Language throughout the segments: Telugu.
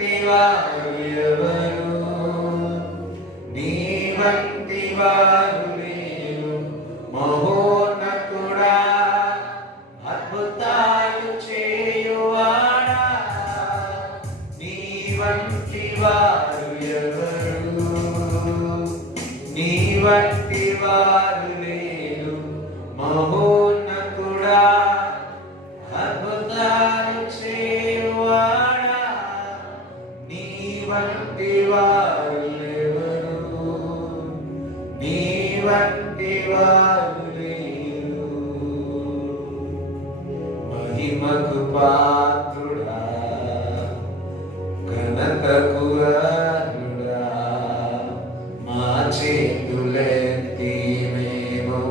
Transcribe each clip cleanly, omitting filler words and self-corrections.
వంటి వారు ఎవరు, నీ వంటి వారు లేరు మహోన్నతుడా, అద్భుతాలు చేయువాడా, నీ వంటి వారు ఎవరు, నీ వంటి వారు లేరు మహోన్నతుడా, అద్భుతాలు చేయువాడా, నీ వంటి వారు ఎవరు, నీ వంటి వారు లేరు. మహిమకు పాత్రుడా, ఘనతకు అర్హుడా, మా చేతులెత్తి మేము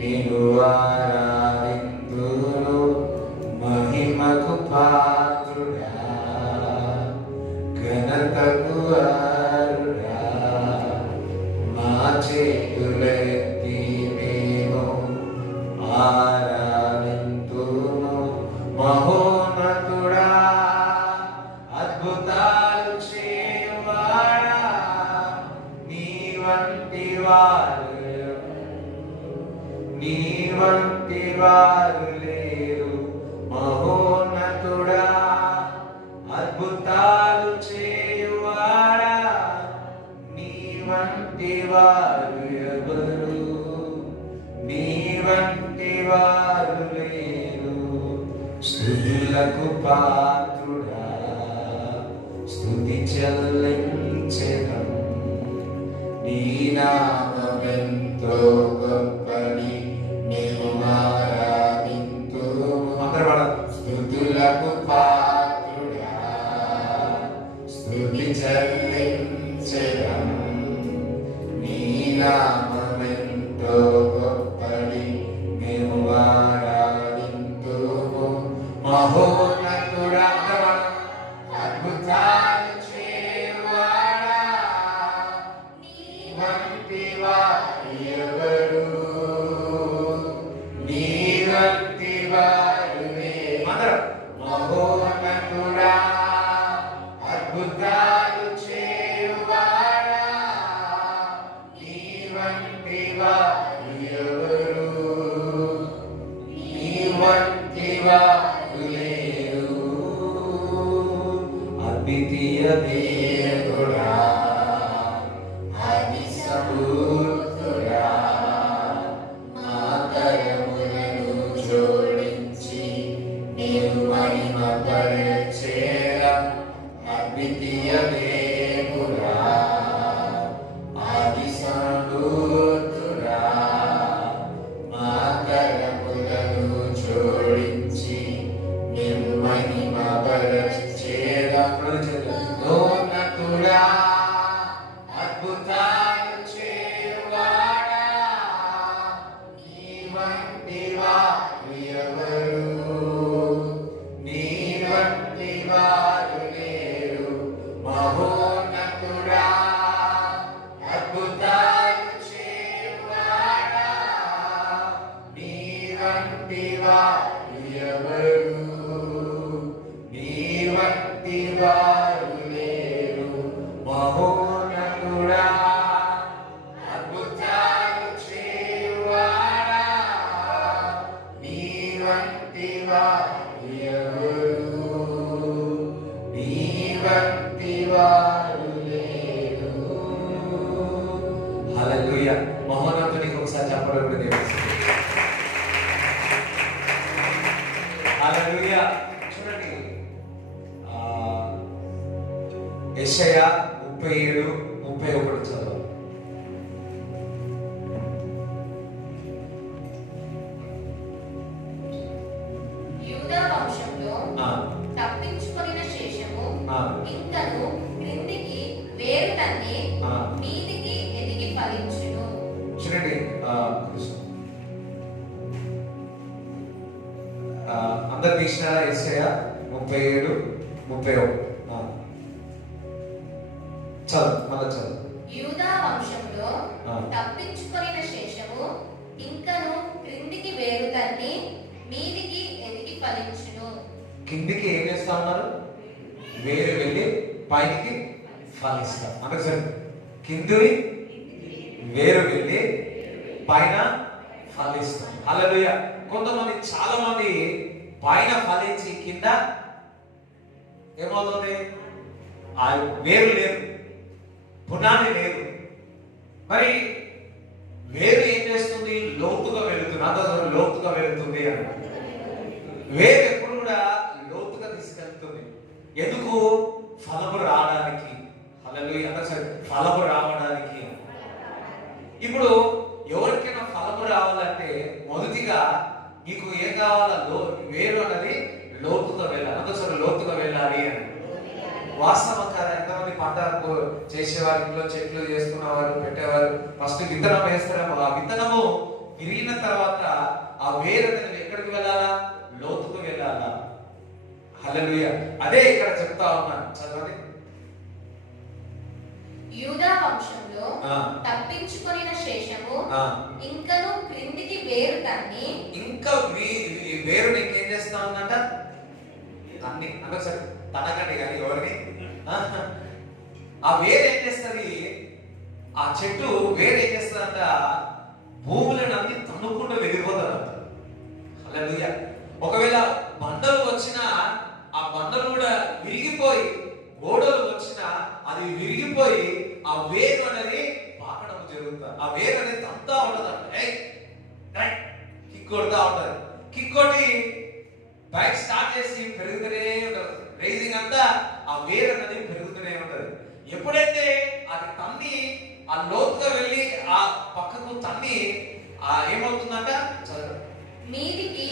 నిన్ను ఆరాధింతును. మహిమకు పాత్రుడా, ఘనతకు అర్హుడా, మా చేతులెత్తి మేము ఆరాధింతును. మహోన్నతుడా, అద్భుతాలు చేయువాడా, నీ వంటి వారు నీ వంటి వారు లేరు మహోన్నతుడా, అద్భుతాలు చేయువాడా, నీ వంటి వారు ఎవరు, నీ వంటి వారు లేరు. స్తుతులకు పాత్రుడా, స్తుతి చెల్లించెదం, నీ నామమెంతో గొప్పని నీవు ఆరాధింతుము. స్తుతులకు పాత్రుడా, స్తుతి చెల్లించెదం, నీ నామమెంతో గొప్పని నీవు ఆరాధింతుము. మహోన్నతుడా, అద్భుతాలు చేయువాడా, నీ వంటి వారు ఎవరు, నీ వంటి వారు లేరు. మహోన్నతుడా, అద్భుతాలు చేయువాడా, నీ వంటి వారు ఎవరు, నీ వంటి వారు లేరు. అద్వితీయ దేవుడా, ఆది సమూర్తుడా, మా కరములను జోడించి నీవు మహిమపరచెదం. అద్వితీయ దేవుడా, ఆది సమూర్తుడా, మా కరములను జోడించి నీవు మహిమపరచెదం. మహోన్నతుడా, అద్భుతాలు చేయువాడా, నీ వంటి వారు ఎవరు, నీ వంటి వారు లేరు మహోన్నతుడా, అద్భుతాలు చేయువాడా, నీ వంటి వారు ఎవరు, నీ వంటి వారు లేరు మహోన్నతుడా, అద్భుతాలు చేయువాడా, నీ వంటి వారు ఎవరు, నీ వంటి వారు లేరు. హల్లెలూయా. మహోన్నతునికి ఒకసారి చెప్పడం కూడా దేవుడు. హల్లెలూయా. చూడండి, యెషయా 37:31 చదువు. యూదా వంశంలో తప్పించుకొనిన శేషము ఇంకను క్రిందికి వేరు తన్ని మీదికి ఎదిగి ఫలించును. చూడండి, అందరు తీసిన యెషయా 37:31 చదువు, మళ్ళా చదువు. యూదా వంశంలో తప్పించుకొనిన శేషము ఇంకను క్రిందికి వేరు తన్ని మీదికి ఎదిగి ఫలించును. కిందికి ఏం చేస్తా ఉన్నారు? వేరు వెళ్ళి పైకి ఫలిస్తాం. అందుకు సరే కింది వేరు వెళ్ళి పైన ఫలిస్తాం. హల్లెలూయా. కొంతమంది చాలా మంది పైన ఫలించి కింద ఏమవుతుంది? ఆ వేరు లేదు, పునాది లేదు. మరి వేరు ఏం చేస్తుంది? లోతుగా వెళుతుంది. అంత లోతుగా వెళుతుంది అని. వేరు ఎప్పుడు కూడా లోతుగా తీసుకెళ్తుంది. ఎందుకు? ఫలము రావడానికి. హల్లెలూయా. సరే, ఫలము రావడానికి. ఇప్పుడు ఎవరికైనా ఫలము రావాలంటే మొదటిగా మీకు ఏం కావాలా? వేరు అన్నది లోతుగా వెళ్ళాలి. అందుకోసం లోతుగా వెళ్ళాలి అని. వాస్తవం కదా. ఎంతమంది పంట చేసేవారు, ఇంట్లో చెట్లు చేసుకునేవారు, పెట్టేవారు. ఫస్ట్ విత్తనం వేస్తారేమో, ఆ విత్తనము విరిగిన తర్వాత ఆ వేరు అనేది ఎక్కడికి వెళ్ళాలా? లోతుకు వెళ్ళాలా. హల్లెలూయా. అదే ఇక్కడ చెప్తా ఉన్నాను, చదవండి. యూదా వంశంలో తప్పించుకొనిన శేషము ఇంకను క్రిందికి వేరు తన్ని. ఇంకా వేరుని ఇంకేం చేస్తా ఉందంట? అన్ని అంటే సరే తనకండి కానీ ఎవరిని? ఆ వేరు ఏం చేస్తుంది? ఆ చెట్టు వేరు ఏం చేస్తుందంట? భూములను అన్ని తన్నుకుంటూ వెళ్ళిపోతారంట. హల్లెలూయా. ఒకవేళ బండలు వచ్చినా ఆ బండలు కూడా విరిగిపోయి, గోడలు వచ్చినా అది విరిగిపోయి ఆ వేరు అనేది పాకడం జరుగుతుంది. ఆ వేరు అనేది అంతా ఉంటదంట. కిక్ కొడతా ఉంటది. కిక్ కొట్టి బైక్ స్టార్ట్ చేసి పెరుగుతూనే ఉంటది. రైజింగ్ అంతా ఆ వేరు అనేది పెరుగుతూనే ఉంటది. ఎప్పుడైతే అది తన్ని ఆ లోతుగా వెళ్ళి ఆ పక్కకు తన్ని ఏమవుతుందంట? మీదికి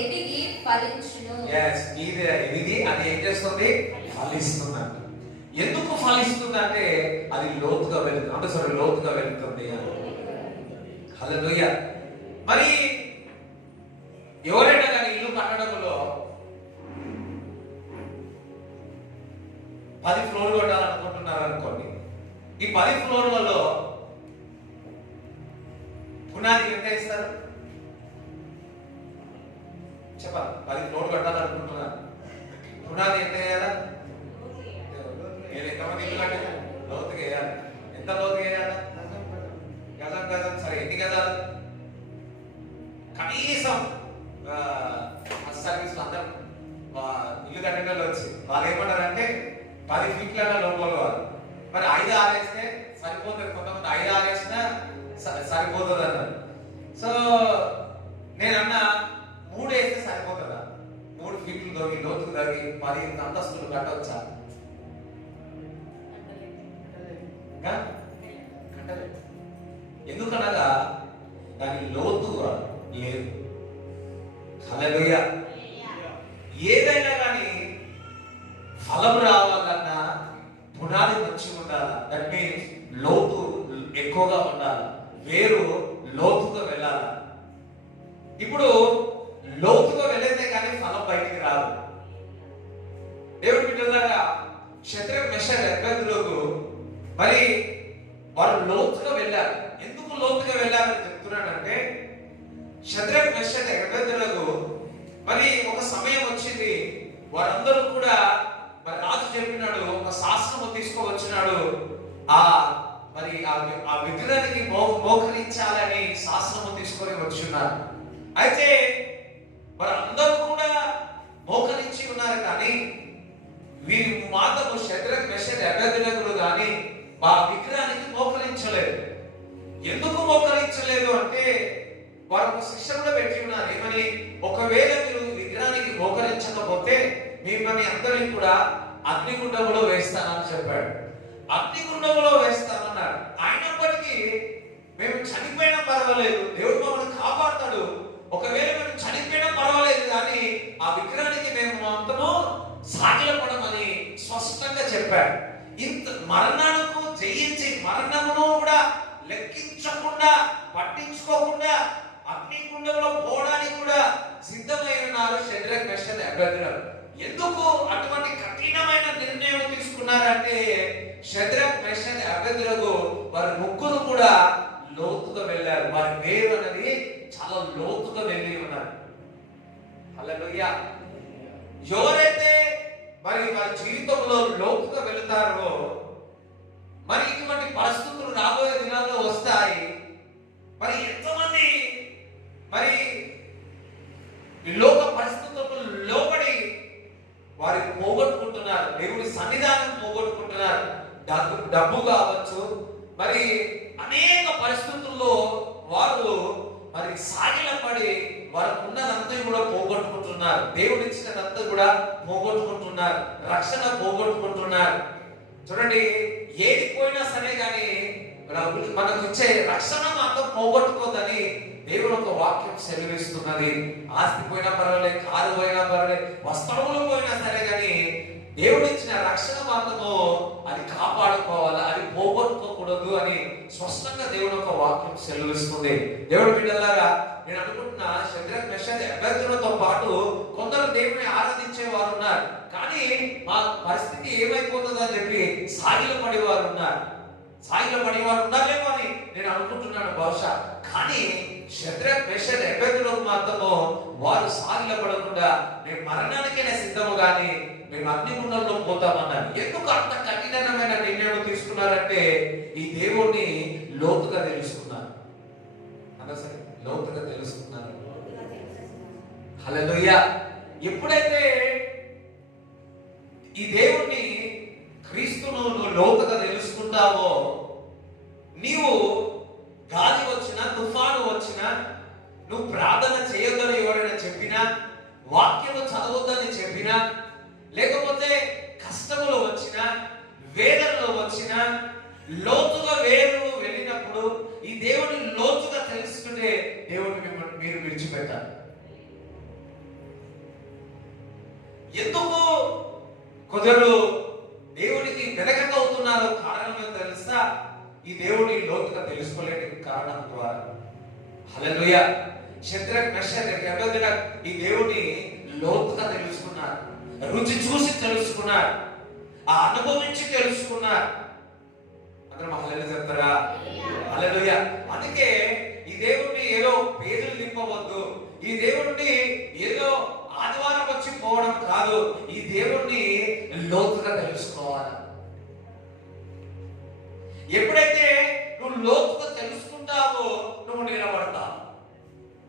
ఎదిగి ఫలించును. yes, మీది ఎదిగి అది ఏం చేస్తుంది? ఫలిస్తుందంట. ఎందుకు ఫలిస్తుందంటే అది లోతుగా వెళ్తుంది. అంటే సరే లోతుగా వెళ్తుంది. హల్లెలూయా. మరి ఎవరైనా కానీ ఇల్లు కట్టడంలో 10 ఫ్లోర్లు కట్టాలనుకుంటున్నారు అనుకోండి. ఈ 10 ఫ్లోర్లలో పునాది ఎంత ఇస్తారు? చెప్పాలి. 10 ఫ్లోర్లు కట్టాలనుకుంటున్నారు. పునాది ఎంత వేయాలా? నేను ఎంతమంది ఇల్లు కట్టాను? లోతుగా వేయాలి. ఎంత లోతుగా వేయాలా? గజం గజం. సరే, ఎన్ని గజాలు? కనీసం సర్వీస్ అందరూ ఇల్లు కట్టడంలో వచ్చి వాళ్ళు ఏమంటారంటే 10 ఫీట్లైనా లోపల వాళ్ళు. మరి 5-6 వేస్తే సరిపోతుంది. కొంతమంది 5-6 వేసినా సరిపోతుంది అన్నారు. సో నేనన్నా 3 వేస్తే సరిపోతుందా? 3 ఫీట్లు దొరికి లోతుకు దొరికి 10 అంతస్తులు కట్టవచ్చా? కట్టలేదు. ఎందుకనగా దాని లోతుగా లేదు. హల్లెలూయా. ఏదైనా కానీ ఫలం రావాలన్నా పునాది మంచి ఉండాలి. దట్ మీన్స్ లోతు ఎక్కువగా ఉండాలి. వేరు లోతుగా వెళ్ళాలి. ఇప్పుడు లోతుగా వెళ్ళితే కానీ ఫలం బయటికి రాదు. దేవుడి బిడ్డలారా, శత్రుఘ్న మెషక్ అబేద్నెగో మరి వారు లోతుగా వెళ్ళారు. ఎందుకు లోతుగా వెళ్ళారని చెప్తున్నానంటే, శత్రుఘ్న మెషక్ అబేద్నెగో మరి ఒక సమయం వచ్చింది. వారందరూ కూడా మరి రాజు చెప్పినాడు, ఒక శాస్త్రము తీసుకువచ్చినాడు. మరి ఆ విగ్రహానికి మోకరించాలని శాస్త్రము తీసుకొని వచ్చున్నారు. అయితే వారందరూ కూడా మోకరించి ఉన్నారు. కానీ వీరి మాత్రము శత్రుఘ్న మెషక్ అబేద్నెగో కానీ ఆ విగ్రహానికి మోకరించలేదు. ఎందుకు మోకరించలేదు అంటే వారు ఒక శిక్ష కూడా పెట్టి ఉన్నారు. ఏమని? ఒకవేళ మీరు విగ్రహానికి మోకరించకపోతే మిమ్మల్ని అందరినీ కూడా అగ్నిగుండంలో వేస్తానని చెప్పాడు. అగ్నిగుండంలో వేస్తానన్నాడు. అయినప్పటికీ మేము చనిపోయినా పర్వాలేదు, దేవుడు మమ్మల్ని కాపాడతాడు, ఒకవేళ మేము చనిపోయినా పర్వాలేదు, కానీ ఆ విగ్రహానికి మేము మొత్తము సాగిలపడమని స్పష్టంగా చెప్పాడు. ఇంత మరణాలకు జయించి మరణమును కూడా లెక్కించకుండా పట్టించుకోకుండా అగ్నిగుండంలో పోవడానికి కూడా సిద్ధమై ఉన్నారు శద్రక్ మెషక్ అబేద్నెగో. ఎందుకు అటువంటి కఠినమైన నిర్ణయం తీసుకున్నారంటే, శద్రక్ మెషక్ అబేద్నెగో వారి ముగ్గురు కూడా లోతుగా వెళ్ళారు. వారి వేరు అనేది చాలా లోతుగా వెళ్ళి ఉన్నారు. హల్లెలూయా. ఎవరైతే మరి వారి జీవితంలో లోతుగా వెళ్తారో, మరి ఇటువంటి పరిస్థితులు రాబోయే దినాల్లో వస్తాయి. మరి ఎంతమంది మరి ఈ లోక పరిస్థితులకు లోబడి వారి పోగొట్టుకుంటున్నారు, దేవుడి సన్నిధానం పోగొట్టుకుంటున్నారు. డబ్బు కావచ్చు, మరి అనేక పరిస్థితుల్లో వారు మరి సాగిలపడి వారికి ఉన్నదంతా కూడా పోగొట్టుకుంటున్నారు. దేవుడు ఇచ్చినదంతా కూడా పోగొట్టుకుంటున్నారు, రక్షణ పోగొట్టుకుంటున్నారు. చూడండి, ఏది పోయినా సరే కానీ మనకు ఇచ్చే రక్షణ మాత్రం పోగొట్టుకోదని దేవుడు ఒక వాక్యం సెలవిస్తున్నది. ఆస్తి పోయినా పర్వాలేదు, కారు పోయినా పర్వాలేదు, వస్త్రములు పోయినా సరే కానీ దేవుడు ఇచ్చిన రక్షణ మాత్రము అది కాపాడుకోవాలి, అది పోగొట్టుకోకూడదు అని స్పష్టంగా దేవుడు ఒక వాక్యం సెలవిస్తుంది. దేవుడు బిడ్డలారా, నేను అనుకుంటున్నా శద్రక్ మెషక్ అబేద్నెగోతో పాటు కొందరు దేవుని ఆరాధించే వారు ఉన్నారు. కానీ మా పరిస్థితి ఏమైపోతుందో అని చెప్పి సాగిల పడేవారు ఉన్నారు. సాగిల పడేవారు ఉన్నారేమో అని నేను అనుకుంటున్నాను బహుశా. కానీ శద్రక్ మెషక్ అబేద్నెగో మాత్రము వారు సాగిల పడకుండా నేను మరణానికైనా సిద్ధము కానీ మేము అగ్నిగుండంలో పోతామన్నారు. ఎందుకు అంత కఠినమైన నిర్ణయం తీసుకున్నారంటే ఈ దేవుణ్ణి లోతుగా తెలుసుకున్నారు. సరే, లోతుగా తెలుసుకున్నారు. హల్లెలూయా. ఎప్పుడైతే ఈ దేవుణ్ణి క్రీస్తును నువ్వు లోతుగా తెలుసుకుంటావో, నీవు గాలి వచ్చినా తుఫాను వచ్చినా, నువ్వు ప్రార్థన చేయొద్దని ఎవరైనా చెప్పినా, వాక్యము చదవద్దని చెప్పినా, లేకపోతే కష్టములు వచ్చినా, వేదనలు వచ్చినా, లోతుగా వెళ్ళినప్పుడు ఈ దేవుడిని లోతుగా తెలుసుకుంటే దేవుడిని మిమ్మల్ని మీరు విడిచిపెట్టాలి. ఎందుకు కొందరు దేవుడికి వెనకవుతున్నారో కారణం తెలుసా? ఈ దేవుడిని లోతుగా తెలుసుకోలేని కారణం ద్వారా. హల్లెలూయా. శద్రక్ మెషక్ అబేద్నెగో ఈ దేవుడిని లోతుగా తెలుసుకున్నారు, రుచి చూసి తెలుసుకున్నారు, ఆ అనుభవించి తెలుసుకున్నారు. అందరం హల్లెలూయా చెప్తారా? హల్లెలూయా. అందుకే ఈ దేవుడిని ఏదో పేజీలు నింపవద్దు, ఈ దేవుడిని ఏదో ఆదివారం వచ్చి పోవడం కాదు, ఈ దేవుడిని లోతుగా తెలుసుకోవాలి. ఎప్పుడైతే నువ్వు లోతుగా తెలుసుకుంటావో నువ్వు నిలబడతావు.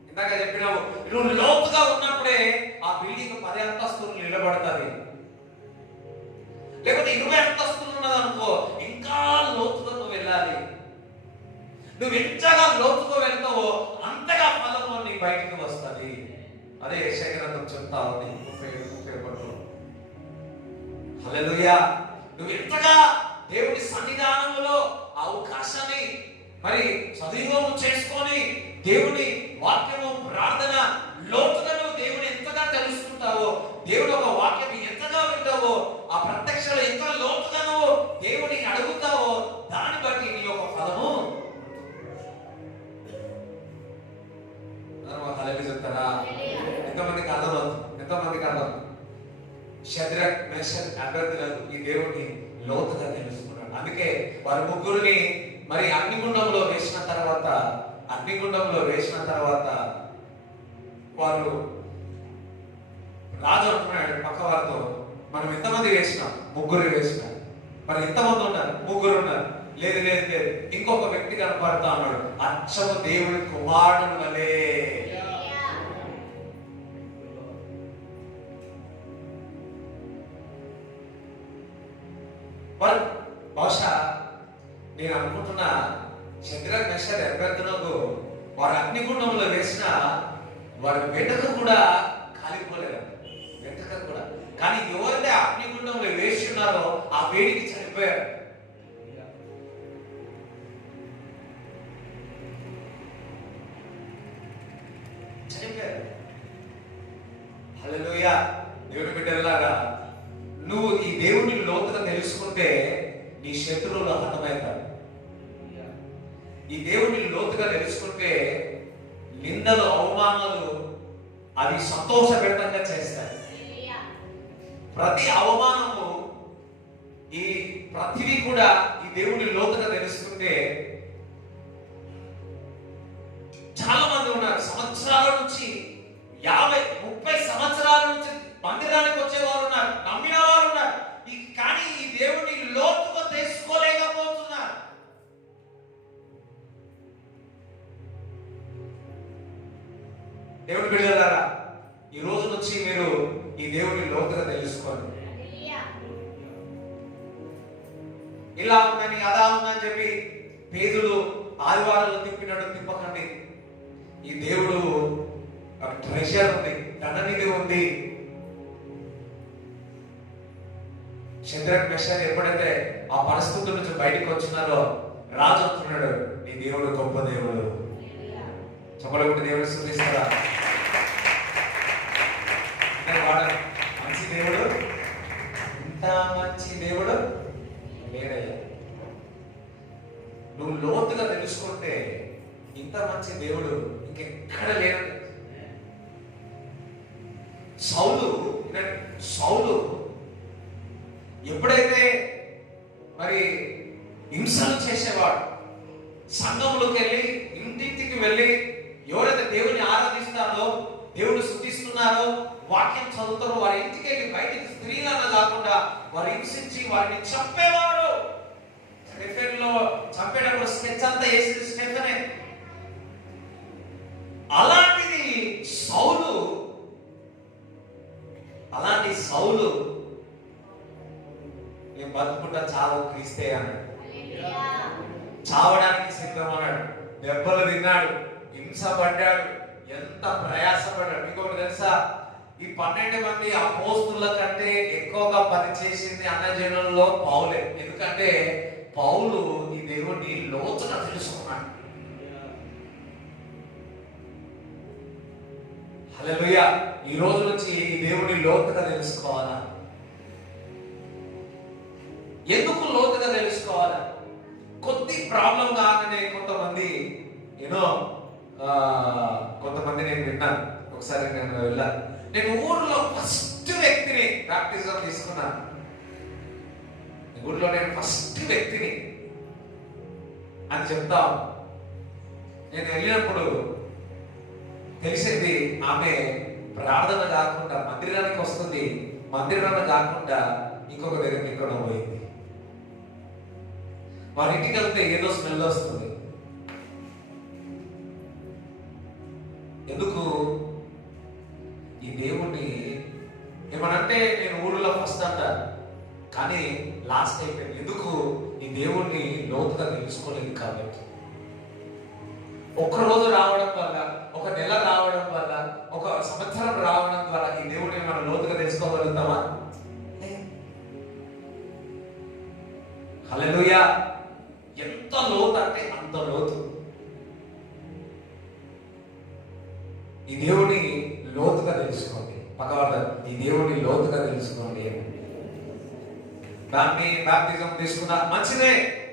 ఇందాక చెప్పినావు, నువ్వు లోతుగా ఉన్నప్పుడే ఆ బిల్డింగ్ 10 అంతస్తులు నిలబడతాది. లేకపోతే 20 అంతస్తులు ఉన్నది అనుకో, ఇంకా లోతుగా నువ్వు వెళ్ళాలి. నువ్వు ఎంతగా లోతుగా వెళ్తావో అంతగా ఫలము నీ బయటకు వస్తుంది. అదే యెషయా గ్రంథం చెప్తా ఉంది 37:31. హల్లెలూయా. నువ్వు ఎంతగా దేవుని సన్నిధానంలో అవకాశాన్ని మరి సద్వినియోగం చేసుకొని దేవుని వాక్యము ప్రార్థన లోతుగా నువ్వు దేవుని ఎంతగా తెలుసుకుంటావో, దేవుడు ఒక వాక్యం ఎంతగా వింటావో, ఆ ప్రత్యక్షలో ఎంత లోతుగా నువ్వు దేవుని అడుగుతావో దాన్ని బట్టి నీ యొక్క ఫలము. హల్లెలూయా చెప్తారా? ఎంతమందికి అర్థం? శద్రక్ మెషక్ అబేద్నెగో ఈ దేవుని లోతుగా తెలుసుకున్నాడు. అందుకే వారి ముగ్గురిని మరి అగ్నిగుండంలో వేసిన తర్వాత వారు రాజు అంటున్నాడు పక్క వారితో, మనం ఎంతమంది వేసినాం? 3 వేసినాం. మరి ఎంతమంది ఉన్నారు? 3 ఉన్నారు. లేదు ఇంకొక వ్యక్తి కనపడతా ఉన్నాడు, అచ్చము దేవుని కుమారుడు వలే. బహుశా నేను అనుకుంటున్నా శద్రక్ మెషక్ అబేద్నెగో వారి అగ్నిగుండంలో వేసిన వారి వెంట్రుక కూడా కాలిపోలేదు, వెంట్రుక కూడా. కానీ ఎవరైతే అగ్నిగుండంలో వేసి ఉన్నారో ఆ వేడికి చనిపోయారు. హల్లెలూయా. దేవుని బిడ్డలారా, నువ్వు ఈ దేవుని లోతుగా తెలుసుకుంటే నీ శత్రువులు హతమవుతారు. ఈ దేవుని లోతుగా తెలుసుకుంటే నిందలు అవమానాలు అవి సంతోషపెట్టంగా చేస్తాయి. ప్రతి అవమానము ఈ ప్రతిదీ కూడా ఈ దేవుని లోతుగా తెలుసుకుంటే. చాలా మంది ఉన్నారు సంవత్సరాల నుంచి 50-30 సంవత్సరాల నుంచి మందిరానికి వచ్చేవారు ఉన్నారు, నమ్మిన వారు ఉన్నారు. కానీ ఈ దేవుని దేవుని బిడ్డలారా, ఈ రోజు నుంచి మీరు ఈ దేవుని లోతుగా తెలుసుకోండి. ఇలా ఉందని అలా ఉందని చెప్పి పేదలు ఆదివారాలు తిప్పినట్టు తిప్పకండి. ఈ దేవుడు ట్రెషర్ ఉంది, ధననిధి ఉంది. శద్రక్ మెషక్ ఎప్పుడైతే ఆ పరిస్థితుల నుంచి బయటకు వచ్చినారో రాజు అంటున్నాడు, నీ దేవుడు గొప్ప దేవుడు. చెప్పలేకుండా దేవుడు స్తుతిస్తారా? వాడు మంచి దేవుడు, ఇంత మంచి దేవుడు లేదయ్యా. నువ్వు లోతుగా తెలుసుకుంటే ఇంత మంచి దేవుడు ఇంకెక్కడ లేడు. సౌలు ఎప్పుడైతే మరి హింసలు చేసేవాడు, సంఘంలోకి వెళ్ళి ఇంటింటికి వెళ్ళి ఎవరైతే దేవుని ఆరాధిస్తారో, దేవుడు స్తుతిస్తున్నారో, వాక్యం చదువుతారో వారి ఇంటికి వెళ్ళి బయటికి స్త్రీలను కాకుండా వారు హింసించి వారిని చంపేవారు. స్టెఫెన్లో చంపేటప్పుడు స్కెచ్ అంతా వేసింది స్టెఫెనే. అలాంటి సౌలు నేను బతుకుంటా చావు క్రీస్తే అన్నాడు. చావడానికి సిద్ధం అన్నాడు. దెబ్బలు తిన్నాడు, హింస పడ్డాడు, ఎంత ప్రయాసపడ్డాడు. మీకు ఒకటి తెలుసా, ఈ 12 మంది అపోస్తుల కంటే ఎక్కువగా పనిచేసింది అన్నజనుల్లో పౌలే. ఎందుకంటే పౌలు ఈ దేవుడిని లోతుగా తెలుసుకున్నాడు. హల్లెలూయా. ఈ రోజు నుంచి ఈ దేవుడిని లోతుగా తెలుసుకోవాలా. ఎందుకు లోతుగా తెలుసుకోవాలా? కొద్ది ప్రాబ్లం కాగానే కొంతమంది కొంతమంది నేను విన్నాను. ఒకసారి నేను వెళ్ళాను. నేను ఊర్లో ఫస్ట్ వ్యక్తిని బాప్టిజం తీసుకున్నాను. ఊర్లో నేను ఫస్ట్ వ్యక్తిని అని చెప్తా. నేను వెళ్ళినప్పుడు తెలిసింది, ఆమె ప్రార్థన కాకుండా మందిరానికి వస్తుంది, మందిరాన్ని కాకుండా ఇంకొక దగ్గరికి ఎక్కడ పోయింది. వారి ఇంటికి వెళ్తే ఏదో స్మెల్ వస్తుంది. ఎందుకు? ఈ దేవుణ్ణి ఏమనంటే నేను ఊరిలో ఫస్ట్ అంట, కానీ లాస్ట్ అయిపోయింది. ఎందుకు? ఈ దేవుణ్ణి లోతుగా తెలుసుకోలేదు కాబట్టి. ఒక్కరోజు రావడం వల్ల, ఒక నెల రావడం వల్ల, ఒక సంవత్సరం రావడం వల్ల ఈ దేవుడిని మనం లోతుగా తెలుసుకోగలుగుతామా? హల్లెలూయా. ఎంత లోతు అంటే అంత లోతు. ఈ దేవుడిని లోతుగా తెలుసుకోండి. పక్కవాళ్ళ ఈ దేవుడిని లోతుగా తెలుసుకోండి. దాన్ని బాప్తిజం తీసుకున్నా మంచిదే,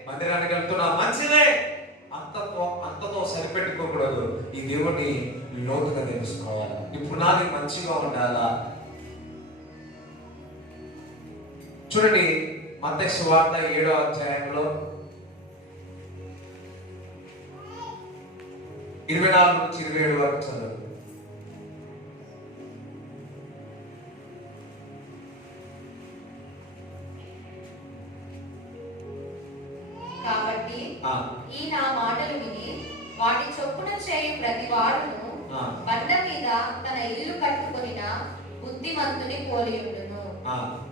మందిరానికి వెళ్తున్నా మంచిదే, అంతతో సరిపెట్టుకోకూడదు. ఈ దేవుడిని లోతుగా తెలుసుకోవాలి. ఈ పునాది మంచిగా ఉండాలా. చూడండి, మత్తయి సువార్త 7వ అధ్యాయంలో 24 నుంచి 27 వరకు చదువు. కాబట్టి ఈ నా మాటలు విని వాటి చొప్పున చేయు ప్రతి వాడును బండ మీద తన ఇల్లు కట్టుకొనిన బుద్ధిమంతుని పోలి ఉండును.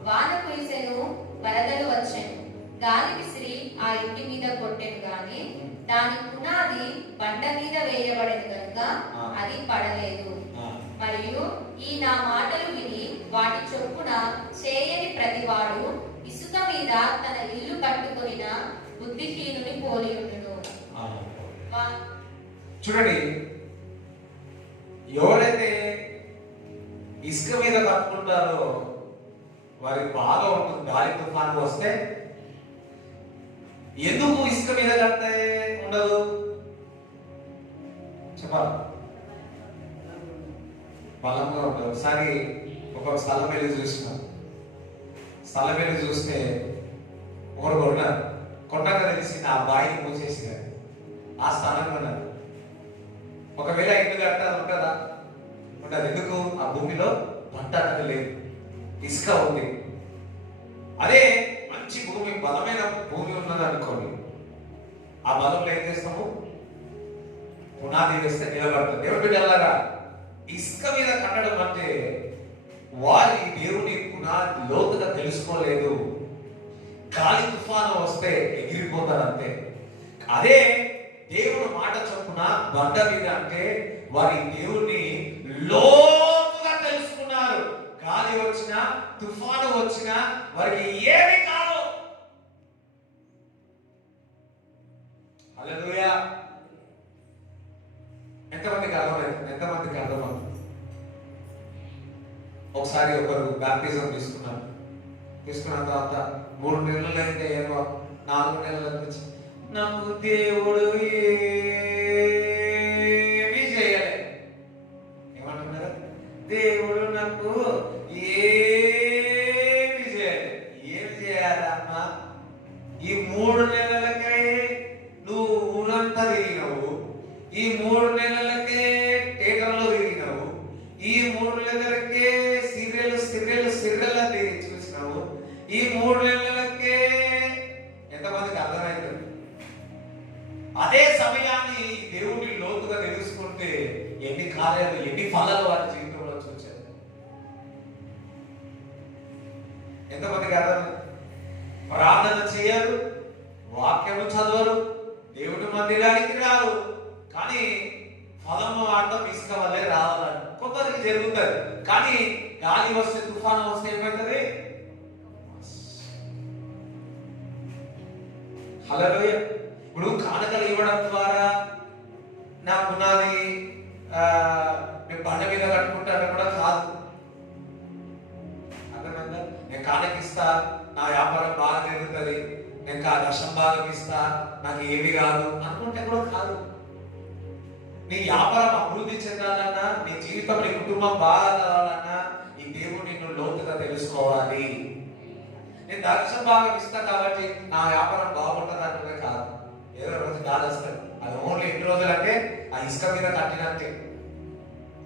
వాన కురిసెను, వరదలు వచ్చెను, గాలి విసిరి ఆ ఇంటి మీద కొట్టెను గాని దాని పునాది బండ మీద వేయబడెను గనుక అది పడలేదు. మరియు ఈ నా మాటలు విని వాటి చొప్పున చేయని ప్రతివాడు ఇసుక మీద తన ఇల్లు కట్టుకొనిన బుద్ధిహీనుని పోలి ఉండును. చూడండి, ఎవరైతే ఇసుక మీద కట్టుకుంటారో వారికి బాగా ఉంటుంది. గాలి తుఫాను వస్తే ఎందుకు ఇసుక మీద కడితే ఉండదు చెప్పాలి? బలంగా ఉంటుంది. ఒకసారి ఒక స్థలం వెళ్ళి చూసిన, స్థలం వెళ్ళి చూస్తే ఒకరు కొన్నారు. కొన్నాక తెలిసింది ఆ బాయిని మూసేసినారు, ఆ స్థలంలో ఉన్నారు. ఒకవేళ ఇల్లు కట్టాలి ఉంటుందా? ఉండదు. ఎందుకు? ఆ భూమిలో పంట అనేది లేదు, ఇసుక ఉంది. అదే మంచి భూమి, బలమైన భూమి ఉన్నది అనుకోండి, ఆ బలంలో ఏం చేస్తాము? పునాది వేస్తే నిలబడుతుంది. దేవుడి బిడ్డలారా, ఇసుక మీద కట్టడం అంటే వారి దేవుని పునాది లోతుగా తెలుసుకోలేదు. గాలి తుఫాను వస్తే ఎగిరిపోతారు అంతే. అదే దేవుడు మాట చొప్పున బండ మీద అంటే వారి దేవుణ్ణి లోతుగా తెలుసుకున్నారు. గాలి వచ్చినా తుఫాను వచ్చినా వారికి ఏమి కాదు. హల్లెలూయా. ఎంతమందికి అర్థమైంది? ఎంతమందికి అర్థమవుతుంది? ఒకసారి ఒకరు బ్యాప్టిజం తీసుకున్నారు. తీసుకున్న తర్వాత 3 నెలలు అయితే ఏమో 4 నెలల నుంచి నాకు దేవుడు ఏమీ చేయలే. ఏమంటున్నారు? దేవుడు నాకు ఏమీ చేయలే. ఏం చేయాలమ్మా? ఈ 3 నెలలకై నువ్వు ఊరంతా తిరిగినావు. ఈ 3 నెలలకే థియేటర్లో తిరిగినావు. ఈ 3 నెలలకే సీరియల్ చూసినావు. ఈ 3 నెలలకే ఎంతమందికి అర్థమైంది? అదే సమయాన్ని దేవుడిని లోతుగా తెలుసుకుంటే ఎన్ని కార్యాలు, ఎన్ని ఫలాలు వారి జీవితంలో చూచారు. ఎంతమందికి అర్థం? ప్రార్థన చేయరు, వాక్యము చదవరు, దేవుడి మందిరానికి రారు, కానీ ఫలము అర్థం ఇసుక వల్లే రావాలని కొందరికి జరుగుతుంది. కానీ గాలి వస్తే, తుఫాను వస్తే ఏమవుతుంది? హల్లెలూయా. ఇప్పుడు కానుకలు ఇవ్వడం ద్వారా నా పునాది నేను బండ మీద కట్టుకుంటాను కూడా కాదు. అర్థమైందా? నేను కానుకిస్తా, నా వ్యాపారం బాగా జరుగుతుంది, నేను లక్షం భాగం ఇస్తా, నాకు ఏమి కాదు అనుకుంటే కూడా కాదు. నీ వ్యాపారం అభివృద్ధి చెందాలన్నా, నీ జీవితం, నీ కుటుంబం బాగా కావాలన్నా ఈ దేవుడు నిన్ను లోతుగా తెలుసుకోవాలి. నేను లక్షం భాగం ఇస్తా కాబట్టి నా వ్యాపారం బాగుంటుంది అంటే కాదు. ఏదో రోజు గాలి వస్తుంది. అది ఓన్లీ ఎన్ని రోజులు అంటే ఆ ఇసుక మీద కట్టినట్టే.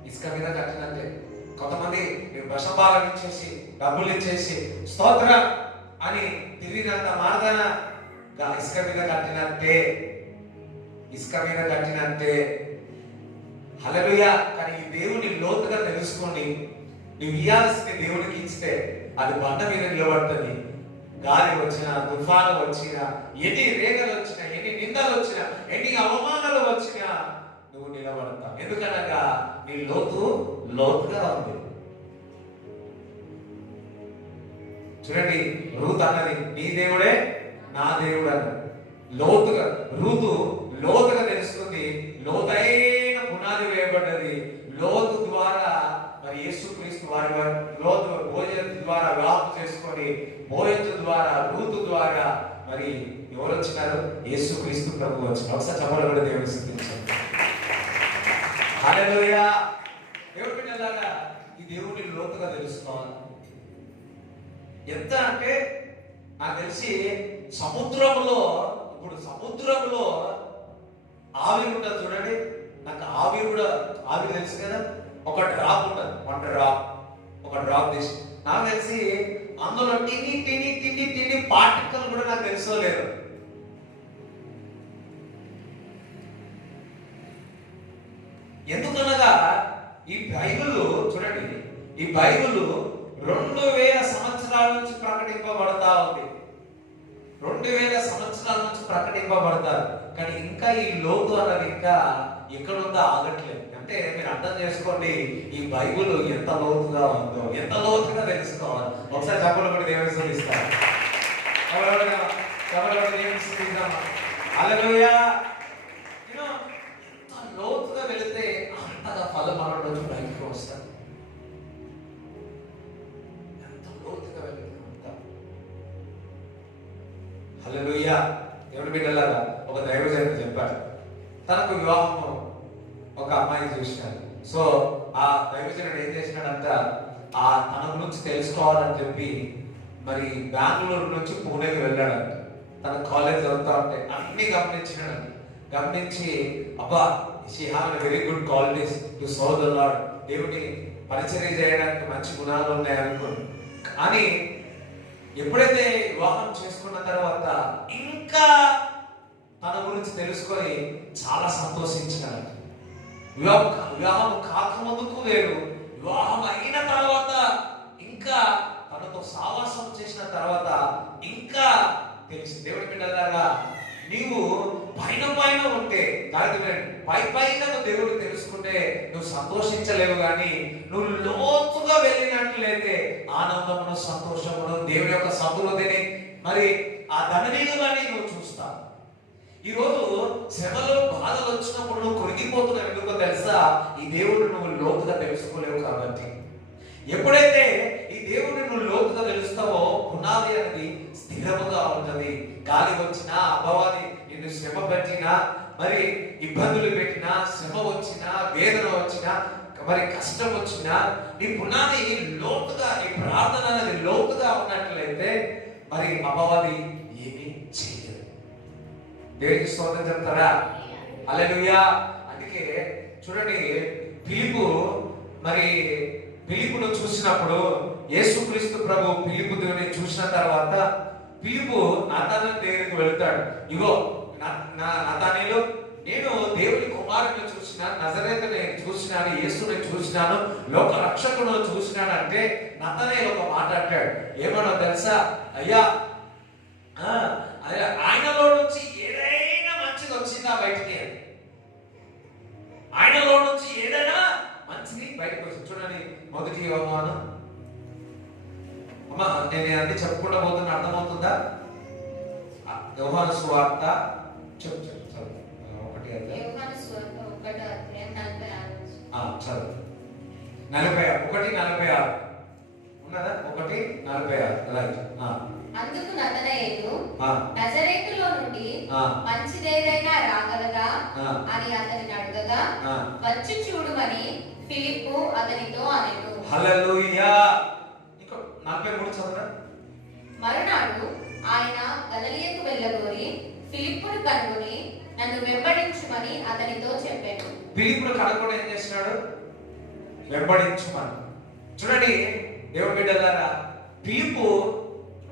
ఇసుక మీద కట్టినట్టే. కొంతమంది దశం భాగం ఇచ్చేసి, డబ్బులు ఇచ్చేసి స్తోత్రం అని తిరిగినంత మారదన ఇసుక మీద కట్టినట్టే. ఇసుక మీద కట్టినట్టే. హల్లెలూయా. కానీ ఈ దేవుని లోతుగా తెలుసుకోండి. నువ్వు ఇయ్యాల్సింది దేవునికి ఇస్తే అది బండ మీద నిలబడుతుంది. గాలి వచ్చినా, తుఫాను వచ్చినా, ఎన్ని రేగలు వచ్చినా, ఎన్ని నిందలు వచ్చినా, ఎన్ని అవమానాలు వచ్చినా నువ్వు నిలబడతావు. ఎందుకనగా నీ లోతుగా ఉంది. చూడండి, రూతు అన్నది నీ దేవుడే నా దేవుడు అన్నది. రూతు లోతుగా తెలుసుకుంది. లోతైన పునాది వేయబడ్డది. లోతు ద్వారా మరి యేసుక్రీస్తు వారి లోతు భోజనం ద్వారా వివాహం చేసుకొని, బోయజు ద్వారా, రూతు ద్వారా మరి ఎవరు వచ్చినారు? యేసుక్రీస్తు ప్రభు వచ్చినారు. ఒకసారి చెప్పలు కూడా దేవుని స్తుతించండి. హల్లెలూయా. దేవుడి బిడ్డలారా, ఈ దేవుడిని లోతుగా తెలుసుకోవాలి. ఎంత అంటే నాకు తెలిసి సముద్రంలో ఆవిరి ఉంటుంది చూడండి. నాకు ఆవిరి తెలుసు కదా, ఒక డ్రాప్ ఉంటుంది, ఒక డ్రాప్ తీసి నాకు తెలిసి అందులో టిని పార్టికల్ కూడా నాకు తెలుసుకోలేదు. ఎందుకనగా ఈ బైబిల్ చూడండి, ఈ బైబిల్ 2000 సంవత్సరాల నుంచి ప్రకటింపబడతా ఉంది. 2000 సంవత్సరాల నుంచి ప్రకటింపబడతారు. కానీ ఇంకా ఈ లోతు అన్నది ఇంకా ఎక్కడుందో ఆగట్లేదు. అంటే మీరు అర్థం చేసుకోండి, ఈ బైబిల్ ఎంత లోతుగా ఉందో, ఎంత లోతుగా తెలుసుకోవాలి. ఒకసారి చెప్పలు కూడా దేవుని స్తుతిస్తాం. హల్లెలూయా. ఎంత లోతుగా వెళితే అంతగా ఫలం మనలోకి బయటకు వస్తుంది. ఎంత లోతుగా వెళితే అంత. హల్లెలూయా. దేవుని బిడ్డలారా, ఒక దైవజనుడు చెప్పాడు, తనకు వివాహము ఒక అమ్మాయిని చూసినాడు. సో ఆ దైవజనుడు ఏం చేసినాడంట, తన గురించి తెలుసుకోవాలని చెప్పి మరి బెంగళూరు నుంచి పూణేకి వెళ్ళాడంట. తన కాలేజ్ చదువుతా ఉంటే అన్ని గమనించినాడు. గమనించి అబ్బా, she have very good qualities to serve the lord, దేవుని పరిచర్య చేయడానికి మంచి గుణాలు ఉన్నాయి అనుకోండి. కానీ ఎప్పుడైతే వివాహం చేసుకున్న తర్వాత ఇంకా తన గురించి తెలుసుకొని చాలా సంతోషించినాడు. వివాహం వివాహం కాకముందుకు వేరు, వివాహం అయిన తర్వాత ఇంకా తనతో సావాసం చేసిన తర్వాత ఇంకా తెలిసి. దేవుడి బిడ్డలారా, నీవు పైన పైన ఉంటే పైన దేవుడు తెలుసుకుంటే నువ్వు సంతోషించలేవు, కానీ నువ్వు లోతుగా వెళ్ళినట్లయితే ఆనందమును సంతోషమును దేవుని యొక్క సమృద్ధిని మరి ఆ ధననీయులని నువ్వు చూస్తావు. ఈరోజు శ్రమలో బాధలు వచ్చినప్పుడు నువ్వు కొరిగిపోతున్నావు. ఎందుకో తెలుసా? ఈ దేవుడు నువ్వు లోతుగా తెలుసుకోలేవు కాబట్టి. ఎప్పుడైతే ఈ దేవుడిని నువ్వు లోతుగా తెలుస్తావో పునాది అనేది స్థిరముగా ఉంటుంది. గాలి వచ్చినా, అపవాది నిన్ను శ్రమ పెట్టినా, మరి ఇబ్బందులు పెట్టినా, శ్రమ వచ్చినా, వేదన వచ్చినా, మరి కష్టం వచ్చినా, నీ పునాది లోతుగా, నీ ప్రార్థన అనేది లోతుగా ఉన్నట్లయితే మరి అపవాది ఏమీ చేయదు. దేవుడికి స్తోత్రం చెప్తారా? హల్లెలూయా. అందుకే చూడండి, ఫిలిప్పును చూసినప్పుడు యేసుక్రీస్తు ప్రభు ఫిలిప్పు దేవుని చూసిన తర్వాత ఫిలిప్పు నాతానేలు దగ్గరికి వెళ్తాడు. ఇగో నాతానేలు, నేను దేవుని కుమారుని చూసినాను, నజరేతుని చూసినాను, యేసుని చూసినాను, లోక రక్షకులను చూసినాను అంటే నాతానేలు ఒక మాట అంటాడు. ఏమన్నా తెలుసా? అయ్యా, ఆయనలో నుంచి ఏదైనా మంచిది వచ్చిందా బయటికి? ఆయనలో నుంచి ఏదైనా మంచిది బయటకు వచ్చింది. చూడండి, మొదటి యోహాను, అమ్మా నేను అన్ని చెప్పుకుంటూ పోతున్నా, అర్థమవుతుందా? యోహాను సువార్త చెప్పు చదువు. యోహాను సువార్త 1:46 చదువు. 1:46 ఉన్నదా? 1:46 రైట్. అందుకు నతనయేలు, నజరేతులో నుండి మంచిదేదైనా రాగలదా అని అతనిని అడగగా, వచ్చి చూడుమని ఫిలిప్పు అతనితో అనెను. హల్లెలూయా. ఇంకా 43 చదవరా. మరునాడు ఆయన గలిలయకు వెళ్ళగోరి ఫిలిప్పును కనుగొని నన్ను వెంబడించుమని అతనితో చెప్పాను. ఫిలిప్పును కనుగొని ఏం చేస్తున్నాడు? వెంబడించుమని. చూడండి దేవుడి బిడ్డలారా, ఫిలిప్పు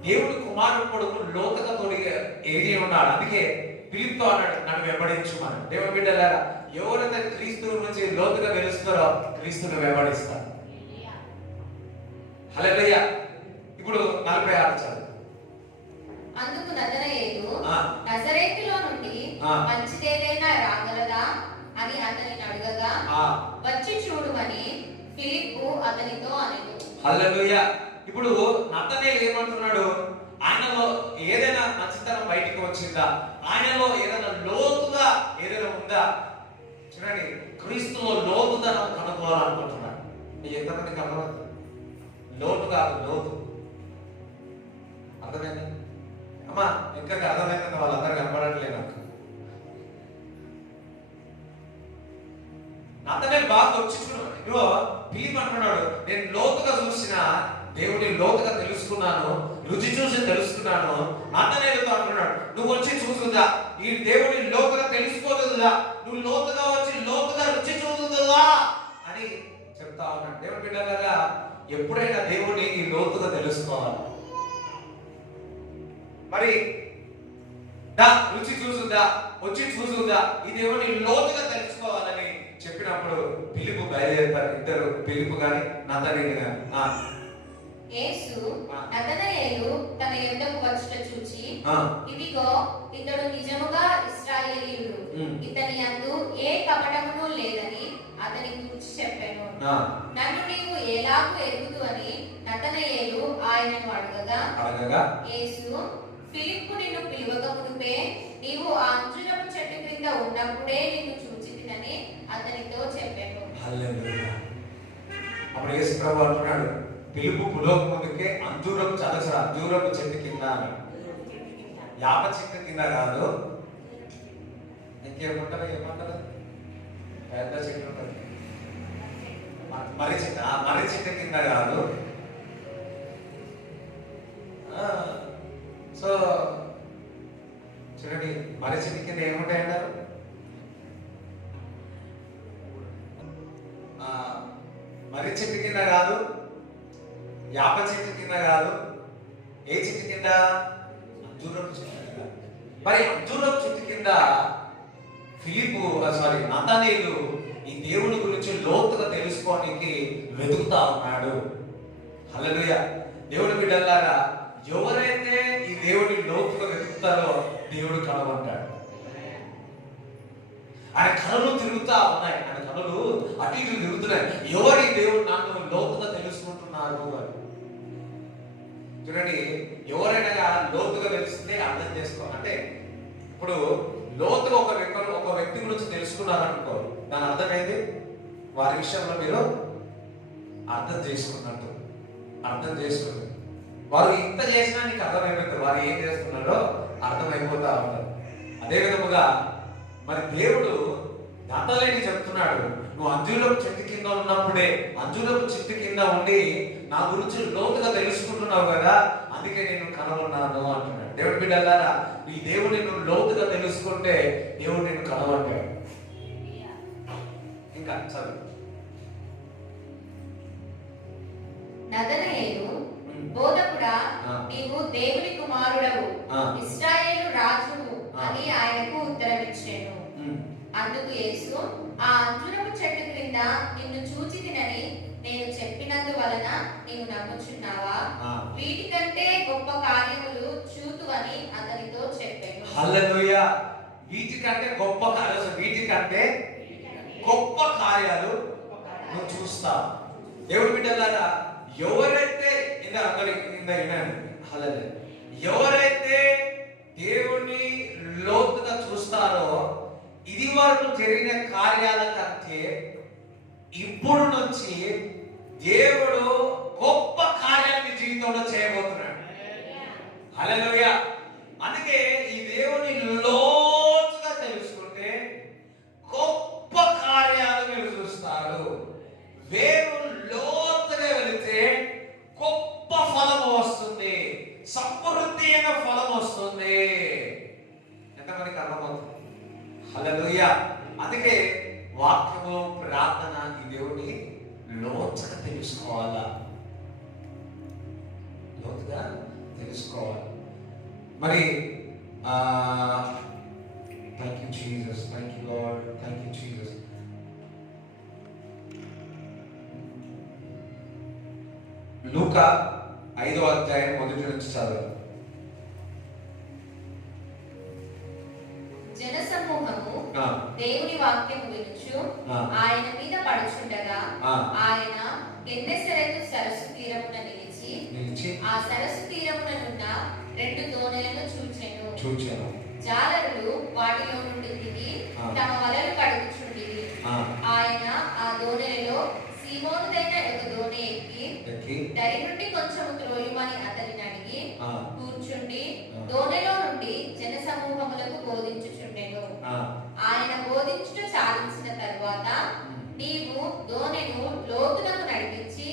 దేవుడి కుమారుడు కొడుకు లోతుగా తోడిగా ఎరిగి ఉన్నాడు. అందుకే ఫిలిప్తో అన్నాడు, నన్ను వెంబడించుమని. దేవుడి బిడ్డలారా, ఎవరైతే క్రీస్తు నుంచి లోతుగా వెలుస్తారో క్రీస్తుని వెంబడిస్తారు. హల్లెలూయా. ఇప్పుడు 46 చదువు. అందుకు నతనయేలు, నజరేతులో నుండి మంచిదేదైనా రాగలదా అని అతనిని అడగగా, వచ్చి చూడుమని ఫిలిప్పు అతనితో అనెను. హల్లెలూయా. ఇప్పుడు నతనేలు ఏమంటున్నాడు? ఆయనలో ఏదైనా మంచితనం బయటికి వచ్చిందా? ఆయనలో ఏదైనా లోతుగా ఏదైనా ఉందా? చూడండి, క్రీస్తులో లోతుదనం కనుగొనాలనుకుంటున్నాడు. ఎంతమందికి అర్థమవుతుంది? లోతు కాదు, లోతు. అర్థమైంది అమ్మా? ఇంకా అర్థమైంది, వాళ్ళందరూ కనపడట్లేదు నాకు. నతనేలు బాగా వచ్చి చూడు, ఇదిగో ఫిలిప్పు అంటున్నాడు, నేను లోతుగా చూసిన దేవుని లోతుగా తెలుసుకున్నాను, రుచి చూసి తెలుసుకున్నాను. నతనేలుతో అంటున్నాడు, నువ్వు వచ్చి చూసుదా, ఈ దేవుని లోతుగా తెలుసుకోదుదా, నువ్వు లోతుగా వచ్చి లోతుగా రుచి చూసుదా అని చెప్తా ఉన్నాడు. దేవుని బిడ్డలారా, ఎప్పుడైనా దేవుని లోతుగా తెలుసుకోవాలి. మరి రుచి చూసుదా, వచ్చి చూసుదా, ఈ దేవుని లోతుగా తెలుసుకోవాలని చెప్పినప్పుడు ఫిలిప్పు బయలుదేరుతారు. ఇద్దరు, ఫిలిప్పు గాని నతనేలు గాని. యేసు నతనయేలు తన యొద్దకు వచ్చుట చూచి, ఇదిగో ఇతడు నిజముగా ఇశ్రాయేలీయుడు, ఇతని యందు ఏ కపటమును లేదని అతని గురించి చెప్పాను. నన్ను నీవు ఎలాగూ ఎరుగుదు అని నతనయేలు ఆయనను అడగగా, యేసు, ఫిలిప్పు నిన్ను పిలువక మునుపే నీవు ఆ అంజూరపు చెట్టు క్రింద ఉన్నప్పుడే నిన్ను చూచితినని అతనితో చెప్పాను. హల్లెలూయా. అప్పుడు యేసు ప్రభువు అంటున్నాడు, పిలుపు పులోక ముందుకే అంజూరపు చెట్టు కింద అని. యాప చెట్టు కింద కాదు, ఇంకేముంటారు? ఏమంటారు? పెద్ద చెట్టు ఉంటుంది, మర్రి చెట్టు కింద కాదు. సో చూడండి, మర్రి చెట్టు కింద ఏముంటాయి అంటారు? మర్రి చెట్టు కింద కాదు, యాప చెట్టు కింద కాదు, ఏ చెట్టు కింద? అంజూరపు చెట్టు కింద. మరి అంజూరపు చెట్టు కింద నతనేలు ఈ దేవుని గురించి లోతుగా తెలుసుకోవడానికి వెతుకుతా ఉన్నాడు. హల్లెలూయా. దేవుని బిడ్డలారా, ఎవరైతే ఈ దేవుని లోతుగా వెతుకుతారో దేవుడు కలవంటాడు. ఆయన కళలు తిరుగుతా ఉన్నాయి, ఆయన కళలు అటు ఇటు తిరుగుతున్నాయి. ఎవరు ఈ దేవుడు నన్ను లోతుగా తెలుసుకుంటున్నారు అని. చూడండి, ఎవరైనా లోతుగా తెలిస్తే అర్థం చేసుకో. అంటే ఇప్పుడు లోతుగా ఒక వ్యక్తి గురించి తెలుసుకున్నారనుకో, దాని అర్థమైంది వారి విషయంలో మీరు అర్థం చేసుకున్నట్టు. అర్థం చేసుకున్నారు, వారు ఇంత చేసినా నీకు అర్థమైపోతుంది, వారు ఏం చేస్తున్నారో అర్థమైపోతా ఉంటారు. అదే విధముగా మరి దేవుడు దాటలేని చెప్తున్నాడు, నువ్వు అంజూరపు చెట్టు కింద ఉన్నప్పుడే, అంజూరపు చెట్టు కింద ఉండి నా గురించి లోతుగా తెలుసుకుంటున్నావు కదా, అందుకే నేను కనబడినాను అంటున్నాడు. దేవుడి బిడ్డలారా, ఈ దేవుడిని నువ్వు లోతుగా తెలుసుకుంటే దేవుడు నేను కనబడ్డాడు. ఇంకా చదువు. నదనయేలు, బోధకుడా, నీవు దేవుని కుమారుడవు, ఇశ్రాయేలు రాజువు అని ఆయనకు ఉత్తరమిచ్చాను. అందుకు యేసు, ఆ అంజూరపు చెట్టు క్రింద నిన్ను చూచి తినని నేను చెప్పినందువలన నీవు నమ్ముచున్నావా? వీటికంటే గొప్ప కార్యములు చూతువని అతనితో చెప్పాను. హల్లెలూయా. వీటికంటే గొప్ప కార్యాలు, వీటికంటే గొప్ప కార్యాలు నువ్వు చూస్తావు. దేవుడి బిడ్డలారా, ఎవరైతే ఎవరైతే దేవుని లోతుగా చూస్తారో, ఇది వరకు జరిగిన కార్యాల కంటే ఇప్పుడు నుంచి దేవుడు గొప్ప కార్యాన్ని జీవితంలో చేయబోతున్నాడు. హల్లెలూయా. అందుకే ఈ దేవుని లోతుగా తెలుసుకుంటే గొప్ప కార్యాలు మీరు చూస్తారు. వేరు లోతుగా వెళితే గొప్ప ఫలం వస్తుంది, సమృద్ధి అయిన ఫలం వస్తుంది. ఎంతమందికి అర్థమవుతుంది? హల్లెలూయా. అందుకే వాక్యము, ప్రార్థన ఈ దేవుని లోతుగా తెలుసుకోవాలా, లోతుగా తెలుసుకోవాలి. మరి thank you Jesus, thank you lord, thank you Jesus. Luka 5వ అధ్యాయం మొదటి నుంచి చదువు. జనసమూహము దేవుని వాక్యము వినుచు ఆయన మీద పడుచుండగా ఆయన గెన్నెసరెతు సరస్సు తీరమున నిలిచి ఆ సరస్సు తీరముననున్న 2 దోణెలను చూచెను. జాలరులు వాటిలో నుండి దిగి తమ వలలు కడుగుచుండిరి. ఆయన ఆ దోణెలలో సీమోనుదైన ఒక దోణి ఎక్కి దరి నుండి కొంచెం త్రోయుమని అతనిని అడిగి కూర్చుండి దోణెలో నుండి జన సమూహములకు బోధించుచుండెను. ఆయన బోధించుట చాలించిన తరువాత, నీవు దోణెను లోతునకు నడిపించి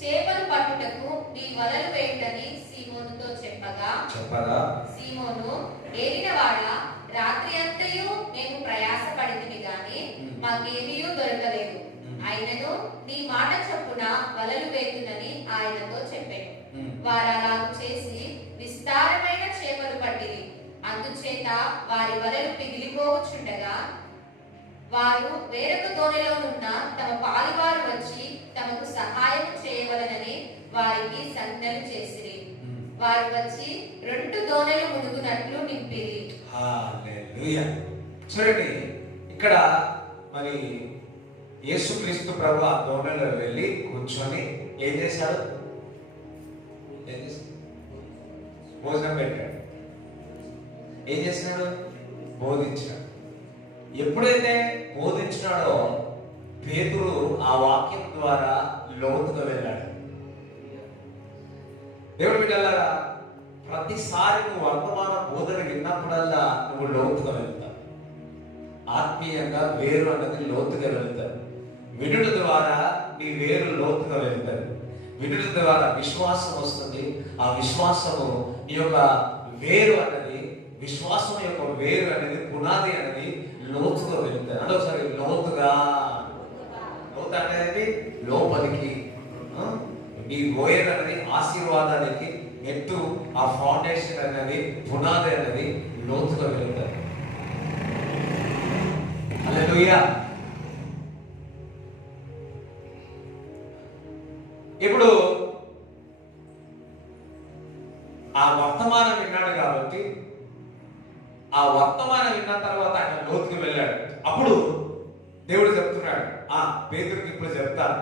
చేపలు పట్టుటకు నీ వలలు వేయుటని సీమోనుతో చెప్పగా, సీమోను, ఏలినవాడా, రాత్రి అంతయు మేము ప్రయాసపడితిమి గాని మాకేమీ దొరకలేదు. అయినను నీ మాట చొప్పున వలలు వేయునని ఆయనతో చెప్పాను. వారు అలాగ చేసి విస్తారమైన చేపలు పట్టిరి. అందుచేత వారి వలలు పిగిలిపోవచ్చుండగా వారు వేరొక దోణిలోనున్న తమ పాలువారు వచ్చి తమకు సహాయం చేయవలనని వారికి సంజ్ఞలు చేసిరి. వారు వచ్చి 2 దోణెలు మునుగునట్లు నింపిరి. హల్లెలూయా. చూడండి, ఇక్కడ మరి యేసుక్రీస్తు ప్రభు ఆ దోణిలో వెళ్ళి కూర్చొని ఏం చేశాడు? భోజనం పెట్టాడు. ఏం చేసినాడు? బోధించాడు. ఎప్పుడైతే బోధించినాడో పేతురు ఆ వాక్యం ద్వారా లోతుగా వెళ్ళాడు. దేవుడి బిడ్డలారా, ప్రతిసారి నువ్వు వర్తమాన బోధన విన్నప్పుడల్లా నువ్వు లోతుగా వెళ్తావు. ఆత్మీయంగా వేరు అన్నది లోతుగా వెళ్తారు. వినుట ద్వారా నీ వేరు లోతుగా వెళ్తారు. వినుట ద్వారా విశ్వాసం వస్తుంది. ఆ విశ్వాసము నీ యొక్క వేరు అన్నది, విశ్వాసం యొక్క వేరు అనేది, పునాది అనేది లోతుగా వెళ్తారు. అదొకసారి లోతుగా. లోతు అనేది లోపలికి. ఈ గోయర్ అనేది ఆశీర్వాదానికి ఎత్తు, ఆ ఫౌండేషన్ అనేది, పునాది అనేది లోతుగా వెళ్తారు. హల్లెలూయా. కాబట్టి ఆ వర్తమానం విన్న తర్వాత ఆయన లోతుకి వెళ్ళాడు. అప్పుడు దేవుడు చెప్తున్నాడు, పేతురుకి ఇప్పుడు చెప్తాను,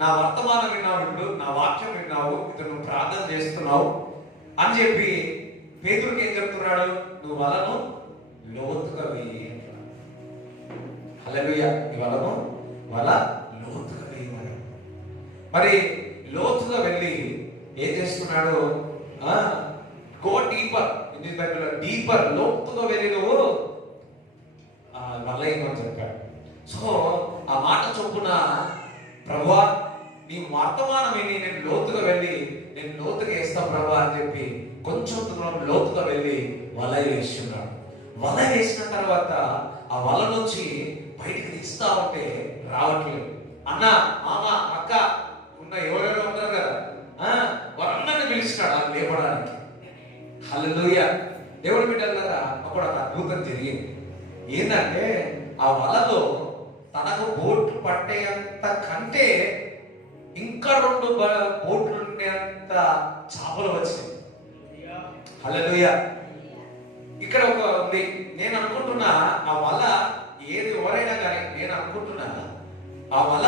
నా వర్తమానం విన్నావు, ఇప్పుడు నా వాక్యం విన్నావు, ఇతను నువ్వు ప్రార్థన చేస్తున్నావు అని చెప్పి పేతురుకి ఏం చెప్తున్నాడు? నువ్వు వలను లోతుగా వెయ్యి. హల్లెలూయా. ఈ వలను వల లోతుగా వెయ్యమని. మరి లోతుగా వెళ్ళి ఏం చేస్తున్నాడు? Go deeper. ఇది బైబిల్లో డీపర్, లోతుగా వెళ్ళి నువ్వు వల వేయమని చెప్పాడు. సో ఆ మాట చొప్పున ప్రభువా నీ వర్తమానం విని నేను లోతుగా వెళ్ళి నేను లోతుగా వేస్తా ప్రభువా అని చెప్పి కొంచెం దూరం లోతుగా వెళ్ళి వల వేస్తున్నాడు. వల వేసిన తర్వాత ఆ వల నుంచి బయటికి తీస్తా ఉంటే రావట్లేదు. అన్న, మామ, అక్క ఉన్న ఎవరెవరు ఉంటారు కదా, వారందరిని పిలుస్తున్నాడు అది లేపడానికి. హల్లెలూయా. దేవుడు బిడ్డలారా, అప్పుడు ఒక అద్భుతం జరిగింది. ఏంటంటే ఆ వలలో తనకు బోట్లు పట్టేంత కంటే ఇంకా 2 బోట్లు ఉండేంత చేపలు వచ్చినాయి. హల్లెలూయా. ఇక్కడ ఒక ఉంది. నేను అనుకుంటున్నా ఆ వల ఏది ఎవరైనా కానీ నేను అనుకుంటున్నా ఆ వల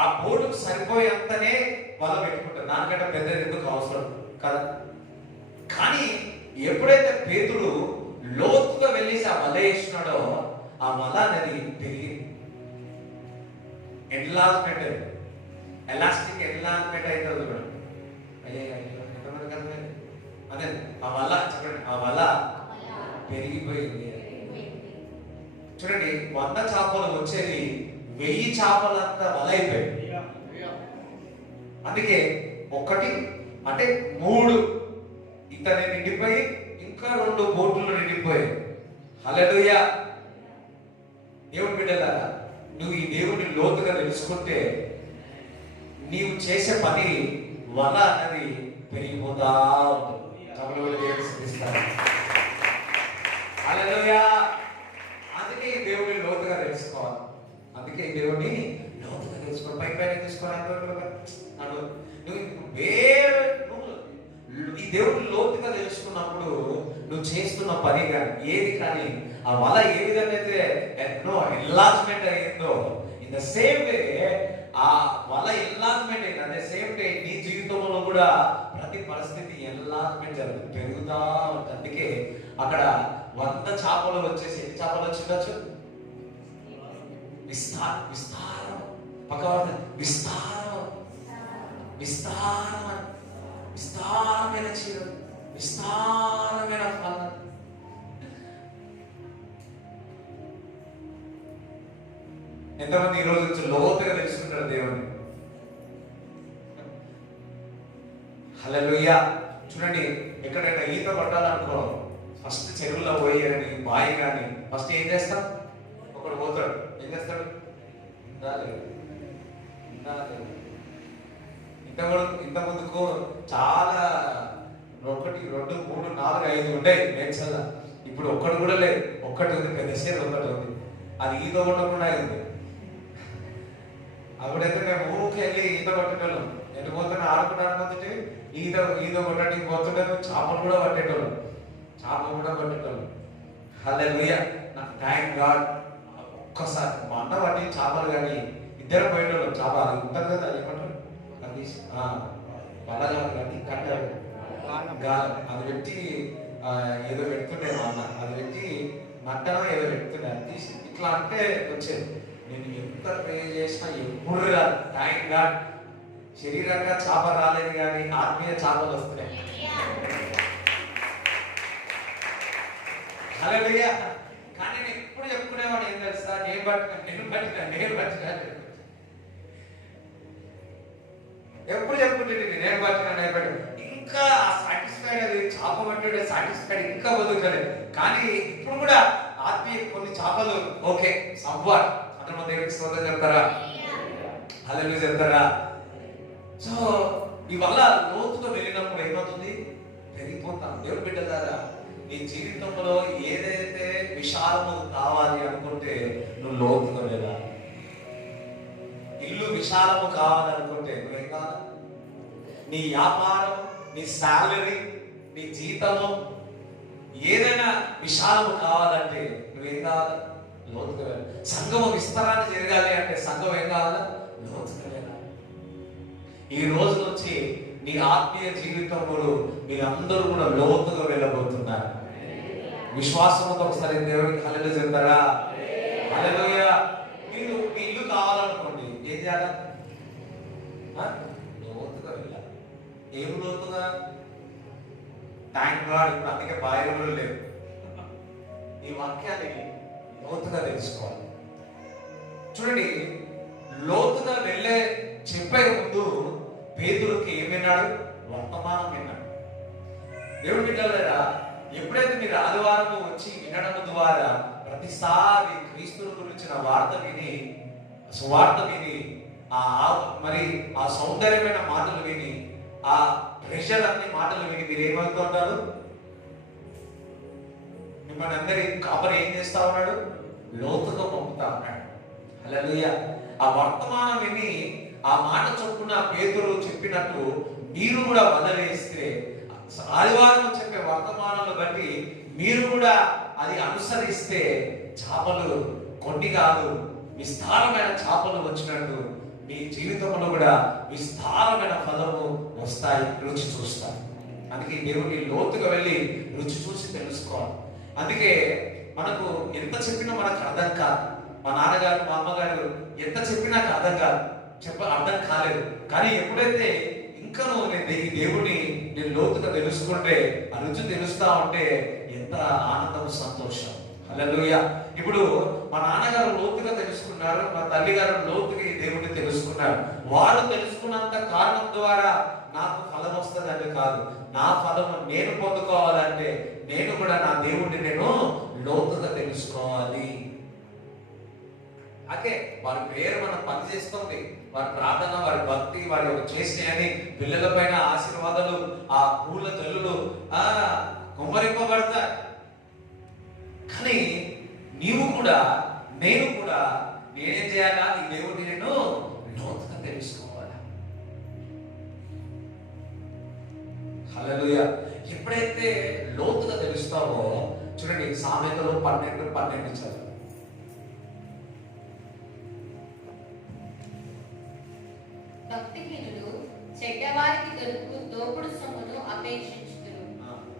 ఆ బోటుకు సరిపోయేంతనే వల పెట్టుకుంటారు. దానికంటే పెద్దది ఎందుకు అవసరం కదా. కానీ ఎప్పుడైతే పేతుడు లోతుగా వెళ్ళేసి ఆ వల వేసినాడో ఆ వల అనేది పెరిగింది. ఎన్లార్జ్మెంట్, ఎలాస్టిక్ ఎన్లార్జ్మెంట్ అవుతుంది చూడండి. అదే ఆ వల చెప్పండి, ఆ వల పెరిగిపోయింది. చూడండి, 100 చేపలు వచ్చేది 1000 చేపలంతా వల అయిపోయింది. అందుకే 1 అంటే 3 ఇతని నిండిపోయి ఇంకా 2 బోట్లు నిండిపోయాయి. హల్లెలూయా. దేవుని బిడ్డలారా, నువ్వు ఈ దేవుని లోతుగా తెలుసుకుంటే నీవు చేసే పని వల అనేది పెరిగిపోతా ఉంటుంది. హల్లెలూయా. అందుకే ఈ దేవుని లోతుగా తెలుసుకోవాలి. అందుకే ఈ దేవుని లోతుగా తెలుసుకోవాలి. పైన తీసుకోవాలి. ఈ దేవుని లోతుగా తెలుసుకున్నప్పుడు నువ్వు చేస్తున్న పని కానీ ఏది కానీ ఆ వల ఏ విధంగా అయితే ఎన్నో ఎన్లార్జ్మెంట్ అయ్యిందో, ఇన్ ద సేమ్ వే ఆ వల ఎన్లార్జ్మెంట్ అయింది. అదే సేమ్ డే నీ జీవితంలో కూడా ప్రతి పరిస్థితి ఎన్లార్జ్మెంట్ జరుగుతుంది, పెరుగుతా ఉంటుంది. అందుకే అక్కడ 100 చేపలు వచ్చేసి ఎన్ని చేపలు వచ్చిండొచ్చు? విస్తారం, విస్తారం, పక్కన విస్తారం, విస్తారం, విస్తారమైన చీర, విస్తారమైన ఫలం. ఎంతమంది ఈ రోజు నుంచి లోతుగా తెలుసుకుంటారు దేవుని? హల్లెలూయా. చూడండి, ఎక్కడైనా ఈత పట్టాలనుకో ఫస్ట్ చెరువులో పోయి కానీ బావి కానీ ఫస్ట్ ఏం చేస్తాం? ఒకడు పోతాడు, ఏం చేస్తాడు? ఇంత ముందుకు చాలా 1, 2, 3, 4, 5 ఉంటాయి నేర్చల్లా. ఇప్పుడు ఒక్కడు కూడా లేదు. ఒక్కటి ఉంది, పెద్ద సేరు ఒకటి ఉంది. అది ఈత కొట్టకుండా ఉంది. అప్పుడైతే మేము ఊరికి వెళ్ళి ఈత కొట్టేటోళ్ళం. ఎటు పోతున్నా ఆడుకుంటే ఈత కొట్టడానికి పోతుంటే చేపలు కూడా పట్టేటోళ్ళం. హల్లెలూయా. నాకు థ్యాంక్ గాడ్. ఒక్కసారి మా అన్న పట్టి చేపలు కానీ ఇద్దరు పోయేటోళ్ళం. చేప అది ఉంటుంది కదా, ఏమంటారు బలగాలు కానీ కట్టారు అది పెట్టి ఏదో పెడుతుండే మా అన్న. అది పెట్టి మట్టనం ఏదో పెడుతుండే. అది తీసి ఇట్లా అంటే వచ్చేది. నేను ఎంత ట్రై చేసినా ఎప్పుడు రాదు. Thank God. శరీరంగా చేప రాలేదు కానీ ఆత్మీయ చేపలు వస్తున్నాయి. హల్లెలూయా. కానీ నేను ఎప్పుడు చెప్పుకునేవాడు ఏం తెలుసా? నేను పట్టినా ఎప్పుడు చెప్పుకుంటే నేను పట్టినా ఇంకా సాటిస్ఫైడ్, అది చేప పట్టే సాటిస్ఫైడ్, ఇంకా బతుకుతాడు. కానీ ఇప్పుడు కూడా ఆత్మీయ కొన్ని చేపలు ఓకే సంవాట్ అంటే దేవుడికి స్తోత్రం చెప్తారా? హల్లెలూయా చెప్తారా? సో ఇవల్ల లోతుగా వెళ్ళినప్పుడు ఏమవుతుంది? పెరిగిపోతాం. దేవుడి బిడ్డలారా, నీ జీవితంలో ఏదైతే విశాలము కావాలి అనుకుంటే నువ్వు లోతుగా వెళ్ళాలి. ఇల్లు విశాలము కావాలనుకుంటే నువ్వేం కావాలి? నీ వ్యాపారం, నీ శాలరీ, నీ జీవితంలో ఏదైనా విశాలము కావాలంటే నువ్వేం కావాలి? లోతుగా వెళ్ళాలి. సంఘము విస్తరాన్ని జరగాలి అంటే సంఘం ఏం కావాలా? లోతుగా వెళ్ళాలి. ఈ రోజు నుంచి నీ ఆత్మీయ జీవితంలో మీరందరూ కూడా లోతుగా వెళ్ళబోతున్నారు. విశ్వాసంతో ఒకసారి దేవుడికి హల్లెలూయా చెప్తారా? హల్లెలూయా. మీరు మీ ఇల్లు కావాలనుకోండి, ఏం చేయాలి? లోతుగా వెళ్ళాలి. ఏం లోతుగా? థ్యాంక్ గాడ్ ఇప్పుడు అందుకే బాయిలు లేవు. ఈ వాక్యాన్ని లోతుగా తెలుసుకోవాలి. చూడండి, లోతుగా చెప్పే ముందు పేతురుకి ఏం విన్నాడు? వర్తమానం విన్నాడు. దేవుడి బిడ్డలారా, ఎప్పుడైతే మీరు ఆదివారం వచ్చి వినడం ద్వారా ప్రతిసారి క్రీస్తుని గురించిన సువార్త విని మరి ఆ సౌందర్యమైన మాటలు విని ఆ ట్రెజర్ అన్ని మాటలు విని మీరు ఏమవుతుంటారు? మిమ్మల్ని అందరి కబర్ ఏం చేస్తా ఉన్నాడు? లోతుగా పంపుతా ఉన్నాడు. హల్లెలూయా. ఆ వర్తమానం విని ఆ మాట చొప్పున పేతురు చెప్పినట్టు మీరు కూడా వదిలేస్తే, ఆదివారం చెప్పే వర్తమానాలను బట్టి మీరు కూడా అది అనుసరిస్తే చేపలు కొన్ని కాదు విస్తారమైన చేపలు వచ్చినట్టు మీ జీవితంలో కూడా విస్తారమైన ఫలము వస్తాయి, రుచి చూస్తాయి. అందుకే దేవుని లోతుగా వెళ్ళి రుచి చూసి తెలుసుకోవాలి. అందుకే మనకు ఎంత చెప్పినా మనకు అర్థం కాదు. మా నాన్నగారు మా అమ్మగారు ఎంత చెప్పినా నాకు అర్థం కాదు, అర్థం కాలేదు. కానీ ఎప్పుడైతే ఇంకా ఈ దేవుని నేను లోతుగా తెలుసుకుంటే ఆ రుచి తెలుస్తా ఉంటే ఎంత ఆనందం, సంతోషం. హల్లెలూయా. ఇప్పుడు మా నాన్నగారు లోతుగా తెలుసుకున్నారు, మా తల్లిగారు లోతుగా ఈ దేవుడిని తెలుసుకున్నారు. వారు తెలుసుకున్నంత కారణం ద్వారా నాకు ఫలం వస్తుందంటే కాదు, నా ఫలము నేను పొందుకోవాలంటే నేను కూడా నా దేవుడిని నేను లోతుగా తెలుసుకోవాలి. అదే వారి పేరు మనం పనిచేస్తుంది, వారి ప్రార్థన, వారి భక్తి, వారి యొక్క చేసినని పిల్లల పైన ఆశీర్వాదాలు, ఆ పూల జల్లులు కుమ్మరింపబడతాయి. కానీ నీవు కూడా నేను కూడా నేనేం చేయాలా? ఈ దేవుడిని నేను లోతుగా తెలుసుకోవాలా. హల్లెలూయా. ఎప్పుడైతే లోతుగా తెలుస్తావో చూడండి, సామెతలు 12:12 చదువు. భక్తిహీనులు చెడ్డవారికి దోపుడు సొమ్మును అపేక్షించుదురు,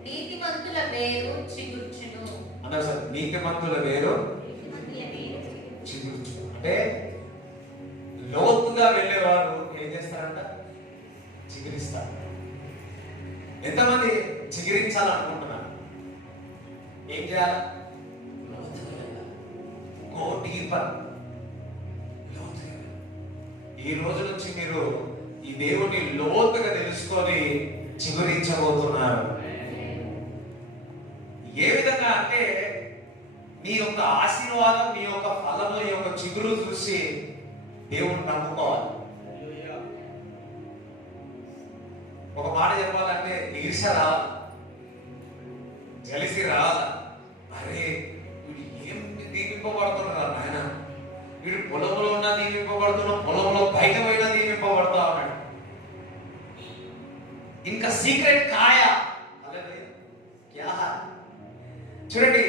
నీతిమంతుల వేరు చిగుర్చును. అన్నారు సార్, నీతిమంతుల వేరు చిగుర్చును. అంటే లోతుగా వెళ్ళేవారు ఏం చేస్తారంట? చిగురిస్తారు. ఎంతమంది చిగురించాలనుకుంటున్నారు? ఏం చేయాలి? లోతుగా వెళ్ళాలి. Go deeper. ఈ రోజు నుంచి మీరు ఈ దేవుని లోతుగా తెలుసుకొని చిగురించబోతున్నారు. ఏ విధంగా అంటే నీ యొక్క ఆశీర్వాదం, నీ యొక్క ఫలము, నీ యొక్క చిగురు చూసి దేవుని నమ్ముకోవాలి. ఒక మాట చెప్పాలంటే ఈర్ష్య రావాలి, జలిసి రావాలి. అరే వీడు ఏం దీపింపబడుతున్నారా నాయన, వీడు పొలంలో ఉన్నా దీవింపబడుతున్నాం, పొలంలో బయట పోయినా దీవింపబడతా ఉన్నాడు. ఇంకా సీక్రెట్ కాయ చూడండి.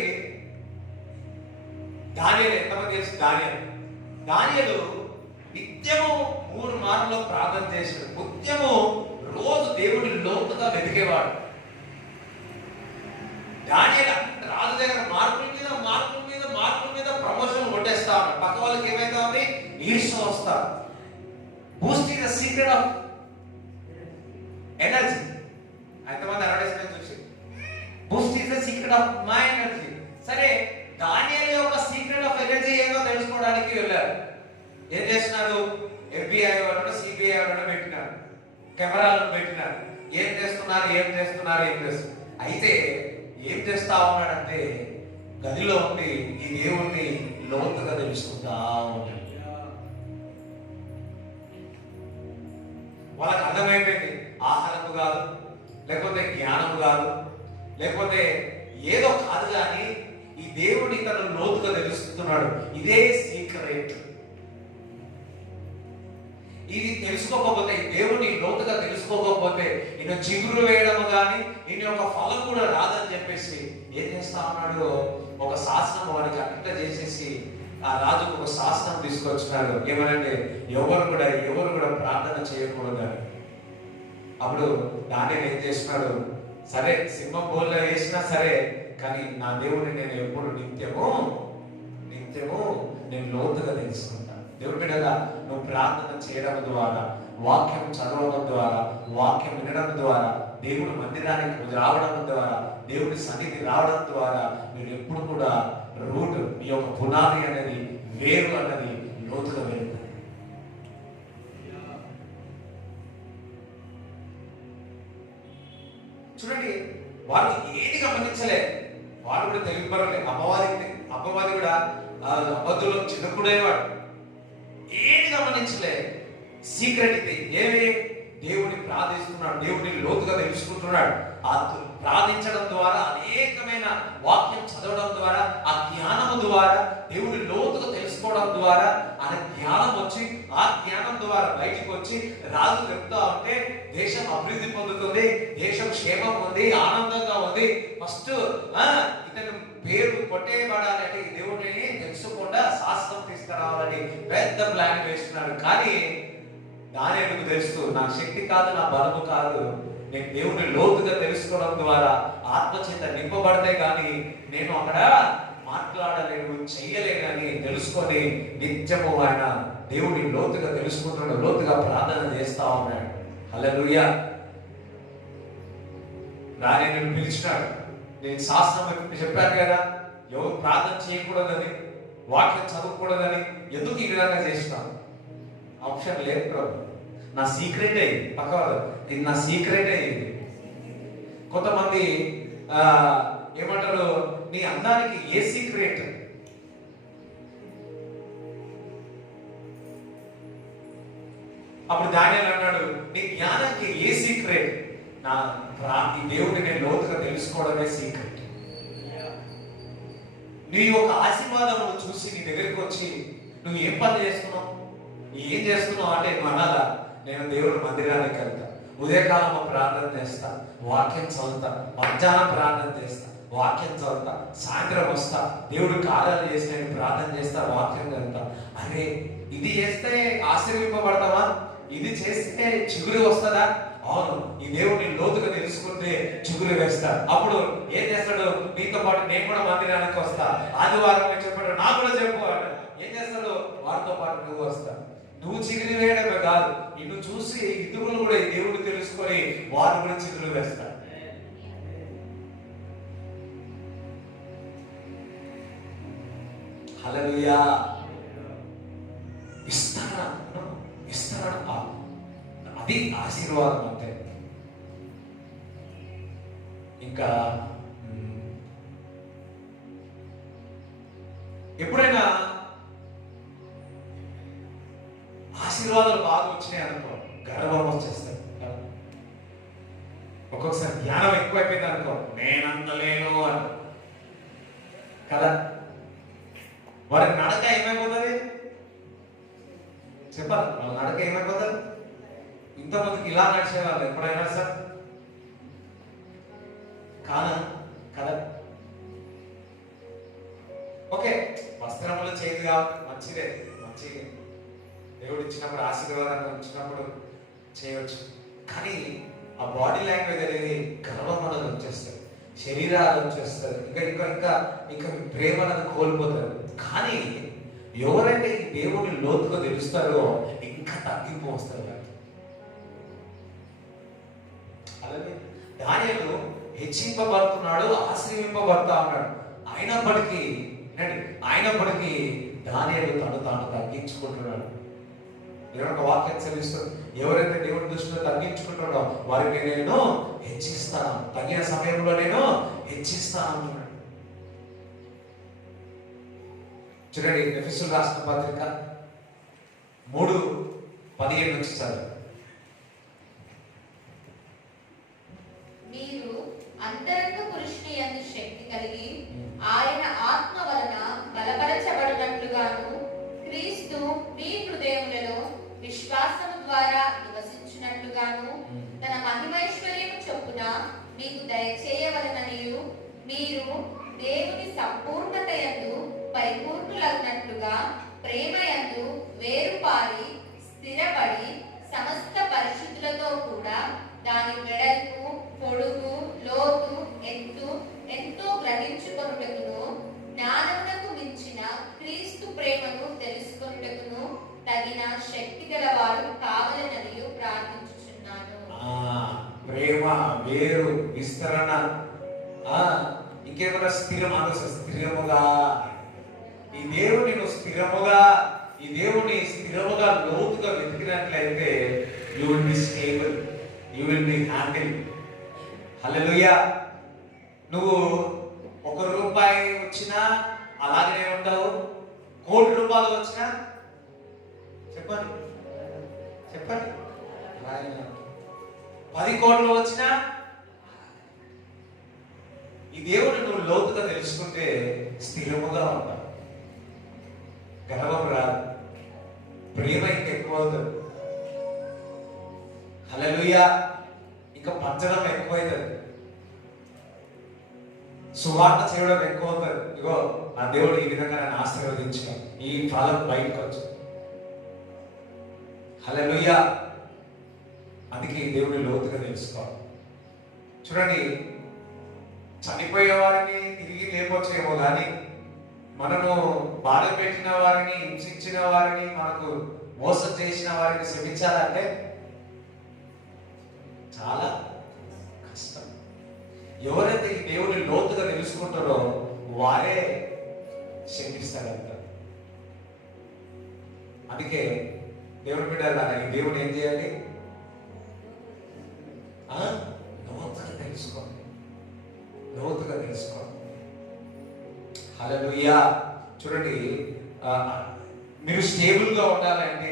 దానియేలు ఎంతమంది తెలుసు? దానియేలు నిత్యము 3 మార్లు ప్రార్థన చేశాడు. నిత్యము రోజు దేవుని లోతుగా వెతికేవాడు. దానియేలు రాజు దగ్గర మార్కుల మీద ప్రమోషన్ కొట్టేస్తా ఉన్నాడు. పక్క వాళ్ళకి ఏమైతా ఉంది? ఈర్ష్య వస్తా. Boost is the secret of energy. ఎంతమంది అడ్వర్టైజ్మెంట్ చూసి Boost is the secret of my energy. సరే, దానియేలు యొక్క సీక్రెట్ ఆఫ్ ఎనర్జీ ఏదో తెలుసుకోవడానికి వెళ్ళారు. ఏం చేస్తున్నారు? FBI వాళ్ళు, CBI వాళ్ళు పెట్టినారు, కెమెరాలను పెట్టినారు. ఏం చేస్తున్నారు? అయితే ఏం చేస్తా ఉన్నాడంటే గదిలో ఉండి ఈ దేవుణ్ణి లోతుగా తెలుసుకుంటా ఉంటాడు. వాళ్ళకి అర్థమైపోయింది, ఆహారము కాదు, లేకపోతే జ్ఞానము కాదు, లేకపోతే ఏదో కాదు, కానీ ఈ దేవుడిని తను లోతుగా తెలుసుకుంటున్నాడు. ఇదే సీక్రెట్. ఇది తెలుసుకోకపోతే, దేవుడిని లోతుగా తెలుసుకోకపోతే ఈయన చిగురు వేయడం కానీ ఈయన యొక్క ఫలం కూడా రాదని చెప్పేసి ఏం చేస్తా ఉన్నాడు, ఒక శాసనం వారికి అట్లా చేసేసి ఆ రాజుకు ఒక శాసనం తీసుకొచ్చినాడు. ఏమనంటే ఎవరు కూడా ప్రార్థన చేయకూడదని. అప్పుడు దానియేలు ఏం చేసినాడు, సరే సింహం బోల్లో వేసినా సరే, కానీ నా దేవుడిని నేను ఎప్పుడు నిత్యము నేను లోతుగా తెలుసుకుంటాను. దేవుడి బిడ్డగా నువ్వు ప్రార్థన చేయడం ద్వారా, వాక్యం చదవడం ద్వారా, వాక్యం వినడం ద్వారా, దేవుడి మందిరానికి రావడం ద్వారా, దేవుడి సన్నిధి రావడం ద్వారా మీరు ఎప్పుడు కూడా రూట్, మీ యొక్క పునాది అనేది, వేరు అన్నది లోతుగా వెళ్తుంది. చూడండి, వాళ్ళు ఏది గమనించలే, వాళ్ళు కూడా తెలియపరలే. అపవాది కూడా అబద్ధులు చిన్నకుడేవాడు, ఏది గమనించలే. సీక్రెట్ ఇది. ఏమి? దేవుని ప్రార్థిస్తున్నాడు, దేవుని లోతుగా తెలుసుకుంటున్నాడు. ఆ ప్రార్థించడం ద్వారా, అనేకమైన వాక్యం చదవడం ద్వారా, ఆ జ్ఞానము ద్వారా, దేవుని లోతుగా తెలుసుకోవడం ద్వారా ఆయన జ్ఞానం వచ్చి, ఆ జ్ఞానం ద్వారా బయటికి వచ్చి రాజు చెప్తా ఉంటే దేశం అభివృద్ధి పొందుతుంది, దేశం క్షేమం ఉంది, ఆనందంగా ఉంది. ఫస్ట్ ఇతను పేరు కొట్టేయబడాలంటే దేవుడిని తెలుసుకోకుండా శాస్త్రం తీసుకురావాలని పెద్ద ప్లాన్ వేస్తున్నాడు. కానీ దానియేలుకు తెలుసు, నా శక్తి కాదు, నా బలము కాదు, నేను దేవుని లోతుగా తెలుసుకోవడం ద్వారా ఆత్మచేత నింపబడితే కానీ నేను అక్కడ మాట్లాడలేను, చెయ్యలేనని తెలుసుకొని నిత్యము ఆయన దేవుని లోతుగా తెలుసుకుంటున్నాడు, లోతుగా ప్రార్థన చేస్తా ఉన్నాడు. హల్లెలూయా. దానియేలును పిలిచినాడు. నేను శాస్త్రం చెప్పాను కదా, ఎవరు ప్రార్థన చేయకూడదని, వాక్యం చదవకూడదని, ఎందుకు ఈ విధంగా చేసినాను? ఆప్షన్ లేదు ప్రభు, నా సీక్రెట్ అయ్యింది. ఇది నా సీక్రెట్ అయ్యింది. కొంతమంది ఏమంటారు, నీ అందానికి ఏ సీక్రెట్? అప్పుడు దానియేలు అన్నాడు, నీ జ్ఞానానికి ఏ సీక్రెట్? నా ఈ దేవుడిని నేను లోతుగా తెలుసుకోవడమే సీక్రెట్. నీ యొక్క ఆశీర్వాదమును చూసి నీ దగ్గరికి వచ్చి నువ్వు ఏం పని చేస్తున్నావు, ఏం చేస్తున్నావు అంటే నువ్వు అనాలా, నేను దేవుడి మందిరానికి వెళ్తా, ఉదయకాలం ప్రార్థన చేస్తా, వాక్యం చదువుతా, మధ్యాహ్నం ప్రార్థన చేస్తా, వాక్యం చదువుతా, సాయంత్రం వస్తా, దేవుడు కార్యాలు చేసి నేను ప్రార్థన చేస్తా, వాక్యం చదువుతా. అరే, ఇది చేస్తే ఆశీర్వింపబడతావా? ఇది చేస్తే చిగురు వస్తుందా? అవును, ఈ దేవుడిని లోతుగా తెలుసుకుంటే చిగురు వేస్తా. అప్పుడు ఏం చేస్తాడు, నీతో పాటు నేను కూడా మందిరానికి వస్తా, ఆదివారం చెప్పాడు, నాకు కూడా చెప్పు. ఏం చేస్తాడు, వారితో పాటు నువ్వు వస్తా. నువ్వు చిగురు వేయడమే కాదు, నిన్ను చూసి ఇతరులు కూడా ఈ దేవుడు తెలుసుకొని వారు కూడా చిగురు వేస్తారు. హల్లెలూయా. విస్తరణ, అది ఆశీర్వాదం అంతే. ఇంకా ఎప్పుడైనా ఆశీర్వాదాలు బాగా వచ్చినాయి అనుకో, గర్వం వచ్చేస్తాయి. ఒక్కొక్కసారి జ్ఞానం ఎక్కువైపోయింది అనుకో, నేనంతలేను అని కదా. వారికి నడక ఏమైపోతుంది చెప్పాలి, వాళ్ళ నడక ఏమైపోతుంది? ఇంతమందికి ఇలా నడిచేవాళ్ళు ఎప్పుడైనా సార్ కాదా కదా. ఓకే, వస్త్రములు చేతి కాబట్టి మంచిదే, మంచిది, దేవుడు ఇచ్చినప్పుడు ఆశీర్వాదాన్ని ఇచ్చినప్పుడు చేయవచ్చు. కానీ ఆ బాడీ లాంగ్వేజ్ అనేది గర్వం అనేది వచ్చేస్తుంది, శరీరాలు వచ్చేస్తుంది, ఇంకా ప్రేమ అనేది కోల్పోతారు. కానీ ఎవరైతే ఈ దేవుని లోతుగా తెలుస్తారో ఇంకా తగ్గింపు వస్తారు. అలాగే దానియేలు హెచ్చింపబడుతున్నాడు, ఆశ్రయింపబడతా ఉన్నాడు. అయినప్పటికీ దానియేలు తాను తగ్గించుకుంటున్నాడు. దేవుని వాక్యం చదివిస్తుంది, ఎవరైతే దేవుని దృష్టిలో తగ్గించుకుంటాడో వారికి నేను హెచ్చిస్తాను, తగిన సమయంలో నేను హెచ్చిస్తాను అంటున్నాడు. చూడండి, ఎఫెసీయులకు రాసిన పత్రిక 3:17 నుంచి చదువు. మీరు అంతరంగ పురుషుని యందు శక్తి కలిగి ఆయన ఆత్మ వలన బలపరచబడినట్లుగాను, క్రీస్తు మీ హృదయములలో విశ్వాసము ద్వారా నివసించినట్లుగాను, తన మహిమైశ్వర్య దయచేయవలననియు మీరు దేవుని సంపూర్ణతయందు పరిపూర్ణులగునట్లుగా ప్రేమయందు వేరుపారి స్థిరపడి సమస్త పరిశుద్ధులతో కూడా దాని వెడల్పు పొడుగు లోతు ఎత్తు ఎంతో గ్రహించుకొనుటకును జ్ఞానమునకు మించిన క్రీస్తు ప్రేమను తెలుసుకొనుటకును తగిన శక్తి గలవారు కావాలననియు ప్రార్థించుచున్నాను. ప్రేమ వేరు విస్తరణ, ఇంకేమైనా స్థిరముగా ఈ దేవుని స్థిరముగా ఈ దేవుని స్థిరముగా లోతుగా వెతికినట్లయితే you will be stable, you will be handle. Hallelujah. నువ్వు ₹1 వచ్చినా అలాగనే ఉంటావు, ₹1,00,00,000 వచ్చినా చెప్పండి 10 కోట్లు వచ్చినా ఈ దేవుడిని నువ్వు లోతుగా తెలుసుకుంటే స్థిరముగా ఉంటావు. గర్వం రాదు, ప్రేమ ఇంకెక్కువ అవుతుంది. హల్లెలూయా. ఇంకా పంచడం ఎక్కువైతుంది, సువార్త చేయడం ఎక్కువ అవుతుంది. ఇగో ఆ దేవుడు ఈ విధంగా నన్ను ఆశీర్వదించాడు, ఈ ఫలం బయటకు వచ్చు. హల్లెలూయా. అందుకే ఈ దేవుడిని లోతుగా తెలుసుకోవాలి. చూడండి, చనిపోయే వారిని తిరిగి లేపొచ్చేమో కానీ మనము బాధ పెట్టిన వారిని, హింసించిన వారిని, మనకు మోసం చేసిన వారిని క్షమించాలంటే చాలా కష్టం. ఎవరైతే ఈ దేవుని లోతుగా తెలుసుకుంటారో వారే క్షమిస్తారంటారు. అందుకే దేవుడి బిడ్డలారా, ఈ దేవుడు ఏం చేయాలి? లోతుగా తెలుసుకోండి, లోతుగా తెలుసుకోండి. హల్లెలూయా. చూడండి, మీరు స్టేబుల్ గా ఉండాలంటే,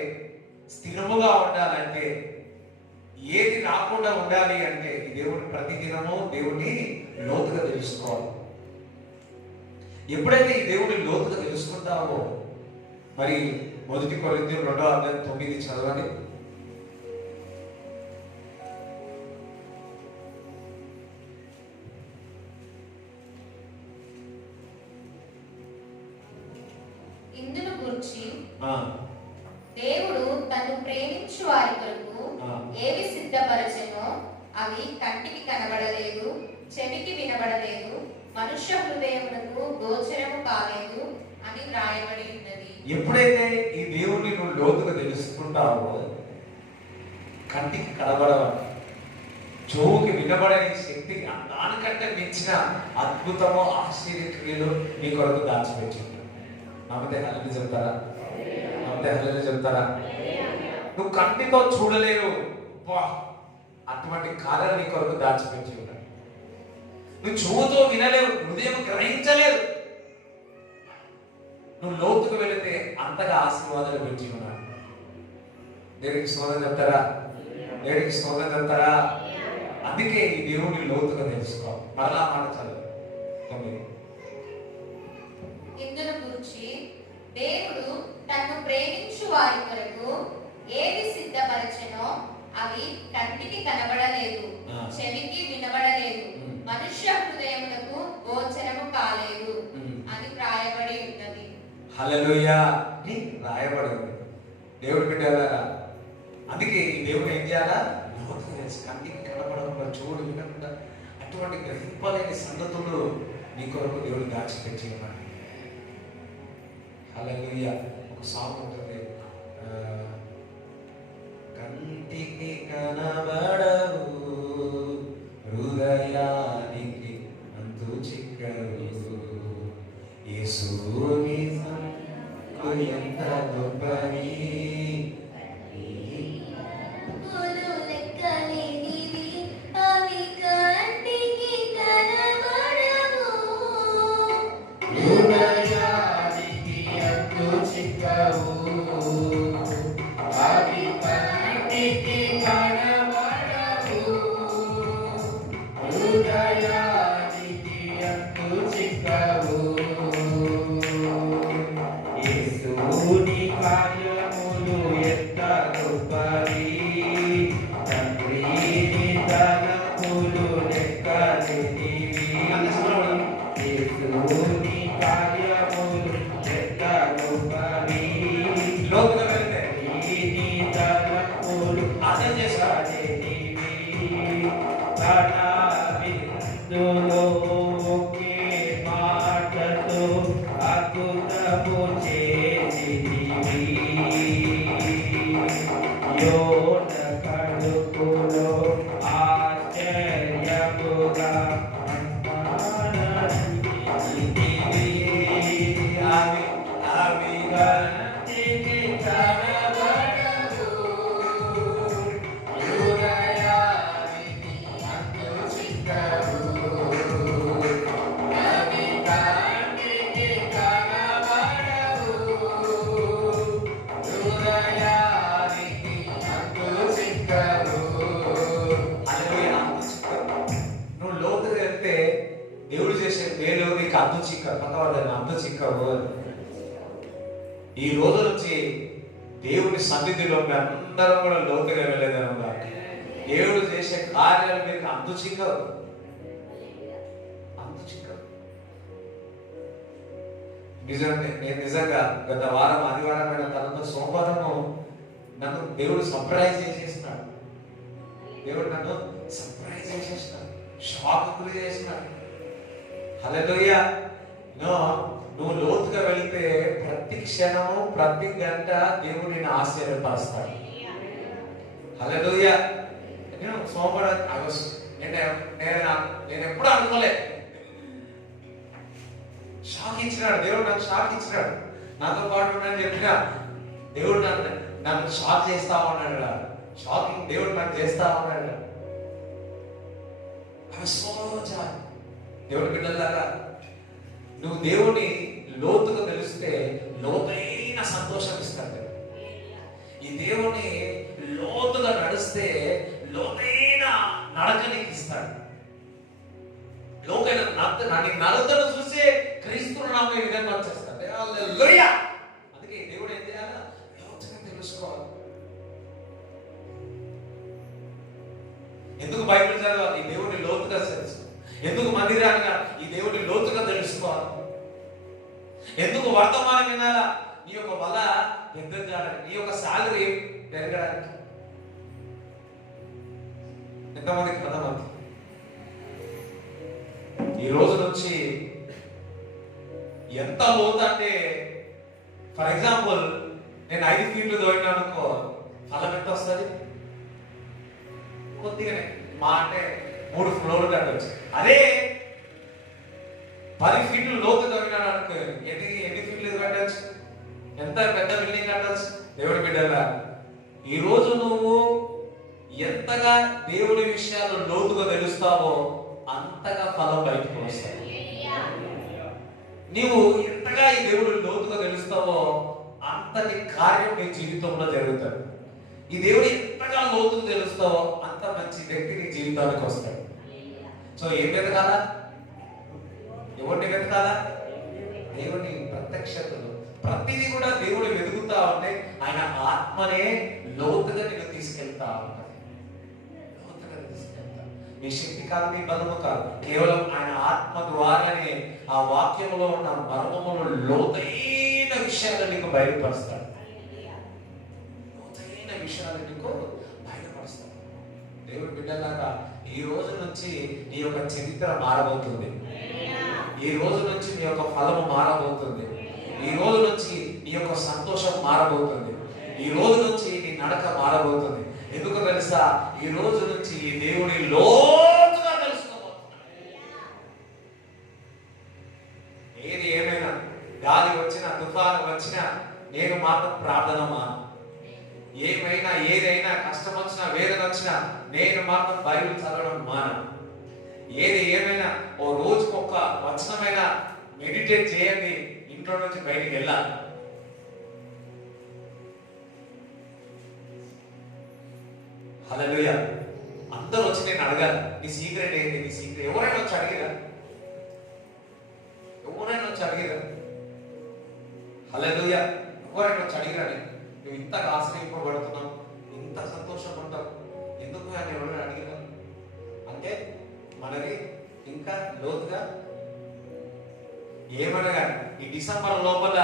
స్థిరముగా ఉండాలంటే, ఏది రాకుండా ఉండాలి అంటే ఈ దేవుని ప్రతిదినము దేవుడిని లోతుగా తెలుసుకోవాలి. ఎప్పుడైతే ఈ దేవుడిని లోతుగా తెలుసుకుంటామో, మరి 1 కొరింథీయులు 2:9 చదవండి. ఇందును గురించి దేవుడు తను ప్రేమించు వారి కొరకు ఏవి సిద్ధపరచెనో అవి కంటికి కనబడలేదు, చెవికి వినబడలేదు, మనుష్య హృదయమునకు గోచరము కాలేదు అని వ్రాయబడి ఉన్నది. ఎప్పుడైతే ఈ దేవుణ్ణి నువ్వు లోతుగా తెలుసుకుంటావో, కంటికి కనబడవని, చెవుకి వినబడని శక్తి, దానికంటే మించిన అద్భుతము, ఆశ్చర్యక్రియలు నీ కొరకు దాచిపెట్టింది. నమ్మతే హల్లెలూయా చెప్తారా? నమ్మతే హల్లెలూయా చెప్తారా? నువ్వు కంటితో చూడలేవు, అటువంటి కార్యాలు నీ కొరకు దాచిపెట్టి ఉన్నాడు. నువ్వు చెవుతో వినలేవు, హృదయం గ్రహించలేదు. నువ్వు లోతుకు వెళితే అంతగా ఆశీర్వాదాలు పెట్టి ఉన్నాడు. దేవుడికి స్తోత్రం చెప్తారా? దేవుడికి స్తోత్రం చెప్తారా? అందుకే ఈ దేవుని లోతుగా తెలుసుకో. మరలా మాట చదువు. ఇందును గురించి దేవుడు తను ప్రేమించు వారి కొరకు ఏవి సిద్ధపరచెనో అవి కంటికి కనబడలేదు, చెవికి వినబడలేదు, మనుష్య హృదయములకు గోచరము కాలేదు అని వ్రాయబడి ఉన్నది. హల్లెలూయా. రాయబడి ఉంది. దేవుడి బిడ్డలారా, అందుకే ఈ దేవుడు ఏం చేయాలా? కంటికి కనబడకుండా, చూడు వినకుండా, అటువంటి గ్రహింపలేని సంగతులు నీ కొరకు దేవుడు దాచిపెట్టి ఉన్నాడు. హల్లెలూయా. ఒక సాంగ్ ఉంటుంది, కంటికి కనబడవు, హృదయానికి అంతు చిక్కవు, యేసుని ఎంత గొప్పని తండ్రి తలపులు లెక్కలే చేసే మేలు నీకు అంతు చిక్క పక్కవాళ్ళని అంతు చిక్కవు. ఈ రోజు నుంచి దేవుని సన్నిధిలో మీ అందరం కూడా లోతుగా వెళ్ళలేదనగా దేవుడు చేసే కార్యాలు మీకు అంతు చిక్కవు, అంతు చిక్కవు. నేను నిజంగా గత వారం ఆదివారమైన తర్వాత సోమవారము నన్ను దేవుడు సర్ప్రైజ్ చేసేసినాడు. దేవుడు నన్ను సర్ప్రైజ్ చేసేసినాడు, షాక్ గురి చేసినాడు. హల్లెలూయా. నువ్వు లోతుగా వెళితే ప్రతి క్షణము ప్రతి గంట దేవుడు నిన్ను ఆశ్చర్యపరుస్తాడు. హల్లెలూయా. నేను సోమవారం నేను ఎప్పుడు అనుకోలే, షాక్ ఇచ్చినాడు దేవుడు, నాకు షాక్ ఇచ్చినాడు. నాతో పాటు ఉన్నాను చెప్పిన దేవుడు నన్ను షాక్ చేస్తా ఉన్నాడు. షాకింగ్ దేవుడు నాకు చేస్తా ఉన్నాడు. దేవుడి బిడ్డలాగా నువ్వు దేవుని లోతుగా తెలిస్తే లోతైన సంతోషం ఇస్తాడు. ఈ దేవుని లోతుగా నడిస్తే లోతైన నడక నీకు ఇస్తాడు. లోకైన నడకను చూసే క్రీస్తుని నామ ఈ విధంగా వచ్చేస్తాడు. హల్లెలూయా. అందుకే దేవుడు ఏం చేయాలి? లోతుగా తెలుసుకోవాలి. ఎందుకు బైబిల్ చదవాలి? ఈ దేవుడిని లోతుగా తెలుసుకోవాలి. ఎందుకు మందిరానిగా? ఈ దేవుడిని లోతుగా తెలుసుకోవాలి. ఎందుకు వర్తమానం వినాలా? నీ యొక్క బల పెద్దడానికి, నీ యొక్క సాలరీ పెరగడానికి. ఎంతమందికి పదమంది ఈ రోజు నుంచి ఎంత లోతు అంటే, ఫర్ ఎగ్జాంపుల్ నేను 5 ఫీట్లు దోయినా అనుకో, ఫలం ఎంత వస్తుంది? కొద్దిగానే, మా అంటే 3 ఫ్లోర్లు కట్టవచ్చు. అదే 10 ఫీట్లు లోతు దొరికినాడు అనుకో, ఎన్ని ఫీట్లు కట్టచ్చు? ఎంత పెద్ద బిల్డింగ్ కట్టచ్చు? దేవుడి బిడ్డలా, ఈ రోజు నువ్వు ఎంతగా దేవుడి విషయాలు లోతుగా తెలుస్తావో అంతగా ఫలం బయటకు వస్తాయి. నీవు ఎంతగా ఈ దేవుడు లోతుగా తెలుస్తావో అంతటి కార్యం నీ జీవితంలో జరుగుతుంది. ఈ దేవుడు ఎంతగా లోతుగా తెలుస్తావో అంత మంచి వ్యక్తి నీ జీవితానికి వస్తాడు. సో ఏం వెతకాలా? ఎవరిని వెతకాలా? దేవుని ప్రత్యక్షతలు. ప్రతిదీ కూడా దేవుడు వెతుకుతా ఉంటే ఆయన ఆత్మనే లోతుగా నేను తీసుకెళ్తా ఉంటాను. లోతుగా తీసుకెళ్తా. మీ శక్తి కాదు, మీ బలము కాదు, కేవలం ఆయన ఆత్మ ద్వారానే ఆ వాక్యంలో ఉన్న మర్మములు లోతైన విషయాలు నీకు బయలుపరుస్తాడు. లోతైన విషయాలు నీకు బయలుపరుస్తాడు. దేవుడి బిడ్డలాగా ఈ రోజు నుంచి నీ యొక్క చరిత్ర మారబోతుంది. ఈ రోజు నుంచి నీ యొక్క ఫలము మారబోతుంది. ఈ రోజు నుంచి నీ యొక్క సంతోషం మారబోతుంది. ఈ రోజు నుంచి నీ నడక మారబోతుంది. ఎందుకు తెలుసా? ఈ రోజు నుంచి ఈ దేవుని లోతుగా తెలుసుకోబోతున్నాడు. ఏది ఏమైనా, గాలి వచ్చినా, తుఫాను వచ్చినా నేను మాత్రం ప్రార్థన మాను. ఏమైనా ఏదైనా కష్టం వచ్చినా, వేదన వచ్చినా నేను మాత్రం బైబిల్ చదవడం మాను. ఏది ఏమైనా ఓ రోజుకొక వచనమైనా మెడిటేట్ చేయండి. ఇంట్లో నుంచి బయటికి వెళ్ళాలి. హల్లెలూయా. అందరూ వచ్చి నేను అడగాలి, నీ సీక్రెట్ ఏంటి? నీ సీక్రెట్ ఎవరైనా వచ్చి అడిగిరా? ఎవరైనా వచ్చి అడిగిరా? హల్లెలూయా. ఎవరైనా వచ్చి అడిగిరా? నువ్వు ఇంతగా ఆశ్రయింపబడుతున్నావు, ఇంత సంతోషం ఉంటావు, ఎందుకు అని ఎవరైనా అడిగిరా? అంటే మనది ఇంకా లోతుగా ఏమనగా ఈ డిసెంబర్ లోపల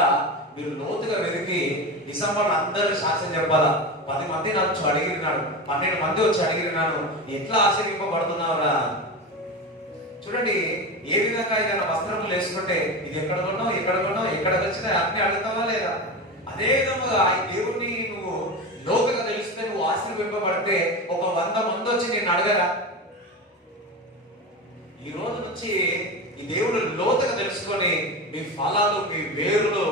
మీరు లోతుగా వెతికి డిసెంబర్ అందరూ సాక్ష్యం చెప్పాలా. 10 మంది నన్ను అడిగినాడు, 12 మంది వచ్చి అడిగినాను, ఎట్లా ఆశ్చర్యింపబడుతున్నావురా? చూడండి, ఏ విధంగా ఏదైనా వస్త్రములు వేసుకుంటే ఇది ఎక్కడ కొన్నావు, ఎక్కడ కొన్నావు, ఎక్కడ వచ్చినా అన్ని అడుగుతావా లేదా? అదే విధంగా ఈ దేవుడిని నువ్వు లోతుగా తెలిస్తే, నువ్వు ఆశ్చర్యింపబడితే ఒక 100 మంది వచ్చి నేను అడగరా? ఈ రోజు నుంచి ఈ దేవుడు లోతుగా తెలుసుకొని మీ ఫలాలు, మీ వేరులు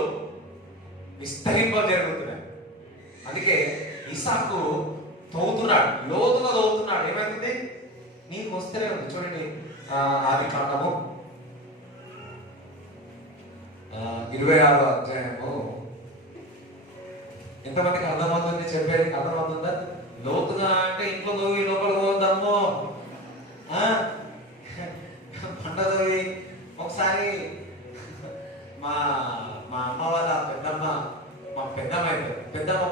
విస్తరింప జరుగుతున్నాయి. అందుకే ఇసాకు తవ్వుతున్నాడు, లోతుగా తవ్వుతున్నాడు. ఏమైంది? నీకు వస్తేనే ఉంది. చూడండి, ఆదికాండము 26వ అధ్యాయము. ఎంతమందికి అర్థమవుతుంది? చెప్పేది అర్థమవుతుందా? లోతుగా అంటే ఇంట్లో తోవి లోపల పోవద్దమ్మో, పండదవి ఒక ఒకసారి మా మా అమ్మ వాళ్ళ పెద్దమ్మ, మా పెద్దమ్మ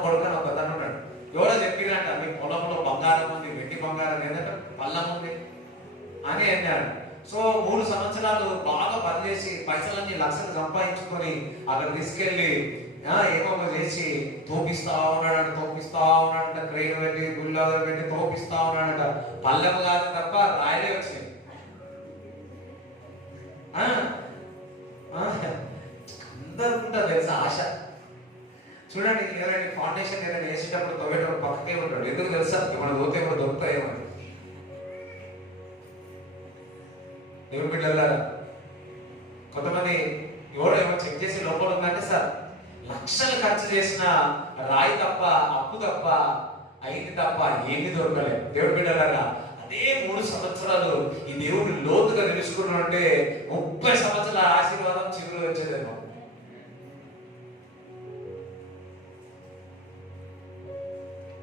కొడుకు అని ఒక అతను ఉన్నాడు. ఎవరో చెప్పినట్ట, మీ పొలంలో బంగారం ఉంది, వెండి బంగారం ఏంటంటే పల్లం ఉంది అని అన్నాడు. సో 3 సంవత్సరాలు బాగా పనిచేసి పైసలన్నీ లక్షలు సంపాదించుకొని అక్కడ తీసుకెళ్ళి ఏమో చేసి తోపిస్తా ఉన్నాడంట, క్రెయిన్ పెట్టి బుల్డోజర్ పెట్టి తోపిస్తా ఉన్నాడంట. పల్లెం కాదు తప్ప రాయలే వచ్చినాయి. అందరూ ఉంటారు తెలుసా ఆశ. చూడండి, ఎవరైనా ఫౌండేషన్ ఏదైనా వేసేటప్పుడు తవ్వేటప్పుడు పక్కకే ఉంటాడు. ఎందుకు తెలుసా? మన దోతే కూడా దొరుకుతాయేమో. దేవుని బిడ్డలారా, కొంతమంది ఎవరో ఏమో చెక్ చేసి లోపల ఉందంటే సార్ లక్షలు ఖర్చు చేసిన రాయి తప్ప, అప్పు తప్ప, అయింది తప్ప ఏమి దొరకలేదు. దేవుని బిడ్డలారా, అదే 3 సంవత్సరాలు ఈ దేవుడు లోతుగా తెలుసుకున్నాడంటే 30 సంవత్సరాల ఆశీర్వాదం చిగురు వచ్చేదేమో.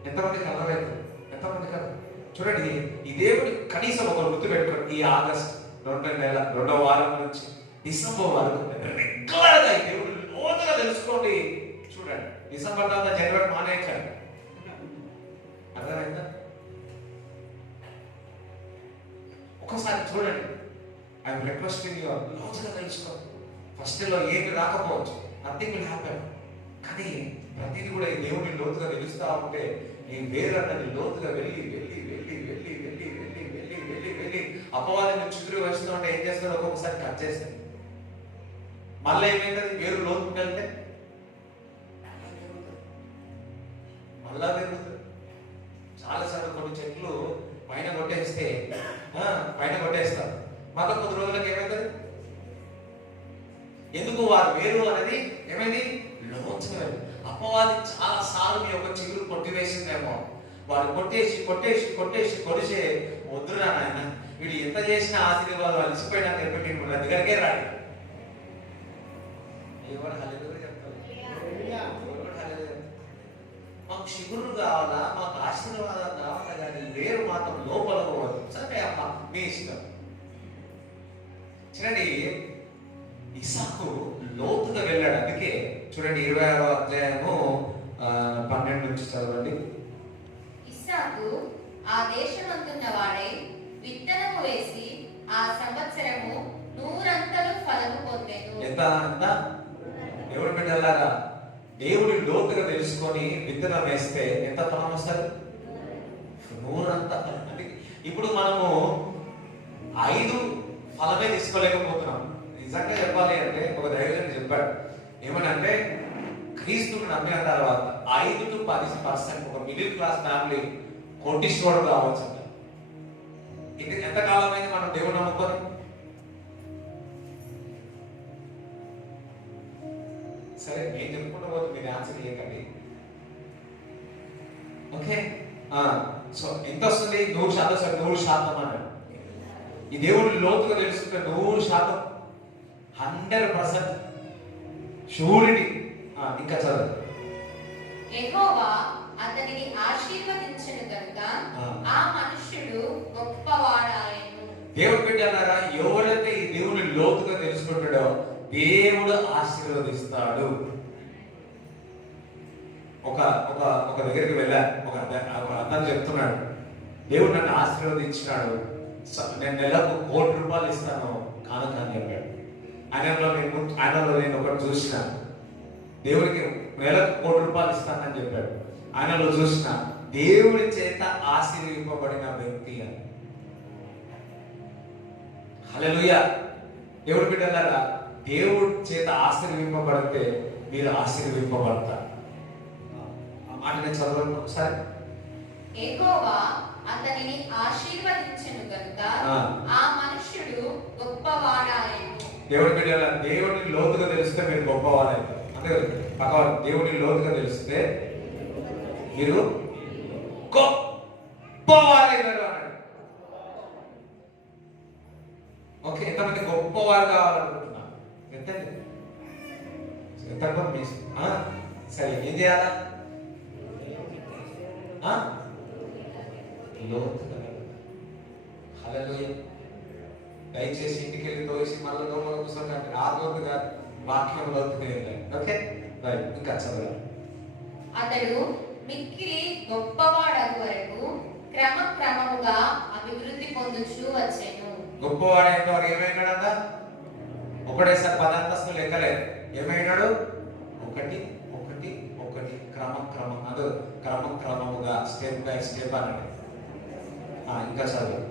ఎంతమందికి అర్థమైంది? ఎంతమంది కదా చూడండి, ఈ దేవుడు కనీసం ఒక గుర్తు పెట్టుకోండి. ఈ ఆగస్ట్ 2వ వారం నుంచి డిసెంబర్ వరకు రెగ్యులర్ గా ఈ దేవుడు లోతుగా తెలుసుకోండి. చూడండి, డిసెంబర్ తర్వాత జనవరి మానేయకండి. అర్థమైందా? ఒకసారి చూడండి. ఐఎమ్ రిక్వెస్టింగ్ యు లోతుగా తెలుసుకో. ఫస్ట్ లో ఏమి రాకపోవచ్చు, నథింగ్ విల్ హ్యాపెన్. కానీ ప్రతిదీ కూడా ఈ దేవుడిని లోతుగా తెలుస్తా ఉంటే నీ వేరన్నది లోతుగా వెళ్ళి వెళ్ళి వెళ్ళి వెళ్ళి వెళ్ళి వెళ్ళి వెళ్ళి వెళ్ళి వెళ్ళి అపవాదాన్ని చుట్టూ వేస్తూ ఉంటే ఏం చేస్తాడు? ఒక్కొక్కసారి కట్ చేస్తాడు. మళ్ళీ ఏమైతుంది? వేరు లోతుకు వెళ్తే మళ్ళా పెరుగుతుంది. చాలాసార్లు కొన్ని చెట్లు పైన కొట్టేస్తారు. మళ్ళీ కొద్ది రోజులకు ఏమవుతుంది? ఎందుకు? వారు వేరు అనేది ఏమైంది? లోతుగా వెళ్ళి అపవాది చాలా సార్లు మీ యొక్క చిగురు కొట్టివేసిందేమో. వారు కొట్టేసి వద్దురా నాయన, వీడు ఎంత చేసినా ఆశీర్వాదం అలసిపోయినా చెప్పి మన దగ్గరకే రాడు. ఎవరు హల్లెలూయా చెప్తారు? మాకు చిగురు కావాలా, మాకు ఆశీర్వాదం కావాలా, కానీ వేరు మాత్రం లోపల పోవద్దు. సరే అమ్మ, మీ ఇష్టం. చూడండి, ఇస్సాకు లోతుగా వెళ్ళాడు. అందుకే చూడండి 26వ అధ్యాయము 12 నుంచి చదవండి. ఇస్సాకు ఆ దేశమందున్న వాడై విత్తనము వేసి ఆ సంవత్సరము 100 ఫలము పొందెను. ఎంత? దేవుడి బిడ్డలారా, దేవుడి లోతుగా తెలుసుకొని విత్తనం వేస్తే ఎంత ఫలం వస్తుంది? 100. అంటే ఇప్పుడు మనము 5 ఫలమే తీసుకోలేకపోతున్నాం. నిజంగా చెప్పాలి అంటే ఒక దైవజనుడు చెప్పాడు, ఏమనంటే క్రీస్తుని నమ్మిన తర్వాత 5 to 10% ఒక మిడిల్ క్లాస్ ఫ్యామిలీ కోటీశ్వరుడు కావచ్చు అంట. ఇది ఎంతకాలమైంది మనం దేవుడు నమ్ముకొని? సరే, నేను చెప్పుకుంటూ పోతే మీరు ఆన్సర్ చేయకండి. ఓకే, సో ఎంత వస్తుంది? 100%. సార్ 100% అన్నాడు. ఈ దేవుడు లోతుగా తెలుసుకుంటే 100%, 100% షూరిటీ. ఇంకా చదవండి. యెహోవా అతనిని ఆశీర్వదించెను గనుక ఆ మనుష్యుడు గొప్పవాడాయెను. దేవుడు బిడ్డలారా, ఎవరైతే ఈ దేవుని లోతుగా తెలుసుకుంటాడో దేవుడు ఆశీర్వదిస్తాడు. ఒక దగ్గరికి వెళ్ళా, ఒక అతను చెప్తున్నాడు, దేవుడు నన్ను ఆశీర్వదించినాడు, నేను నెలకు ₹1,00,00,000 ఇస్తాను కానుక అని చెప్పాడు. ఆయనలో నేను ఒకటి చూసిన, దేవుడికి నెలకు ₹1,00,00,000 ఇస్తానని చెప్పాడు. ఆయనలో చూసిన దేవుడి చేత ఆశీర్వింపబడిన వ్యక్తి అని. హల్లెలూయా. దేవుడి బిడ్డలారా, దేవుడి చేత ఆశీర్వింపబడితే మీరు ఆశీర్వింపబడతారు. ఆ మాట నేను చదవండి ఒకసారి. యెహోవా అతనిని ఆశీర్వదించెను గనుక ఆ మనుష్యుడు గొప్పవాడాయెను. దేవుడి బిడ్డలారా, దేవుడిని లోతుగా తెలిస్తే మీరు గొప్పవారైతారు. అంతే కదా? పక్కవారు దేవుడిని లోతుగా తెలిస్తే మీరు గొప్పవారైతారు అన్నాడు. ఓకే, ఎంతమంది గొప్పవారు కావాలనుకుంటున్నారు? ఎంతండి? ఎంత? సరే, ఏం చేయాలా? లోతుగా. హల్లెలూయా. దయచేసి ఇంటికి వెళ్ళి తోసి మళ్ళీ లోపల కూర్చోకండి. ఆ లోతు కాదు, వాక్యం లోతుగా వెళ్ళండి. ఓకే రైట్, ఇంకా చదవాలి. అతడు మిక్కిలి గొప్పవాడగు వరకు క్రమక్రమముగా అభివృద్ధి పొందుచూ వచ్చెను. గొప్పవాడైన వాడు ఏమైనాడంట? ఒకటేసారి 10 అంతస్తులు ఎక్కలేదు. ఏమైనాడు? ఒకటి ఒకటి ఒకటి క్రమక్రమం, అదో క్రమక్రమముగా, స్టెప్ బై స్టెప్ అన్నాడు. ఇంకా చదువు.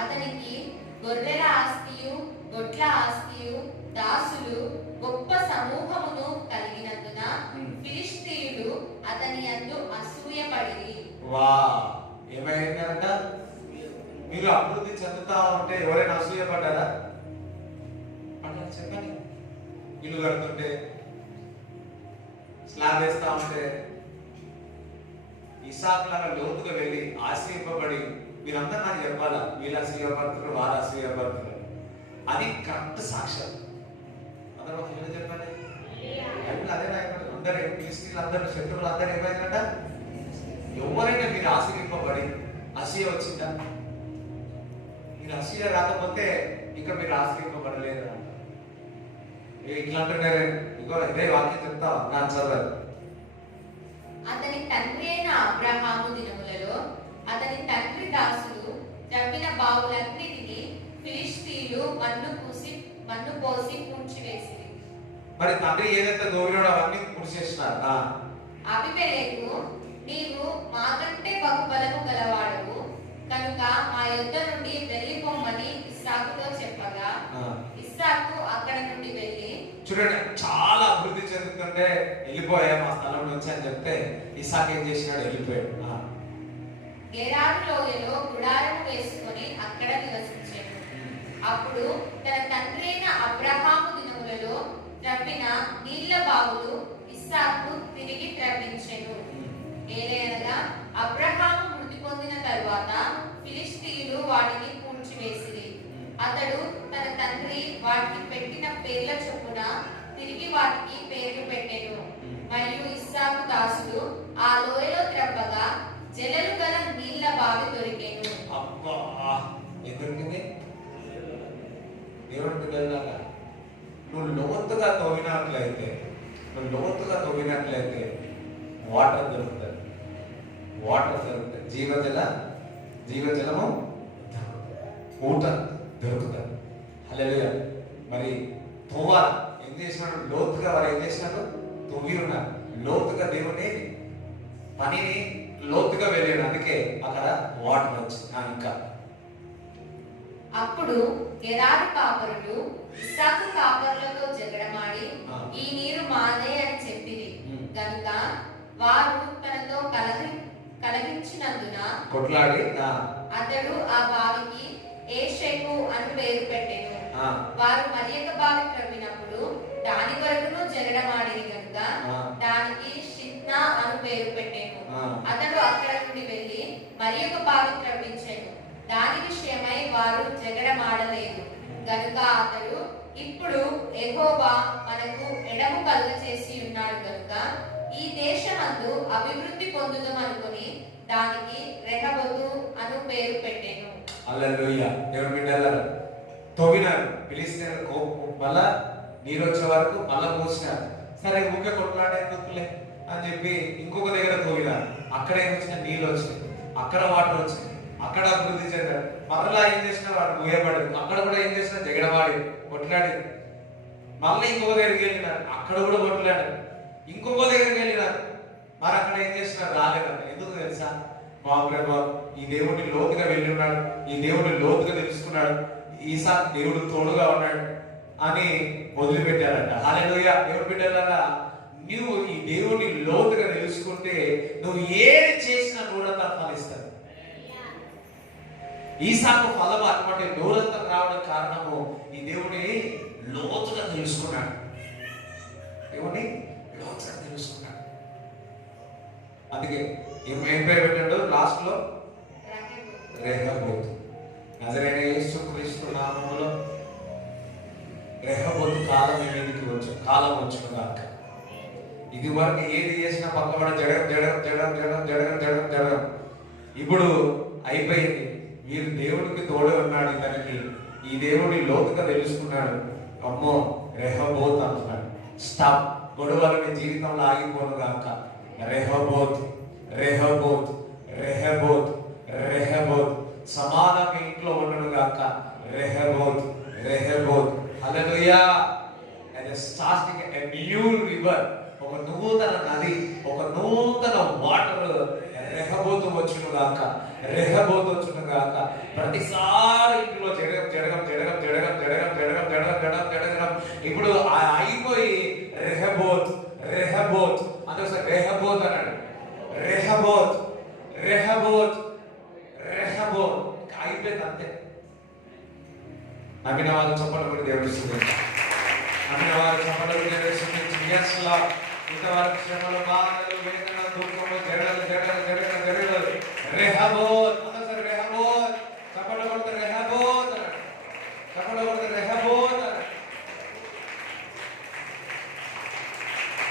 అతనికి గొర్రెల ఆస్తియు గొడ్ల ఆస్తియు దాసులు గొప్ప సమూహమును కలిగినందున ఫిలిష్తీయులు అతని యందు అసూయపడిరి. వా, ఏమైందంట? మీరు అభివృద్ధి చెందుతా ఉంటే ఎవరైనా అసూయపడ్డారా? పడ్డారు చెప్పండి. ఇల్లు కడుతుంటే, స్లాబ్ వేస్తా ఉంటే, ఇసాకు లాగా లోతుగా వెళ్ళి ఆశ్రయింపబడి మీరందరూ నాకు చెప్పాలా, వీళ్ళు అసూయపడుతున్నారు, వారు అసూయపడుతున్నారు. అది కరెక్ట్ సాక్ష్యం. అందరూ చెప్పండి. అదే నాయకుడు అందరూ ఫిలిష్తీయులు అందరూ శత్రువులు అందరూ ఏమైందంట? ఎవరైనా మీరు ఆశ్రయింపబడి అసూయ వచ్చిందా? మీరు అసూయ రాకపోతే ఇక మీరు ఆశ్రయింపబడలేదు అంట. ఇట్లా అంటున్నారు. ఇంకో ఇదే వాక్యం చెప్తా నా చదవాలి. అతని తండ్రి అయిన అబ్రహాము దినములలో అతని తండ్రి దాసులు త్రవ్విన బావులన్నిటినీ ఫిలిష్తీయులు మన్ను పోసి పూడ్చివేసిరి. మరి తండ్రి ఏదైతే దోవినాడో అవన్నీ పూడ్చేసినారు. అబీమెలెకు, నీవు మాకంటే బహుబలము గలవాడవు కనుక మా యొద్ద నుండి వెళ్ళిపోమని ఇస్సాకుతో చెప్పగా ఇస్సాకు అక్కడ నుండి వెళ్ళి, చూడండి చాలా అభివృద్ధి చెందుతుంటే వెళ్ళిపోయా మా స్థలం నుంచి అని చెప్తే ఇస్సాకు ఏం చేసినాడు? వెళ్ళిపోయాడు. గెరారు లోయలో గుడారము వేసుకొని అక్కడ నివసించాడు. అప్పుడు తన తండ్రి అయిన అబ్రహాము దినములలో త్రవ్విన నీళ్ల బావులు ఇస్సాకు తిరిగి త్రవ్వించెను. ఏలయనగా అబ్రహాము మృతి పొందిన తరువాత ఫిలిష్తీయులు వాటిని పూడ్చివేసిరి. అతడు తన తండ్రి వాటికి పెట్టిన పేర్ల చొప్పున తిరిగి వాటికి పేర్లు పెట్టెను. మరియు ఇస్సాకు దాసులు ఆ లోయలో త్రవ్వగా జలలు గల నీళ్ల బావి దొరికెను. అబ్బా, ఏం దొరికింది? దేవుడి పిల్లలాగా నువ్వు లోతుగా తవ్వినట్లయితే వాటర్ దొరుకుతుంది. జీవజలము ఊట దొరుకుతుంది. హల్లెలూయా. మరి తవ్వాలి ఏం చేసినాడు? లోతుగా వారు ఏం చేసినాడు? తవ్వి ఉన్నారు. లోతుగా దేవుని పనిని లోతుగా వెళ్ళాడు. అందుకే అక్కడ వాటర్ వచ్చింది. ఇంకా అప్పుడు గెరారు కాపరులు ఇస్సాకు కాపరులతో జగడమాడి ఈ నీరు మాదే అని చెప్పిరి. కనుక వారు తనతో కలహించినందున కొట్లాడి అతడు ఆ బావికి ఏషెకు అని పేరు పెట్టెను. వారు మరియొక బావి త్రవ్వినప్పుడు దాని కొరకును జగడమాడిరి గనుక దానికి షిత్నా అని పేరు పెట్టెను. అతడు అక్కడ నుండి వెళ్ళి మరియొక బావి త్రవ్వించెను. దాని విషయమై వారు జగడమాడలేదు గనుక అతడు, ఇప్పుడు యెహోవా మనకు ఎడము కలుగ చేసి ఉన్నాడు గనుక ఈ దేశమందు అభివృద్ధి పొందుదాం అనుకుని దానికి రెహబోతు అను పేరు పెట్టెను. హల్లెలూయా. దేవుని బిడ్డలారా, తవ్వినారు ఫిలిష్తీయుల కోపం వల్ల నీరు వచ్చే వరకు మళ్ళా పోసినారు. సరే ఊకే కొట్లాడేందుకులే అని చెప్పి ఇంకొక దగ్గర తవ్వినారు. అక్కడ ఏమొచ్చిన నీళ్ళు వచ్చినాయి, అక్కడ వాటర్ వచ్చినాయి, అక్కడ అభివృద్ధి చెందాడు. మరలా ఏం చేసినా వాడు ఊయబడదు. అక్కడ కూడా ఏం చేసినా జగడవాడి కొట్లాడి మళ్ళీ ఇంకొక దగ్గరికి వెళ్ళినారు. అక్కడ కూడా కొట్లాడారు. ఇంకొక దగ్గరికి వెళ్ళినారు. మరి అక్కడ ఏం చేసినారు? రాలేదంట. ఎందుకు తెలుసా? మా ప్రభు ఈ దేవుడిని లోతుగా వెళ్ళి ఉన్నాడు, ఈ దేవుడిని లోతుగా తెలుసుకున్నాడు, ఈసారి దేవుడు తోడుగా ఉన్నాడు అని వదిలిపెట్టారంట. హల్లెలూయా. దేవుడి బిడ్డలారా, నువ్వు ఈ దేవుడిని లోతుగా తెలుసుకుంటే నువ్వు ఏది చేసినా నూరంతా ఫలిస్తాడు. ఈసాకు ఫలం అటువంటి నూరంతా రావడం కారణము ఈ దేవుడిని లోతుగా తెలుసుకున్నాడు. దేవుడిని లోతుగా తెలుసుకున్నాడు. అందుకే ఏం పేరు పెట్టాడు లాస్ట్ లో? రెహబోతు. నజరైన యేసుక్రీస్తు నామములో రెహబోతు కాలం మీదకి వచ్చు, కాలం వచ్చును గాక. ఇది వరకు ఏది చేసినా పక్కబడ జడగం. ఇప్పుడు అయిపోయింది. వీరు దేవుడికి తోడు ఉన్నాడు. ఇతనికి ఈ దేవుని లోతుగా తెలుసుకున్నాడు. అమ్మో రెహోబోత్ అంటున్నాడు. స్టాప్, గొడవలు మీ జీవితంలో ఆగిపోను గాక. రెహోబోత్ రెహోబోత్ రెహోబోత్ రెహోబోత్, సమాధానం మీ ఇంట్లో ఉండను గాక. Rehoboth Rehoboth. Hallelujah. And starting a new river, ఒక నూతన నది, ఒక నూతన వాటర్ రెహోబోతు వచ్చును గాక. రెహోబోతు వచ్చును గాక. ప్రతిసారి ఇంట్లో జడగం జడగం జడగం జడగం జడగం జడగం జడగం జడగం జడగం. ఇప్పుడు అయిపోయి రెహోబోత్ రెహోబోత్ అంటే రెహోబోత్ అన్నాడు. రెహోబోత్ రెహోబోత్ రెహోబోత్ అయిపోయింది అంతే. నమ్మిన వాళ్ళు చెప్పడం కూడా దేవుడిస్తుంది. నమ్మిన వాళ్ళు చెప్పడం దేవుడిస్తుంది. ఇంతవరకు శ్రమలు, బాధలు, వేదన, దుఃఖము, జడలు జడలు జడలు జడలు. రెహోబోత్ అందరూ రెహోబోత్ చెప్పడం కూడా రెహోబోత్ అన్నాడు. చెప్పడం కూడా రెహోబోత్ అన్నాడు.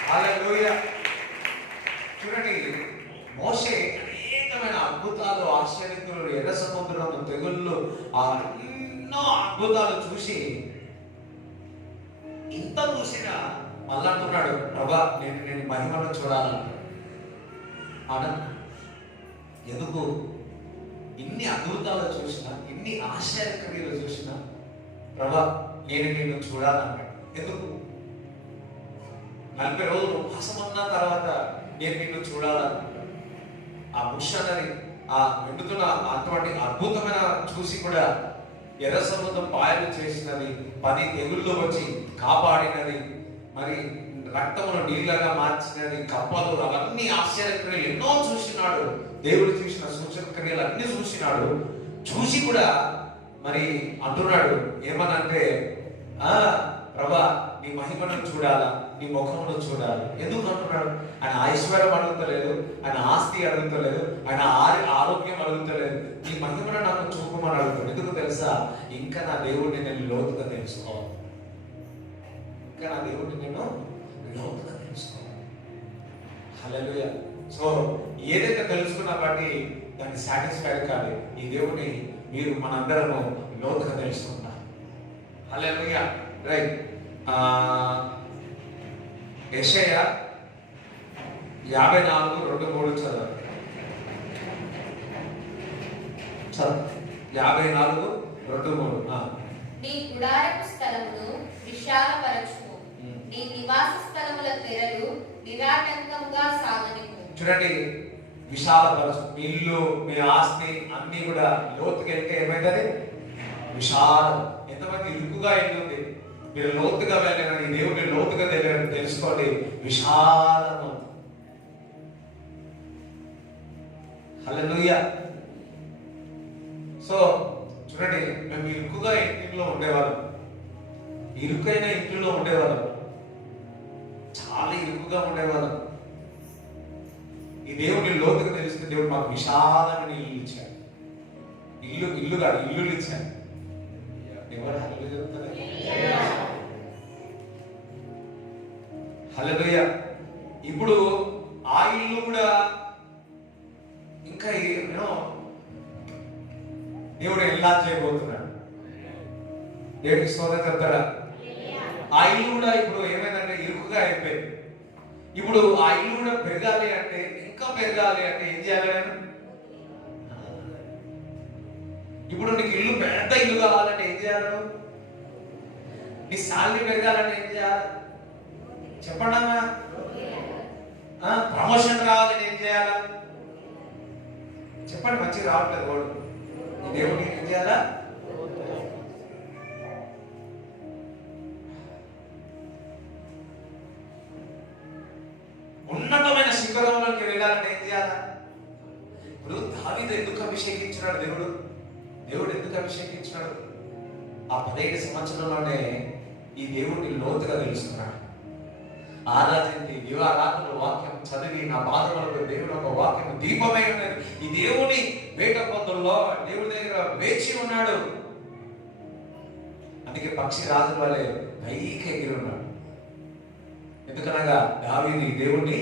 హల్లెలూయా. చూడండి, మోషే అనేకమైన అద్భుతాలు, ఆశ్చర్యక్రియలు, ఎర్ర సముద్రము, తెగుళ్ళు, ఎన్నో అద్భుతాలు చూసి ఇంత చూసినా మళ్ళా అంటున్నాడు, ప్రభా నేను మహిమను చూడాలన్నాడు. ఎందుకు? ఇన్ని అద్భుతాలు చూసినా, ఇన్ని ఆశ్చర్యక్రియలు చూసినా, ప్రభా నేను చూడాలన్నాడు. ఎందుకు? 40 రోజులు ఉపవాసం ఉన్న తర్వాత నేను నిన్ను చూడాలన్నాడు. ఆ బుష్ అన్నది, ఆ వెండుతున్న అటువంటి అద్భుతమైన చూసి కూడా ఎర్ర సముద్రం పాయలు చేసినది, 10 తెగుళ్ళు వచ్చి కాపాడినది, మరి రక్తమును నీళ్ళగా మార్చినది, కప్పలు, అవన్నీ ఆశ్చర్యక్రియలు ఎన్నో చూసినాడు. దేవుడు చూసిన సూచన క్రియలు అన్ని చూసినాడు. చూసి కూడా మరి అంటున్నాడు ఏమనంటే, ప్రభా నీ మహిమను చూడాలా, నీ ముఖమును చూడాలి. ఎందుకు అంటున్నాడు? ఆయన ఐశ్వర్యం అడుగుతలేదు, ఆయన ఆస్తి అడుగుతలేదు, ఆయన ఆరోగ్యం అడుగుతలేదు. నీ మహిమను నాకు చూపమని అడుగుతాడు. ఎందుకు తెలుసా? ఇంకా నా దేవుడిని నేను లోతుగా తెలుసుకోవాలి. ఇంకా నా దేవుడిని నేను లోతుగా తెలుసుకోవాలి. హల్లెలూయా. సో ఏదైతే తెలుసుకున్నా బట్టి దాన్ని సాటిస్ఫైడ్ కాదు. ఈ దేవుడిని మీరు మనందరము లోతుగా తెలుసుకుంటాం. హల్లెలూయా. రైట్. యెషయా 54:2-3 చదవండి. 54:2-3. నీ గుడారపు స్థలమును విశాలపరచుము, నీ నివాస స్థలముల తెరలు నిరాటంకంగా సాగనివ్వు. చూడండి, విశాలపరచు. మీ ఇల్లు, మీ ఆస్తి అన్ని కూడా లోతుకెళ్తే ఏమైంది? విశాలం. ఎంతమంది ఇరుకుగా ఇల్లుంది, మీరు లోతుగా వెళ్ళిన దేవుని లోతుగా తెలుసుకోండి, విశాలము. హల్లెలూయా. సో చూడండి, మేము ఇరుకుగా ఇంట్లో ఉండేవాళ్ళం, ఇరుకైన ఇంట్లో ఉండేవాళ్ళం, చాలా ఇరుకుగా ఉండేవాళ్ళం. ఈ దేవుని లోతుగా తెలిస్తే దేవుడు మాకు విశాలమైన ఇల్లు ఇచ్చాడు. ఇల్లు కాదు, ఇల్లులు ఇచ్చాడు. ఎవరు హల్లెలూయా చెప్తారు? హల్లెలూయా. ఇప్పుడు ఆ ఇల్లు కూడా ఇంకా దేవుడు ఎలా చేయబోతున్నాడు? దేవుడికి స్తోత్రం చెప్తాడా? ఆ ఇల్లు కూడా ఇప్పుడు ఏమైందంటే ఇరుకుగా అయిపోయింది. ఇప్పుడు ఆ ఇల్లు కూడా పెరగాలి అంటే, ఇంకా పెరగాలి అంటే ఏం చేయాలి? ఇప్పుడు నీకు ఇల్లు పెద్ద ఇల్లు కావాలంటే ఏం చేయాలి? నీ శాలరీ పెరగాలంటే ఏం చేయాలి? చెప్పండి అమ్మా. ప్రమోషన్ రావాలని ఏం చేయాలా? చెప్పండి. మంచిగా రావట్లేదు వాడు. దేవుడికి ఏం చేయాలా? ఉన్నతమైన శిఖరంలోకి వెళ్ళాలంటే ఏం చేయాలా? ఇప్పుడు దావీదు ఎందుకు అభిషేకించినాడు? దేవుడు ఎందుకు అభిషేకించినాడు? ఆ 15 సంవత్సరంలోనే ఈ దేవుడిని లోతుగా తెలుసుకున్నాడు. ఆరాధించి దివారాత్రుల వాక్యం చదివి, నా పాదములకు దేవుడు ఒక వాక్యం దీపమై ఉన్నది. ఈ దేవుని వేట పొందుల్లో దేవుడి దగ్గర వేచి ఉన్నాడు. అందుకే పక్షి రాజు వలె పైకి ఎగిరి ఉన్నాడు. ఎందుకనగా దావీదు దేవుడిని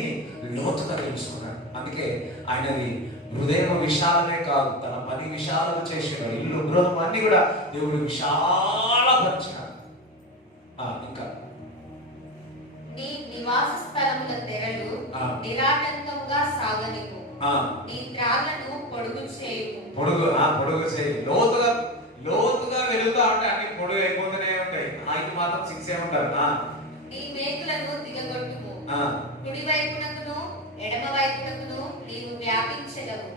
లోతుగా తెలుసుకున్నాడు. అందుకే ఆయనది హృదయం విశాలమే కాదు, తన పని విశాలం చేసినాడు. ఇల్లు గృహం అన్ని కూడా దేవుడు విశాలపరిచినాడు. ఇంకా నీ నివాస స్థలముల తెరలు నిరాటంకంగా సాగనివ్వు. నీ త్రాళ్లను పొడుగు చేయు. పొడుగు చేయి. లోతుగా వెలుగుతా ఉంటే అన్ని పొడుగు అయిపోతూనే ఉంటాయి. ఆయన మాత్రం 6 ఉంటారు. నీ మేకులను దిగగొట్టుము. కుడి వైపునకును ఎడమ వైపునకును నీవు వ్యాపించెదవు.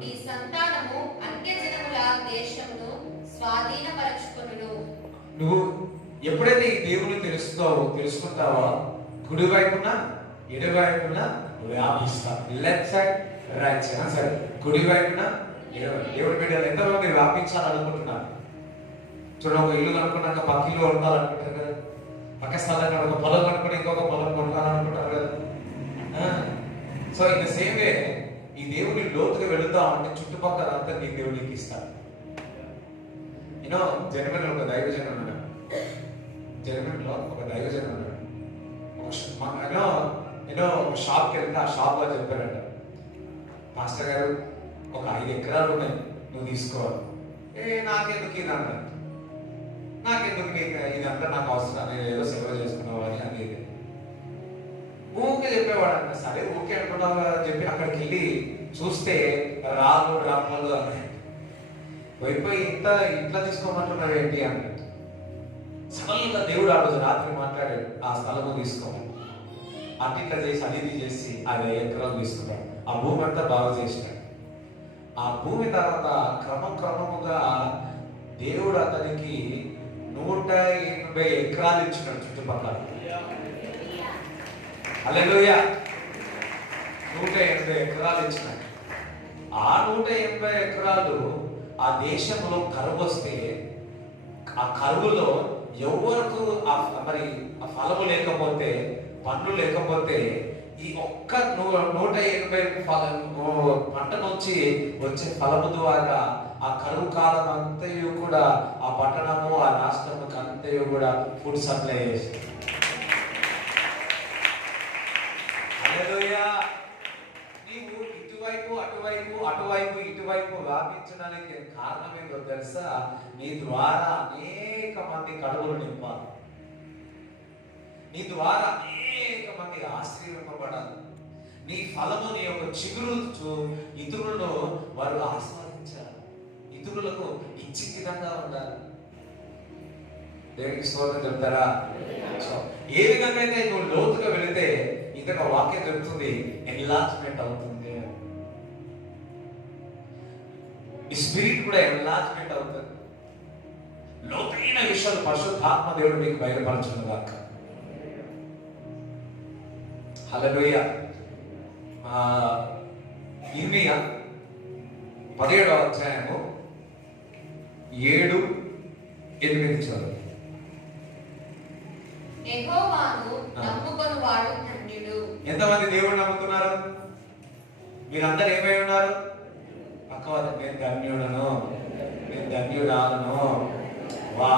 నీ సంతానము అన్యజనముల దేశమును స్వాధీనపరచుకొనును. నువ్వు ఎప్పుడైతే ఈ దేవుని తెలుసుకుంటావో కుడి వైపున ఎడమ వైపున వ్యాపిస్తా. లెఫ్ట్ సైడ్ రైట్ సైడ్ సరే. కుడి వైపున దేవుడి బిడ్డలు ఎంతమంది వ్యాపించాలనుకుంటున్నారు? చూడండి, ఒక ఇల్లు కనుక్కున్నాక పక్క ఇల్లు కొనుక్కోవాలనుకుంటారు కదా, పక్క స్థలం ఒక పొలం కనుక్కుంటే ఇంకొక పొలం కొనుక్కోవాలనుకుంటారు కదా. So in the same way ఈ దేవుని లోతుగా వెళుతా ఉంటే చుట్టుపక్కల అంతా నీ దేవునికి ఇస్తాడు. యూనో జర్మనీలో ఒక దైవజనం ఉన్నాడు. జర్మనీలో ఒక దైవజనం ఉన్నాడు. ఒక షాప్కి వెళ్తే ఆ షాప్ లో చెప్పారంట, మాస్టర్ గారు ఒక 5 ఎకరాలు ఉన్నాయి, నువ్వు తీసుకోవాలి. నాకెందుకు ఇది అన్నాడు. నాకెందుకు నీకు ఇదంతా నాకు అవసరం, నేను ఏదో సేవ చేసుకున్నావు అని అనేది ఊకే చెప్పేవాడు అంట. సరే ఊకే అనుకున్నావు అని చెప్పి అక్కడికి వెళ్ళి చూస్తే రాళ్ళు రమ్మలు అన్నాయి. పోయిపోయి ఇంట్లో తీసుకోమంటున్నావు ఏంటి అన్నట్టు. సడన్గా దేవుడు ఆ రోజు రాత్రి మాట్లాడాడు, ఆ స్థలము తీసుకోమని. అటు ఇట్లా చేసి అది చేసి 5 ఎకరాలు తీసుకున్నాడు. ఆ భూమి అంతా బాగా చేసినాడు. ఆ భూమి తర్వాత క్రమముగా దేవుడు అతనికి 180 ఎకరాలు ఇచ్చినాడు చుట్టుపక్కల. హల్లెలూయా. 180 ఎకరాలు ఇచ్చినాడు. ఆ 180 ఎకరాలు ఆ దేశంలో కరువు వస్తే ఆ కరువులో ఎవరికి మరి ఆ ఫలము లేకపోతే, పండ్లు లేకపోతే, ఈ ఒక్క 180 పంట నుంచి వచ్చే ఫలము ద్వారా ఆ కరువు కాలం అంతయు కూడా ఆ పట్టణము ఆ రాష్ట్రముకి అంతయు కూడా ఫుడ్ సప్లై చేసింది. నీవు ఇటువైపు వ్యాపించడానికి కారణం ఏంటో తెలుసా? నీ ద్వారా అనేక మంది కడుపులు నింపాలి. నీ ద్వారా అనేక మంది ఆశీర్వదింపబడాలి. నీ ఫలము నీ యొక్క చిగురు ఇతరులను వారు ఆస్వాదించాలి. ఇతరులకు ఇచ్చి విధంగా ఉండాలి. దేవునికి స్తోత్రం చెప్తారా? ఏ విధంగా అయితే నువ్వు లోతుగా వెళితే ఇంకొక వాక్యం చెప్తుంది, ఎన్లార్జ్మెంట్ అవుతుంది. ఈ స్పిరిట్ కూడా ఎన్లార్జ్మెంట్ అవుతుంది. లోతైన విషయాలు పరిశుద్ధాత్మ దేవుడు మీకు బయలుపరచును గాక. హల్లెలూయా. ఇర్మియా 17వ అధ్యాయము 7-8 చదువు. యెహోవాను నమ్ముకొనువాడు ధన్యుడు. ఎంతమంది దేవుడు నమ్ముతున్నారు? మీరందరూ ఏమై ఉన్నారు? పక్కవారు నేను ధన్యుడను, నేను ధన్యుడాలను. వా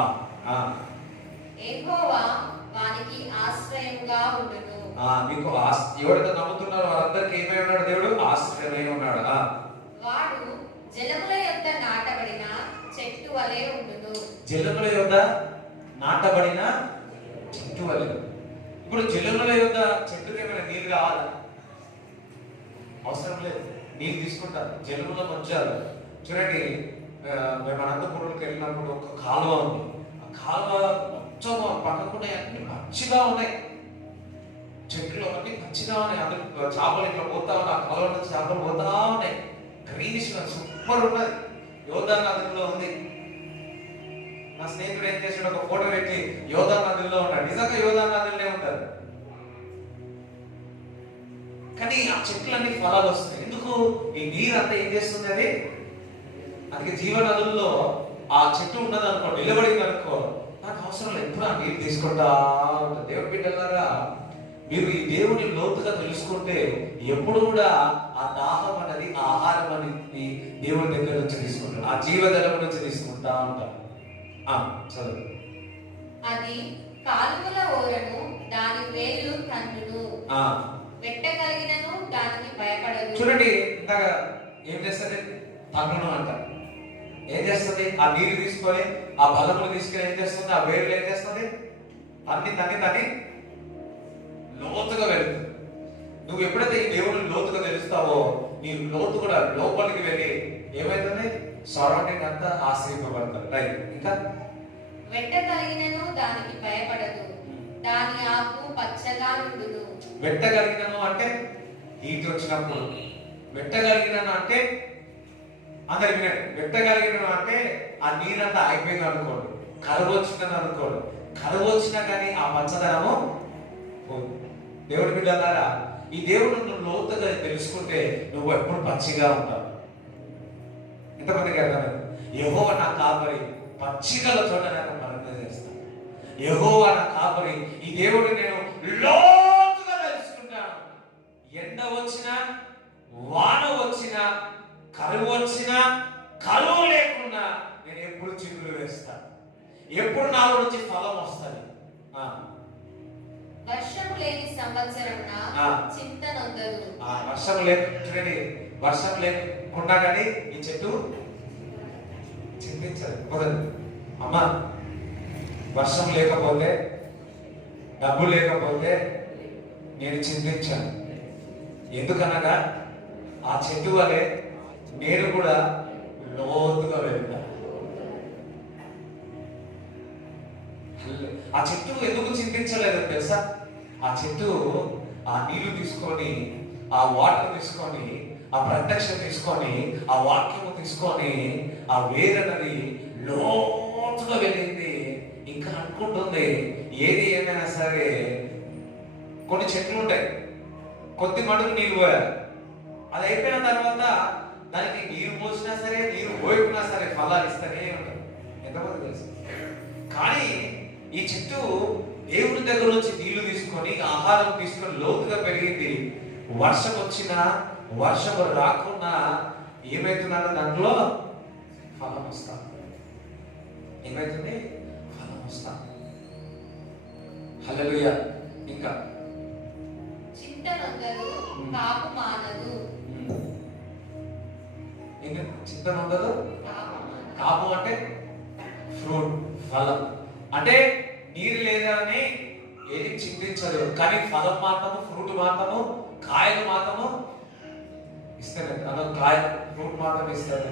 యెహోవా వానికి ఆశ్రయముగా ఉండును. మీకు ఎవరైతే నమ్ముతున్నారో వారందరికీ ఏమై ఉన్నాడు? దేవుడు ఆశ్రయమై ఉన్నాడు. వాడు జలముల యొద్ద నాటబడిన చెట్టు వలె ఉండును. జలముల యొద్ద నాటబడిన చెట్టు వలె. ఇప్పుడు జలముల యొద్ద చెట్టుకి ఏమైనా నీళ్ళు కావాలా? అవసరం లేదు. నీళ్ళు తీసుకుంటారు జలముల మధ్య. చూడండి, మేము అనంతపురంకి వెళ్ళినప్పుడు ఒక కాలువ ఉంది. ఆ కాలువ మొత్తం పక్కకుండా అన్ని పచ్చిగా ఉన్నాయి, చెట్లు అన్ని పచ్చిగా ఉన్నాయి. అందులో చేపలు ఇట్లా పోతా ఉన్నాయి. ఆ కాలువ నుంచి చేపలు పోతా ఉన్నాయి. గ్రీనిష్ సూపర్ ఉన్నది. యోర్దాను నదిలో ఉంది. నా స్నేహితుడు ఏం చేసాడు, ఒక ఫోటో పెట్టి యోర్దాను నదిలో ఉన్నాడు. నిజంగా యోర్దాను నదిలోనే ఉంటారు. కానీ ఆ చెట్లన్నీ ఫలాలు వస్తాయి. ఎందుకు? ఈ నీరు అంతా ఏం చేస్తుంది? అది అందుకే జీవనదుల్లో ఆ చెట్టు ఉన్నది అనుకో, నిలబడింది అనుకో, నాకు అవసరం లేదు, ఎప్పుడు ఆ నీరు తీసుకుంటా ఉంటుంది. దేవుడి బిడ్డలారా, మీరు ఈ దేవుని లోతుగా తెలుసుకుంటే ఎప్పుడు కూడా ఆ దాహం అనేది, ఆహారం అనేది దేవుని దగ్గర నుంచి తీసుకుంటారు. ఆ జీవజలం నుంచి తీసుకుంటా ఉంటారు. చదువు. అది కాలువల ఓరను దాని వేళ్ళు తన్నును, వెట్టగలిగినను దానికి భయపడదు. చూడండి, ఇందాక ఏం చేస్తుంది? తన్నును అంట. ఏం చేస్తుంది? ఆ నీరు తీసుకొని, ఆ బలములు తీసుకొని ఏం చేస్తుంది? ఆ వేరులు ఏం చేస్తుంది? తన్ని లోతుగా వెళుతుంది. నువ్వు ఎప్పుడైతే ఈ దేవుడిని లోతుగా తెలుస్తావో, నీ లోతు కూడా లోపలికి వెళ్ళి ఏమైతుంది? సరౌండింగ్ అంతా ఆశ్రయింపబడతారు. రైట్. ఇంకా వెంట కలిగినను దానికి భయపడదు, దాని ఆకు పచ్చగా నుండును. వెట్టగలిగినను అంటే హీట్ వచ్చినప్పుడు, వెట్టగలిగినను అంటే అందరు వినండి, వెట్టగలిగినను అంటే ఆ నీరంతా అయిపోయింది అనుకోండి, కరువు వచ్చిందని అనుకోండి. కరువు వచ్చినా కానీ ఆ పచ్చదనము పోదు. దేవుడి బిడ్డలారా, ఈ దేవుడు నువ్వు లోతుగా తెలుసుకుంటే నువ్వు ఎప్పుడు పచ్చిగా ఉంటావు. ఎంతమందికి అర్థమైంది? యెహోవా నా కాపరి, పచ్చికల చోట నేను మరణ చేస్తాను. యెహోవా నా కాపరి, ఈ దేవుడు నేను లోతుగా తెలుసుకుంటాను. ఎండ వచ్చినా, వాన వచ్చినా, కరువు వచ్చినా, కరువు లేకున్నా నేను ఎప్పుడు చిగురు వేస్తాను. ఎప్పుడు నాలో నుంచి ఫలం వస్తుంది. వర్షం లేని సంవత్సరమున చింత నొందదు. వర్షం లేకుండా కానీ ఈ చెట్టు చింతించదు. అమ్మా, వర్షం లేకపోతే, డబ్బు లేకపోతే నేను చింతించాను. ఎందుకనగా ఆ చెట్టు వలె నేను కూడా లోతుగా వెళ్తాను. ఆ చెట్టు ఎందుకు చింతించలేదు తెలుసా? ఆ చెట్టు ఆ నీళ్లు తీసుకొని, ఆ వాటర్ తీసుకొని, ఆ ప్రత్యక్ష తీసుకొని, ఆ వాక్యము తీసుకొని, ఆ వేరన్నది లోతుగా వెళ్ళింది. ఇంకా అనుకుంటుంది ఏది ఏమైనా సరే, కొన్ని చెట్లు ఉంటాయి, కొద్ది మడుగు నీళ్ళు పోయాలి. అది అయిపోయిన తర్వాత దానికి నీరు పోసినా సరే, నీరు పోయకున్నా సరే ఫలాలు ఇస్తూనే ఉంటాయి. ఎంతమంది తెలుసు? కానీ ఈ చెట్టు దేవుడి దగ్గర నుంచి నీళ్లు తీసుకొని, ఆహారం తీసుకొని లోతుగా పెరిగింది. వర్షం వచ్చినా, వర్షం రాకున్నా ఏమైతుందంటే దాంట్లో ఫలం వస్తా. ఏమైతుంది? ఫలం వస్తా. హల్లెలూయా. ఇంకా చింత నొందదు, కాపు మానదు. ఇంకా చింత నొందదు, కాపు అంటే ఫ్రూట్, ఫలం. అంటే నీరు లేదని ఏది చింతించదు, కానీ ఫలం మాత్రము, ఫ్రూట్ మాత్రము, కాయలు మాత్రము ఇస్తాను. అదొక కాయ, ఫ్రూట్ మాత్రం ఇస్తాను.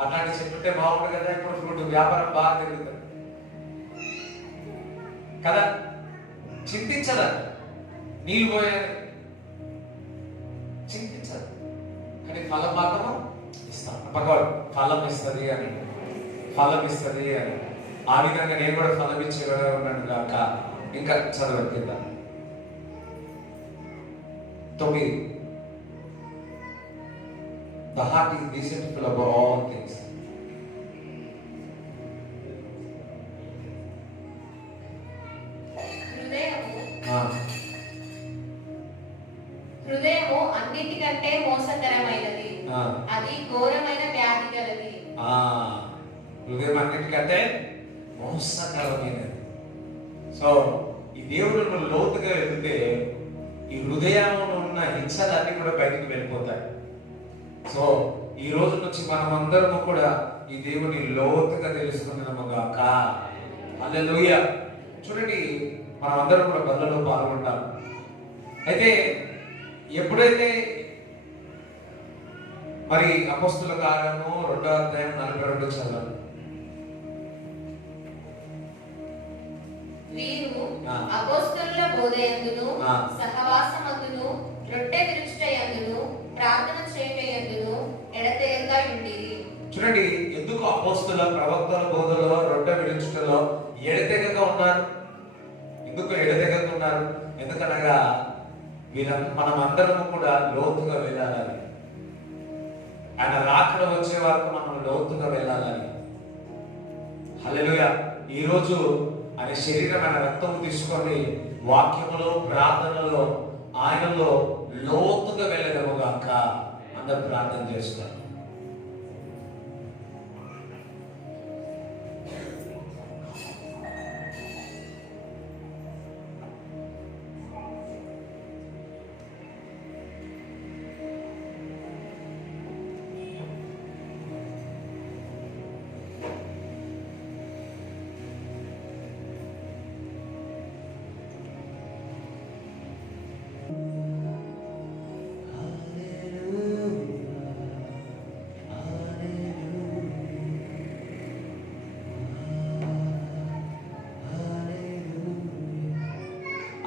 అట్లాంటి చెట్టుంటే బాగుంటుంది కదా. ఇప్పుడు ఫ్రూట్ వ్యాపారం బాగా తిరుగుతుంది కదా. చింతించదా? నీళ్ళు పోయాలి, చింతించదు, కానీ ఫలం మాత్రము ఇస్తాను. పక్కవాడు ఫలం ఇస్తుంది అని, ఫలం ఇస్తుంది అని. ఆ విధంగా నేను కూడా ఫలం ఇచ్చేవాడే ఉన్నాను కాక. ఇంకా చదవండి కింద 9. The heart is deceitful above all things. హృదయము అన్నిటికంటే మోసకరమైనది, అది ఘోరమైన వ్యాధి గలది. హృదయం అన్నిటికంటే మోసకరమైనది. సో ఈ దేవుడు లోతుగా వెళ్తే ఈ హృదయంలో ఉన్న హింసలన్నీ కూడా బయటికి వెళ్ళిపోతాయి. సో ఈ రోజు నుంచి మనం అందరము కూడా ఈ దేవుని లోతుగా తెలుసుకున్నాము గాక. హల్లెలూయా. చూడండి, మనం అందరం కూడా బలలో పాల్గొంటాం. అయితే ఎప్పుడైతే మరి అపోస్తుల కార్యము 2వ అధ్యాయం 42 చదవాలి. వీరు అపోస్తలుల బోధయందును, సహవాసమందును, రొట్టె విరుచుటయందును, ప్రార్థన చేయుటయందును ఎడతెగక ఉండిరి. చూడండి, ఎందుకు అపోస్తల ప్రవక్తల బోధలో, రొట్టె విరుచుటలో ఎడతెగక ఉన్నారు? ఎందుకు ఎడతెగక ఉన్నారు? ఎందుకనగా మనం అందరము కూడా లోతుగా వెళ్ళాలని, ఆయన రాకడ వచ్చే వరకు మనం లోతుగా వెళ్ళాలని. హల్లెలూయా. ఈరోజు ఆయన శరీరం, ఆయన రక్తము తీసుకొని వాక్యములో, ప్రార్థనలో ఆయనలో లోతుగా వెళ్ళగలము గాక. అందరూ ప్రార్థన చేస్తారు.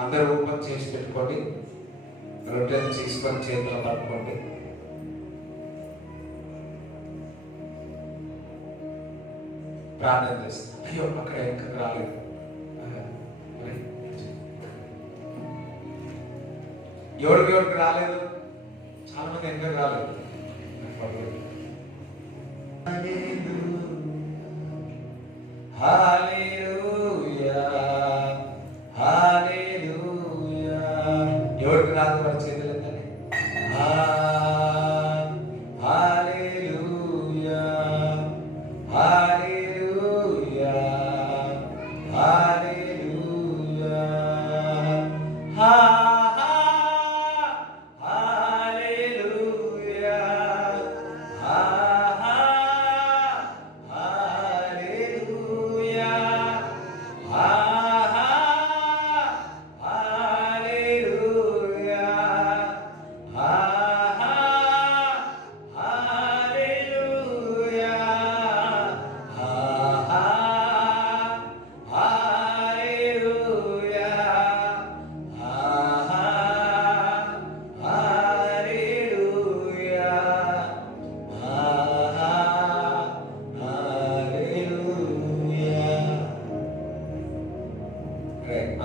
అందరూ ఓపెన్ చేసి పెట్టుకోండి. రొట్టెను తీసుకొని చేతిలో పట్టుకోండి. ప్రార్థన చేస్తాం. అయ్యో అక్కడ ఎక్కడ రాలేదు. ఎవరికి రాలేదు, చాలా మంది ఎక్కడ రాలేదు. హల్లెలూయా హల్లెలూయా. ఎవరికి రాదు వారి చేతులు ఎత్తండి. హల్లెలూయా హల్లెలూయా హల్లెలూయా.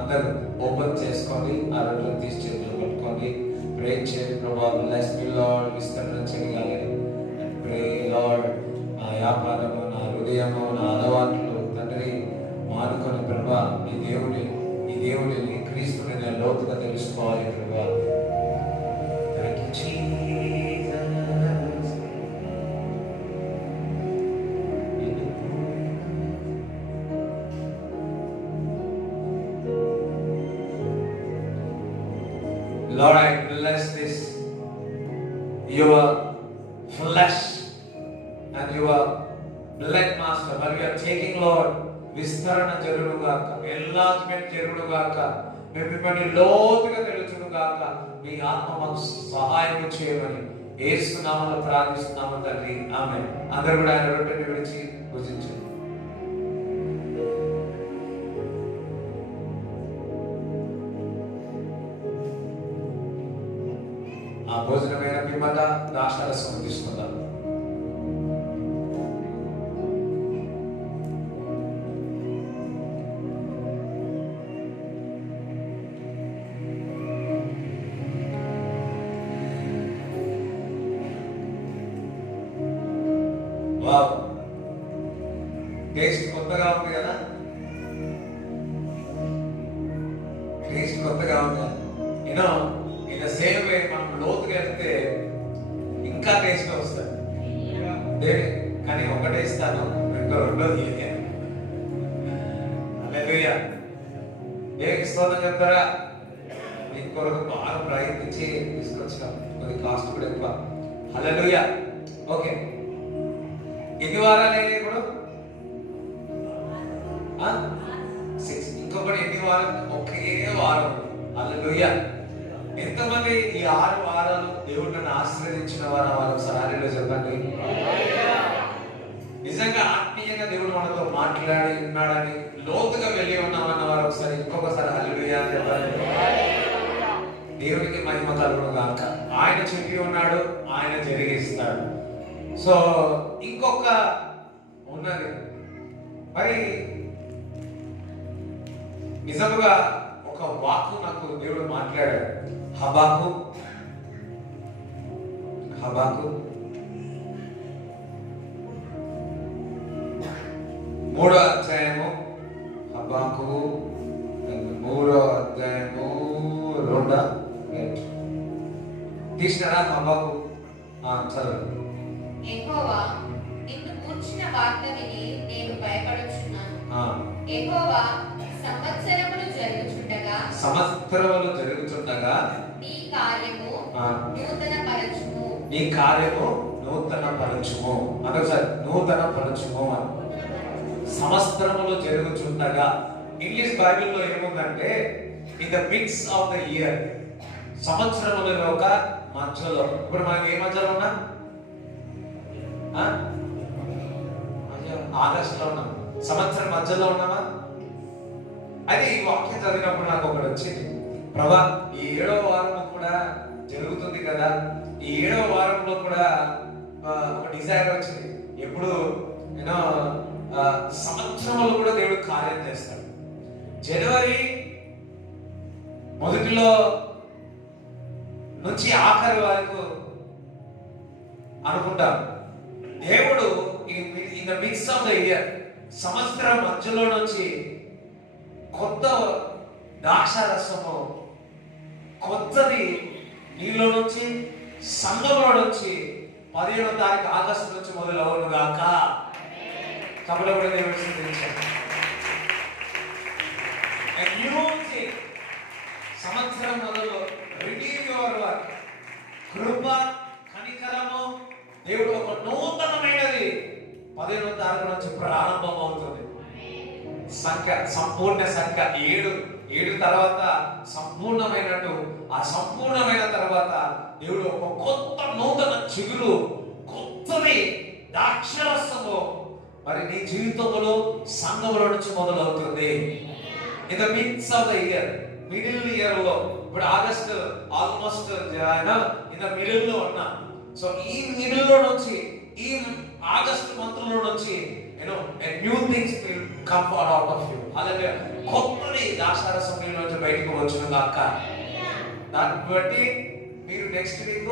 అందరూ ఓపెన్ చేసుకోండి. ఆ రెండు తీసి చేతులు పట్టుకోండి. ప్రే చేయండి. ప్రభా బ్లెస్ మీ లార్డ్, విస్తరణ చేయగలి. ప్రే లార్డ్, నా వ్యాపారము, నా హృదయము, నా అలవాట్లు తండ్రి మానుకొని ప్రభా ఈ దేవుడిని క్రీస్తుని నేను లోతుగా తెలుసుకోవాలి ప్రభా. Thank you Jesus. Lord, I bless this, your flesh and your blood, Master. But we are taking, Lord, విస్తరణ జరుగుగాక, ఎన్లార్జ్మెంట్ జరుగుగాక, మేము మిమ్మల్ని లోతుగా తెలుసుగాక. మీ ఆత్మ మాకు సహాయం చేయమని యేసు నామములో ప్రార్థిస్తున్నాము తండ్రి. ఆమేన్. అందరూ కూడా ఆయన రొట్టెని విడిచి భుజించండి. ఆ భోజనమైన పిమ్మట ద్రాక్షారసం తీసుకుందాం. వావ్, టేస్ట్ కొత్తగా ఉంది కదా, టేస్ట్ కొత్తగా ఉంది. You know in the same way మనం లోతుగా వెళ్తే ఇంకా టేస్ట్ వస్తుంది. కానీ ఒకటే ఇస్తాను, రెండోది హల్లెలూయా. దేవునికి స్తోత్రం చెప్తారా? మీ కొరకు బాగా ప్రయత్నించి తీసుకొచ్చాం, కొద్ది కాస్ట్ కూడా ఎక్కువ. హల్లెలూయా. ఓకే, ఎన్ని వారాలు అయినాయి ఇప్పుడు? 6. ఇంకొకటి ఎన్ని వారాలు? ఒకే వారం. హల్లెలూయా. ఎంతమంది ఈ 6 వారాలు దేవుడు నన్ను ఆశీర్వదించిన వారు ఒకసారి చెప్పండి. నిజంగా ఆత్మీయంగా దేవుడు మనతో మాట్లాడి ఉన్నాడని, లోతుగా వెళ్ళి ఉన్నామన్న వారు ఒకసారి ఇంకొకసారి హల్లెలూయా చెప్పండి. దేవునికి మహిమ కలుగును గాక. ఆయన చెప్పి ఉన్నాడు, ఆయన జరిగిస్తాడు. సో ఇంకొక ఉన్నది మరి, నిజముగా ఒక వాక్కు నాకు దేవుడు మాట్లాడాడు. హబాకు 3వ అధ్యాయము. హబాకు 3వ అధ్యాయము 2వ తీసినారా? హబాకు చదవండి. యెహోవా నిన్ను గూర్చిన వార్త విని నేను భయపడుచున్నాను. యెహోవా సంవత్సరములు జరుగుచుండగా నీ కార్యము నూతన పరచుము. అదొకసారి నూతన పరచుము అని. సంవత్సరములు జరుగుచుండగా, ఇంగ్లీష్ బైబిల్లో ఏముందంటే in the mids of the year, సంవత్సరముల యొక్క మధ్యలో. ఇప్పుడు మనం ఏ మధ్యలో ఉన్నాం? ఆగస్టులో ఉన్నాం. సంవత్సరం మధ్యలో ఉన్నామా? అయితే ఈ వాక్యం చదివినప్పుడు నాకు ఒకటి వచ్చింది. ప్రభా ఈ 7వ వారం కూడా జరుగుతుంది కదా, ఈ 7వ వారంలో కూడా ఒక డిజైర్ వచ్చింది. ఎప్పుడు యూనో సంవత్సరంలో కూడా దేవుడు కార్యం చేస్తాడు. జనవరి మొదటిలో నుంచి ఆఖరి వరకు అనుకుంటాం, దేవుడు in the mids of the year, సంవత్సరం మధ్యలో నుంచి కొత్త ద్రాక్షారసము, కొత్తది నీలో నుంచి, సంఘంలో నుంచి 17వ తారీఖు ఆగస్టు నుంచి మొదలవును గాక. కబలో కూడా దేవుడు సిద్ధించాడు. సంవత్సరం మొదలు రిడీమ్ యువర్ వర్క్, కృప కనికరము, దేవుడు ఒక నూతనమైనది 17వ తారీఖు నుంచి ప్రారంభం అవుతుంది. సంఖ్య సంపూర్ణ సంఖ్య 7 తర్వాత సంపూర్ణమైనట్టు, ఆ సంపూర్ణమైన తర్వాత దేవుడు ఒక కొత్త నూతన చిగురు, కొత్తది ద్రాక్షరసము మరి నీ జీవితంలో సంఘంలో నుంచి మొదలవుతుంది. In the mids of the year, middle ear లో, ఇప్పుడు August almost in the middle లో ఉన్నా. సో ఈ మిడిల్ లో నుంచి, ఈ ఆగస్ట్ మంత్ లో నుంచి new things will come out of you. అలాగే కొత్తది ద్రాక్షారసం నుంచి బయటకు వచ్చును గాక. దాన్ని బట్టి మీరు నెక్స్ట్ వీక్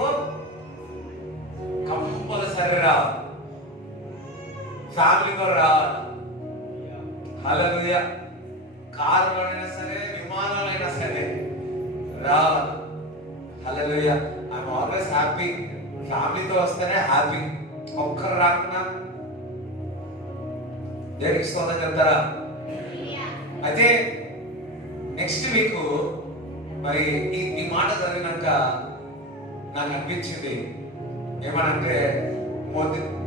కంపల్సరీ రావాలి, ఫ్యామిలీతో రావాలి. హల్లెలూయా. కారులో అయినా సరే, విమానంలో అయినా సరే రావాలి. హల్లెలూయా. I'm always happy. ఫ్యామిలీతో వస్తేనే హ్యాపీ. ఒక్కరు రాకుండా దేవుడికి స్తోత్రం చెప్తారా? అయితే నెక్స్ట్ వీక్ మరి ఈ మాట చదివినాక నాకు అనిపించింది ఏమనంటే,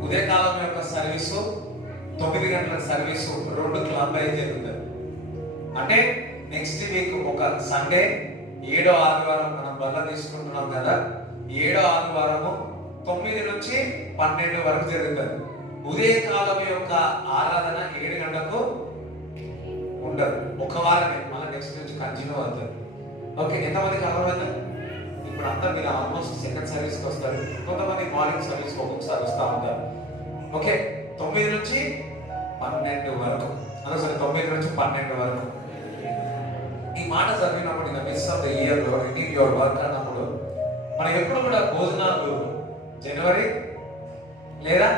ఉదయకాలం యొక్క సర్వీసు 9 గంటల సర్వీసు 2 క్లబ్ అయితే జరుగుతుంది. అంటే నెక్స్ట్ వీక్ ఒక సండే 7వ ఆదివారం మనం బల్ల తీసుకుంటున్నాం కదా, 7వ ఆదివారము 9 నుంచి 12 వరకు జరుగుతుంది. ఉదయకాలం యొక్క ఆరాధన 7 గంటలకు ఉండదు. ఒక వారమే, మళ్ళీ నెక్స్ట్ నుంచి కంటిన్యూ అవుతుంది. ఓకే, ఎంతమందికి అర్థమైంది? ఇప్పుడు అంతా మీరు ఆల్మోస్ట్ సెకండ్ సర్వీస్కి వస్తారు, కొంతమంది మార్నింగ్ సర్వీస్కి ఒక్కొక్కసారి వస్తూ ఉంటారు. ఓకే, 9 నుంచి 12 వరకు, అనొకసారి 9 నుంచి 12 వరకు. ఈ మాట చదివినప్పుడు in the mids of the year లో రిడీమ్ యువర్ వర్క్ అన్నప్పుడు మనం ఎప్పుడు కూడా భోజనాలు జనవరి లేదా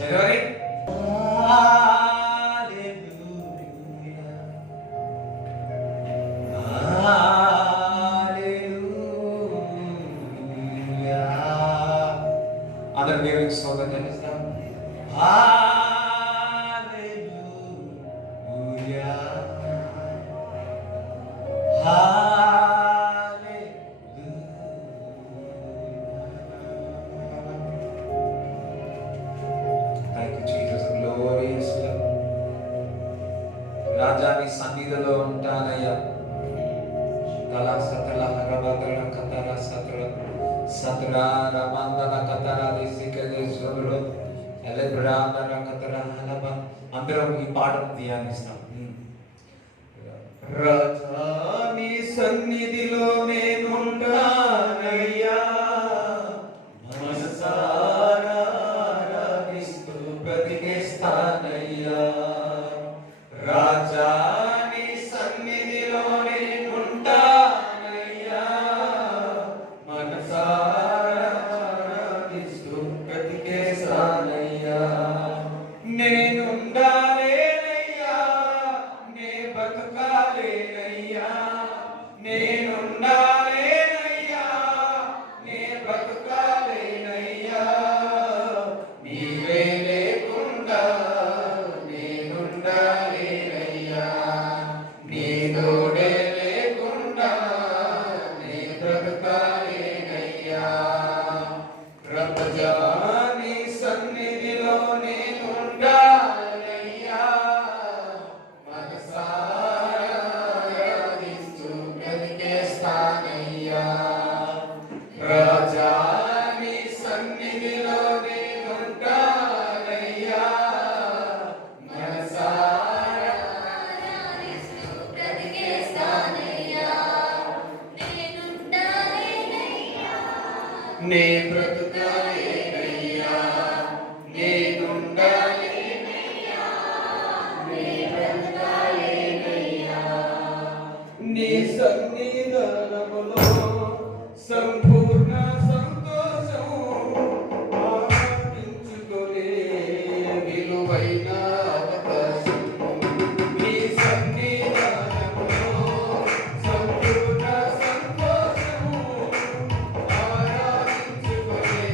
జనవరి అందరు దేవునికి స్తోత్రం చెల్లిస్తాం. రాజా నీ సన్నిధిలో ఉంటానయ్యా. కళా సతల హరబదల కతర సతల సతరా రమందల కతర దిసికదేశులు ఎలబ్రాదర కతర హలబ. అందరం ఈ పాటను ధ్యానిస్తాం. రాజా నీ సన్నిధిలో నేనుంటానయ్యా, మనసారా ఆరాధిస్తూ బ్రతికేస్తానయ్యా. రాజా నీ సన్నిధిలో నేనుంటానయ్యా, మనసారా ఆరాధిస్తూ బ్రతికేస్తానయ్యా. నేనుండాలేనయ్యా, నే బతుకాలేనయ్యా, నేనుండాలేనయ్యా, నే బతుకాలేనయ్యా. నీవే లేకుండా నేనుండాలేనయ్యా, నీ తోడే లేకుండా నే బ్రతుకాలేనయ్యా. రాజా నీ సన్నిధిలో నేనుండాలయ్యా, మనసారా ఆరాధిస్తూ బ్రతికేస్తానయ్యా. నే బ్రతుకాలేనయ్యా, నేనుండాలేనయ్యా, నే బ్రతుకాలేనయ్యా. నీ సన్నిధానములో సంపూర్ణ సంతోషం ఆనందించుకునే విలువైన అవకాశం. నీ సన్నిధానములో సంపూర్ణ సంతోషము ఆరాధించుకునే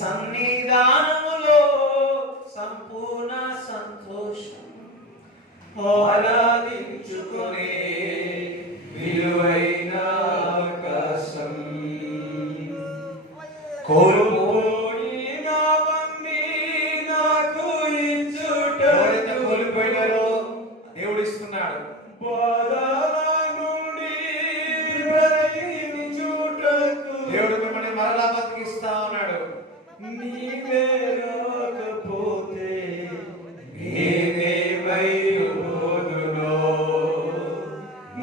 సన్నిధానములో సంపూర్ణ సంతోషం ఆరాధించుకునే విలువైన అవకాశం కోల్పోయినవన్నీ నాకు ఇచ్చుట. ఎవరైతే కోల్పోయినారో దేవుడు ఇస్తున్నాడు. దేవుడు మిమ్మల్ని మరలా బతికిస్తా ఉన్నాడు. నీవే రాకపోతే నేనేమైపోదునో,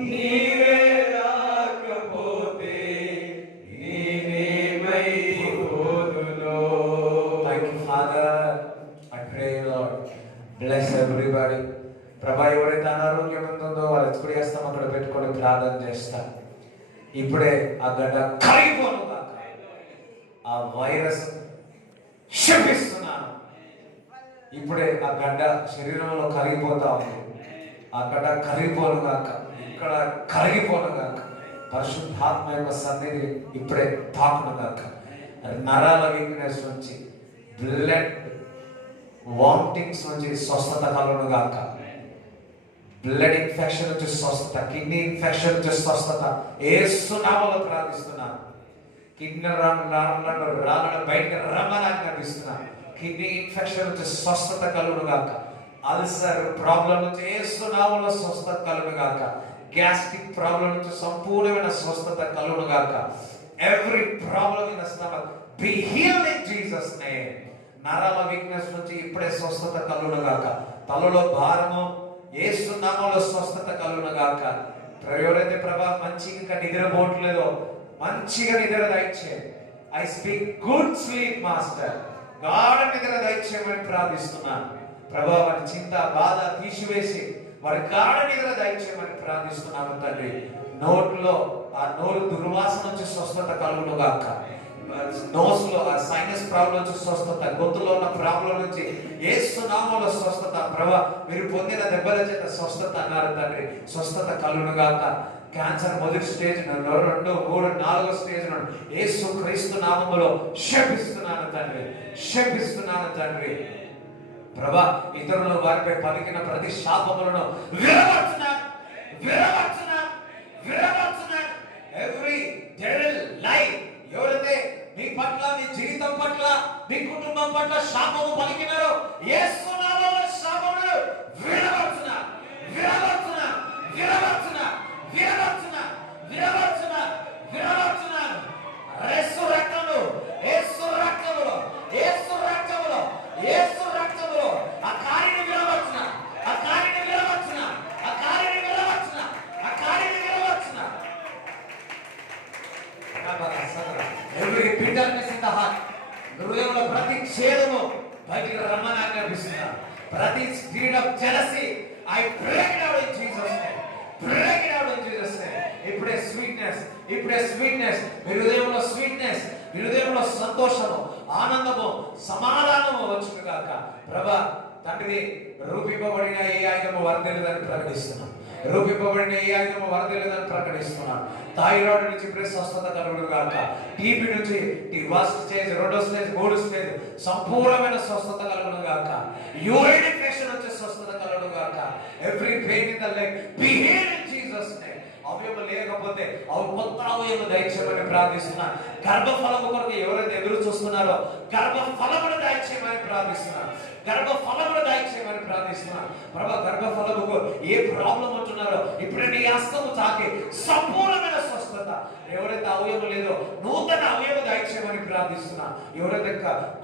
నీవే రాకపోతే నేనేమైపోదునో. Thank you, Father. I pray, Lord, bless everybody. ప్రభా, ఎవరైతే అనారోగ్యం ఉంటుందో వాళ్ళు ఎత్తుకుడి వేస్తాం అక్కడ పెట్టుకొని ప్రార్థన చేస్తాం. ఇప్పుడే ఆ గడ్డ కరిగిపోను కాక, ఆ వైరస్ శపిస్తున్నాను. ఇప్పుడే ఆ గడ్డ శరీరంలో కరిగిపోతా ఉంది. ఆ గడ్డ కరిగిపోను కాక, ఇక్కడ కరిగిపోను కాక, పరిశుద్ధాత్మ యొక్క సన్నిధి ఇప్పుడే తాకును కాక. నరాల వీక్నెస్ నుంచి, బ్లడ్ వామిటింగ్స్ నుంచి స్వస్థత కలుగును గాక. బ్లడ్ ఇన్ఫెక్షన్ నుంచి స్వస్థత, కిడ్నీ ఇన్ఫెక్షన్ నుంచి స్వస్థత యేసు నామములో ప్రార్థిస్తున్నాను. కిడ్నీ రాళ్ళను బయటకు రమ్మని కనిపిస్తున్నాను. కిడ్నీ ఇన్ఫెక్షన్ నుంచి స్వస్థత కలుగును గాక. అల్సర్ ప్రాబ్లం నుంచి యేసు నామములో స్వస్థత కలుగును గాక. గ్యాస్ట్రిక్ ప్రాబ్లం నుంచి సంపూర్ణమైన స్వస్థత కలుగును గాక. Every problem in the stomach be healed in Jesus name. నరాల వీక్నెస్ నుంచి ఇప్పుడే స్వస్థత కలుగును గాక. తలలో భారము యేసు నామములో స్వస్థత కలుగును గాక. ఎవరైతే ప్రభా మంచిగా ఇంకా నిద్రపోవట్లేదో మంచిగా నిద్ర దయచేయండి. I speak good sleep master. గాఢ నిద్ర దయచేయమని ప్రార్థిస్తున్నాను. ప్రభా వారి చింత బాధ తీసివేసి వారి గాఢ నిద్ర దయచేయమని ప్రార్థిస్తున్నాను తండ్రి. నోట్లో ఆ నోరు దుర్వాసన నుంచి స్వస్థత కలుగును గాక. నోస్ లో ఆ సైనస్ ప్రాబ్లం నుంచి స్వస్థత, గొంతులో ఉన్న ప్రాబ్లం నుంచి యేసు నామములో స్వస్థత. ప్రభా మీరు పొందిన దెబ్బల చేత స్వస్థత అన్నారు తండ్రి. స్వస్థత కలుగును గాక. క్యాన్సర్ మొదటి స్టేజ్, 2, 3, 4 స్టేజ్ యేసు క్రీస్తు నామములో శపిస్తున్నాను తండ్రి, శపిస్తున్నాను తండ్రి. ప్రభా ఇతరులు వారిపై పలికిన ప్రతి శాపములను విరవచ్చున్నాను, విరవచ్చున్నాను, విరవచ్చున్నాను. ఎవ్రీ డెవిల్ లై, ఎవరైతే మీ పట్ల, మీ జీవితం పట్ల, మీ కుటుంబం పట్ల శాపము పలికినారో యేసు నామములో శాపమును విరవచ్చున్నాను, విరవచ్చున్నాను, విరవచ్చున్నాను, విరవచ్చున్నాను, విరవచ్చున్నాను, విరవచ్చున్నాను. యేసు రక్తములో, యేసు రక్తములో, యేసు రక్తములో, యేసు రక్తములో ఆ కార్యని విరవచ్చున్నాను, ఆ కార్యని విరవచ్చున్నాను, ఆ కార్యని విరవచ్చున్నాను, ఆ కార్యని విరవచ్చున్నాను. Every bitterness in the heart, హృదయంలో ప్రతి ఛేదము బయటికి రమ్మని ఆజ్ఞాపిస్తున్నాను. ప్రతి spirit of jealousy I break it out in Jesus name, break it out in Jesus name. ఇప్పుడే స్వీట్నెస్, ఇప్పుడే స్వీట్నెస్, మీ హృదయంలో స్వీట్నెస్, మీ హృదయంలో సంతోషము, ఆనందము, సమాధానము వచ్చును గాక. ప్రభా తండ్రి, రూపింపబడిన ఏ ఆయుధము వర్ధిల్లదని ప్రకటిస్తున్నాం. రూపింపబడిన ఏ ఆయుధము వర్ధిల్లదని ప్రకటిస్తున్నాం. థైరాయిడ్ నుంచి ఇప్పుడే స్వస్థత కలుగును గాక. టీబీ నుంచి ఫస్ట్ స్టేజ్, రెండో స్టేజ్, మూడో స్టేజ్ సంపూర్ణమైన స్వస్థత కలుగును గాక. యూరిన్ ఇన్ఫెక్షన్ వచ్చే స్వస్థత కలుగును గాక. Every pain in the leg be healed in Jesus name. అవయవం లేకపోతే అవి కొత్త అవయవం దయచేయమని ప్రార్థిస్తున్నా. గర్భఫలము కొరకు ఎవరైతే ఎదురు చూస్తున్నారో గర్భఫలమును దయచేయమని ప్రార్థిస్తున్నారు. గర్భఫలమును దయచేయమని ప్రార్థిస్తున్నారు. ప్రభా గర్భఫలముకు ఏ ప్రాబ్లం ఉంటున్నారో ఇప్పుడే నీ హస్తము తాకి సంపూర్ణమైన స్వస్థత. ఎవరైతే అవయవం లేదో నూతన అవయవం దయచేయమని ప్రార్థిస్తున్నా. ఎవరైతే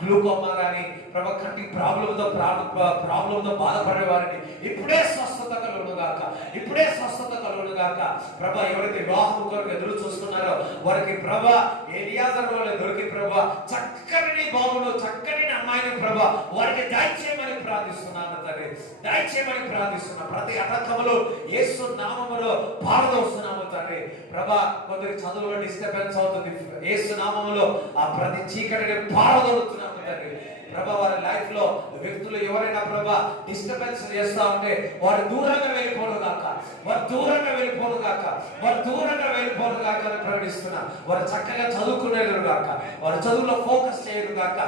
గ్లూకోమా కానీ ప్రభా కంటి ప్రాబ్లంతో బాధపడే వారిని ఇప్పుడే స్వస్థత కలుగును గాక. ఇప్పుడే స్వస్థత కలుగును గాక. ప్రభా ఎవరైతే వివాహం కొరకు ఎదురు చూస్తున్నారో వారికి ప్రభా ఎలియాజరు వలె దొరికి ప్రభా చక్కని బాబును, చక్కని అమ్మాయిని ప్రభా వారికి దయచేయమని ప్రార్థిస్తున్నాను తండ్రి. దయచేయమని ప్రార్థిస్తున్నా. ప్రతి అటకములో యేసు నామములో పారదోస్తున్నాము తండ్రి. ప్రభా కొందరికి చదువులో డిస్టర్బెన్స్ అవుతుంది. యేసు నామములో ఆ ప్రతి చీకటిని పారదోలుతున్నాము తండ్రి. ప్రభా వారి లైఫ్ లో వ్యక్తులు ఎవరైనా ప్రభా డిస్టర్బెన్స్ చేస్తా ఉంటే వారు దూరంగా వెళ్ళిపోను గాక. వారు దూరంగా వెళ్ళిపోను గాక. వారు దూరంగా వెళ్ళిపోను గాక అని ప్రకటిస్తున్నా. వారు చక్కగా చదువుకునేరు గాక. వారి చదువులో ఫోకస్ చేయరు గాక.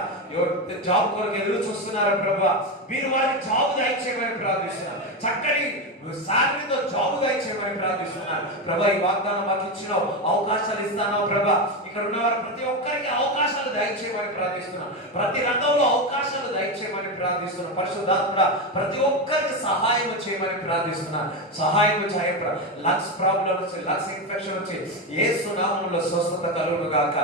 జాబ్ కొరకు ఎదురు చూస్తున్నారు ప్రభా, మీరు వారికి జాబ్ దయచేయమని ప్రార్థిస్తున్నారు. చక్కని సాలరీతో జాబ్ దయచేయమని ప్రార్థిస్తున్నారు. ప్రభా ఈ వాగ్దానం మాకు ఇచ్చినావు, అవకాశాలు ఇస్తాను ప్రభా. ఇక్కడ ఉన్నవారు ప్రతి ఒక్కరికి అవకాశాలు దయచేయమని ప్రార్థిస్తున్నాం. ప్రతి రంగంలో అవకాశాలు దయచేయమని ప్రార్థిస్తున్నాం. పరిశుద్ధాత్మ ప్రతి ఒక్కరికి సహాయం చేయమని ప్రార్థిస్తున్నాను. సహాయం చేయ లంగ్స్ ప్రాబ్లం వచ్చి, లంగ్స్ ఇన్ఫెక్షన్ వచ్చి యేసు నామములో స్వస్థత కలుగును గాక.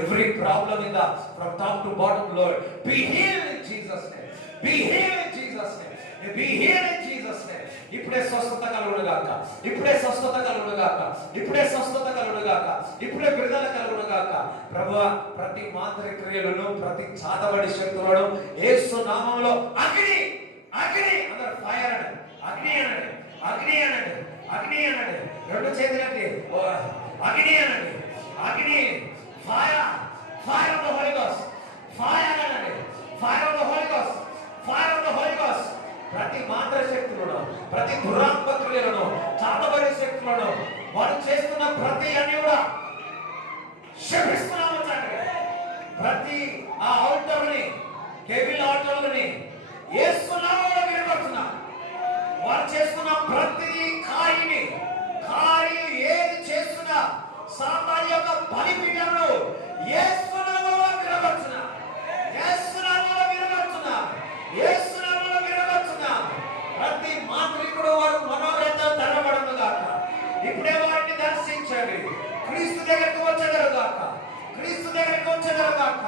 Every problem in the from top to bottom lord be healed in Jesus name. Be healed in Jesus name. Be healed in Jesus name. ఇప్పుడే స్వస్థత కలుగును గాక. ఇప్పుడే స్వస్థత కలుగును గాక. ఇప్పుడే స్వస్థత కలుగును గాక. ఇప్పుడే విడుదల కలుగును గాక. ప్రభువా ప్రతి మాంత్రిక క్రియలను, ప్రతి చాతబడి శక్తులను యేసు నామములో అగ్ని, అగ్ని, అందరూ ఫైర్ అనండి, అగ్ని అనండి, అగ్ని అనండి, అగ్ని అనండి. రెండు చేతులండి అగ్ని అనండి, అగ్ని, fire, fire of the Holy Ghost, fire అనండి, fire of the Holy Ghost, fire of the Holy Ghost. ప్రతి మాంత్ర శక్తులను, ప్రతి దురాత్మ క్రియలను, చాతబడి శక్తులను వారు చేస్తున్న ప్రతి అన్ని కూడా శపిస్తున్నాము తండ్రి. ప్రతి ఆ ఆల్టర్ని, కేబుల్ ఆల్టర్ని యేసు నామములో విరగొడుతున్నాం. వారు చేస్తున్న ప్రతి కార్యని, ఏది చేస్తున్నా సాతాను యొక్క బలిపీఠములు యేసు నామములో విరగొడుతున్నా. యేసు నామములో విరగొడుతున్నా. యేసు నామములో విరగొడుతున్నా. ప్రతి మాంత్రికుడు వారు మనోరథం తరబడును గాక. ఇప్పుడే వారిని దర్శించండి. క్రీస్తు దగ్గరికి వచ్చేదరు గాక. క్రీస్తు దగ్గరికి వచ్చేదరు గాక.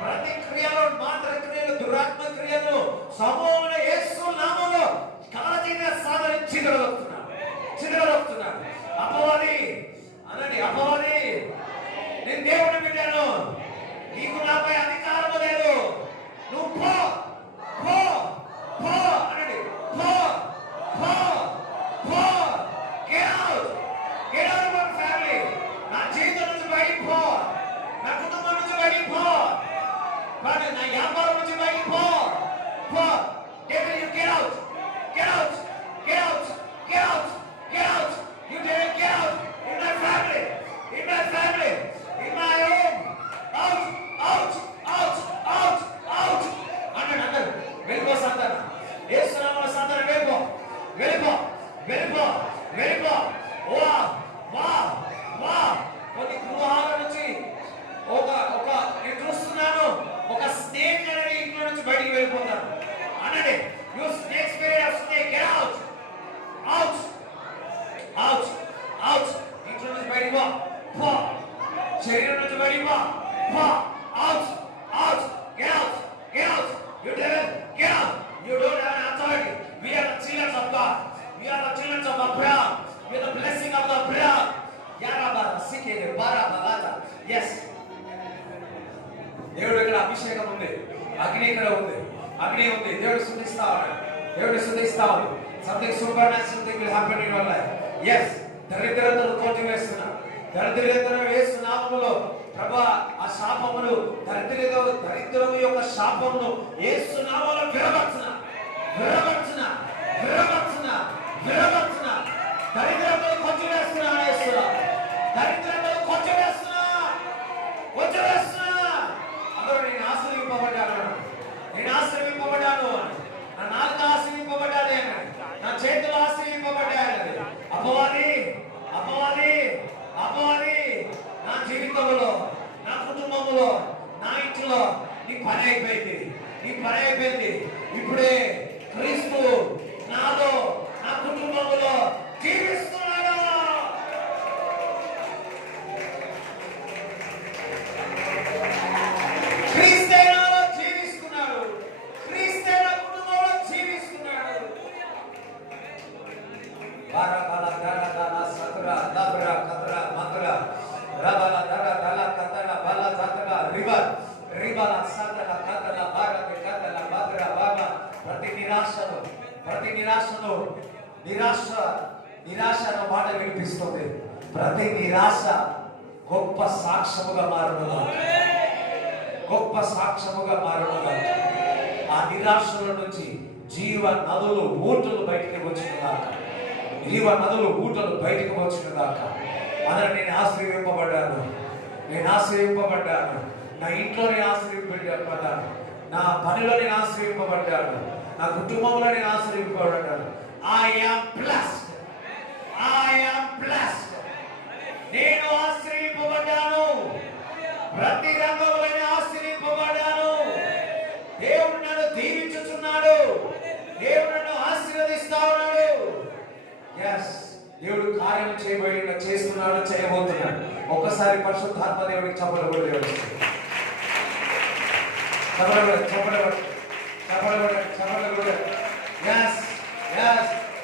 ప్రతి క్రియలో, మాంత్ర క్రియలు, దురాత్మ క్రియలు సమూహంలో యేసు నామములో కాలజీన సాధన చిదరగొడుతున్నా, చిదరగొడుతున్నా. అపవాది అనండి, అపవాది నేను దేవుని బిడ్డను, నీకు నాపై అధికారము లేదు, నువ్వు పో, పో, పో అనండి, పో, పో, పో, get out, get out of my family. నా జీవితం నుంచి బయటికి పో, నా కుటుంబం నుంచి బయటికి పో, నా వ్యాపారం నుంచి బయటికి పో, పో. Devil, you get out, get out, get out, get out, get out. You didn't get out in my family, in my family, in my home. Out, out, out, out, out. అన్నాడు. వెళ్ళిపో సాతాను. యేసు నామములో సాతాను వెళ్ళిపో, వెళ్ళిపో, వెళ్ళిపో, వెళ్ళిపో. వా, వా, వా. కొన్ని గృహాల నుంచి ఒక నేను చూస్తున్నాను, ఒక స్నేక్ అనేది ఇంట్లో నుంచి బయటికి వెళ్ళిపోతాను అనండి. You snake spirit of snake, get out, out, out, out. ఇంట్లో నుంచి బయటికి పో, పో. శరీరం నుంచి బయటికి పో, పో. Out, out, get out, get out. You devil, get out. You don't have an authority. We are the children of God. We are the children of Abraham. We are the blessing of the Abraham. Yarabara sikere bara balata. Yes. దేవుడు ఇక్కడ అభిషేకం ఉంది, అగ్ని ఇక్కడ ఉంది, అగ్ని ఉంది. దేవుడు స్తుతిస్తా ఉన్నాడు, దేవుడు స్తుతిస్తా ఉన్నాడు. Something super natural thing will happen in your life. yes దరిద్రతను కొట్టివేస్తున్నా. దరిద్రతను వేస్తున్నాములో ప్రభా ఆ శాపమును దరిద్రము యొక్క శాపమును యేసునామములో విరగొచ్చునా దరిద్రతను కొట్టివేస్తున్నా. దరిద్రతను కొట్టివేస్తున్నా. అందరూ నేను ఆశీర్వింపబడ్డాను, నా నాలుక ఆశీర్వింపబడ్డాను, నా చేతులు ఆశీర్వింపబడ్డాయి. అపవాది నా జీవితంలో, నా కుటుంబంలో, నా ఇంట్లో నీ పని అయిపోయింది. ఇప్పుడే క్రీస్తు నాలో, నా కుటుంబంలో జీవిస్తున్నాడు. క్రీస్తే నాలో జీవిస్తున్నాడు. క్రీస్తే నా కుటుంబంలో జీవిస్తున్నాడు. ప్రతి నిరాశ మాట వినిపిస్తుంది. ప్రతి నిరాశ గొప్ప సాక్ష్యముగా మారునుగా. ఆ నిరాశల నుంచి జీవ నదులు ఊటలు బయటికి వచ్చినదాకా అదే నేను ఆశ్రయింపబడ్డాను. నా ఇంట్లో నేను ఆశ్రయింపబడ్డాను, నా పనిలో నేను ఆశ్రయింపబడ్డాను, నా కుటుంబంలో నేను ఆశ్రయింపబడ్డాను. I am blessed. నేను ఆశ్రయింపబడ్డాను. ప్రతి రంగంలో ఆశ్రయింపబడ్డాను. దేవుడు నన్ను దీవించుచున్నాడు. దేవుడు నన్ను ఆశీర్వదిస్తా ఉన్నాడు. దేవుడు కార్యం చేయబోతున్నాడు. ఒక్కసారి పరిశుద్ధాత్మ దేవుడికి చప్పట్లు కొట్టండి.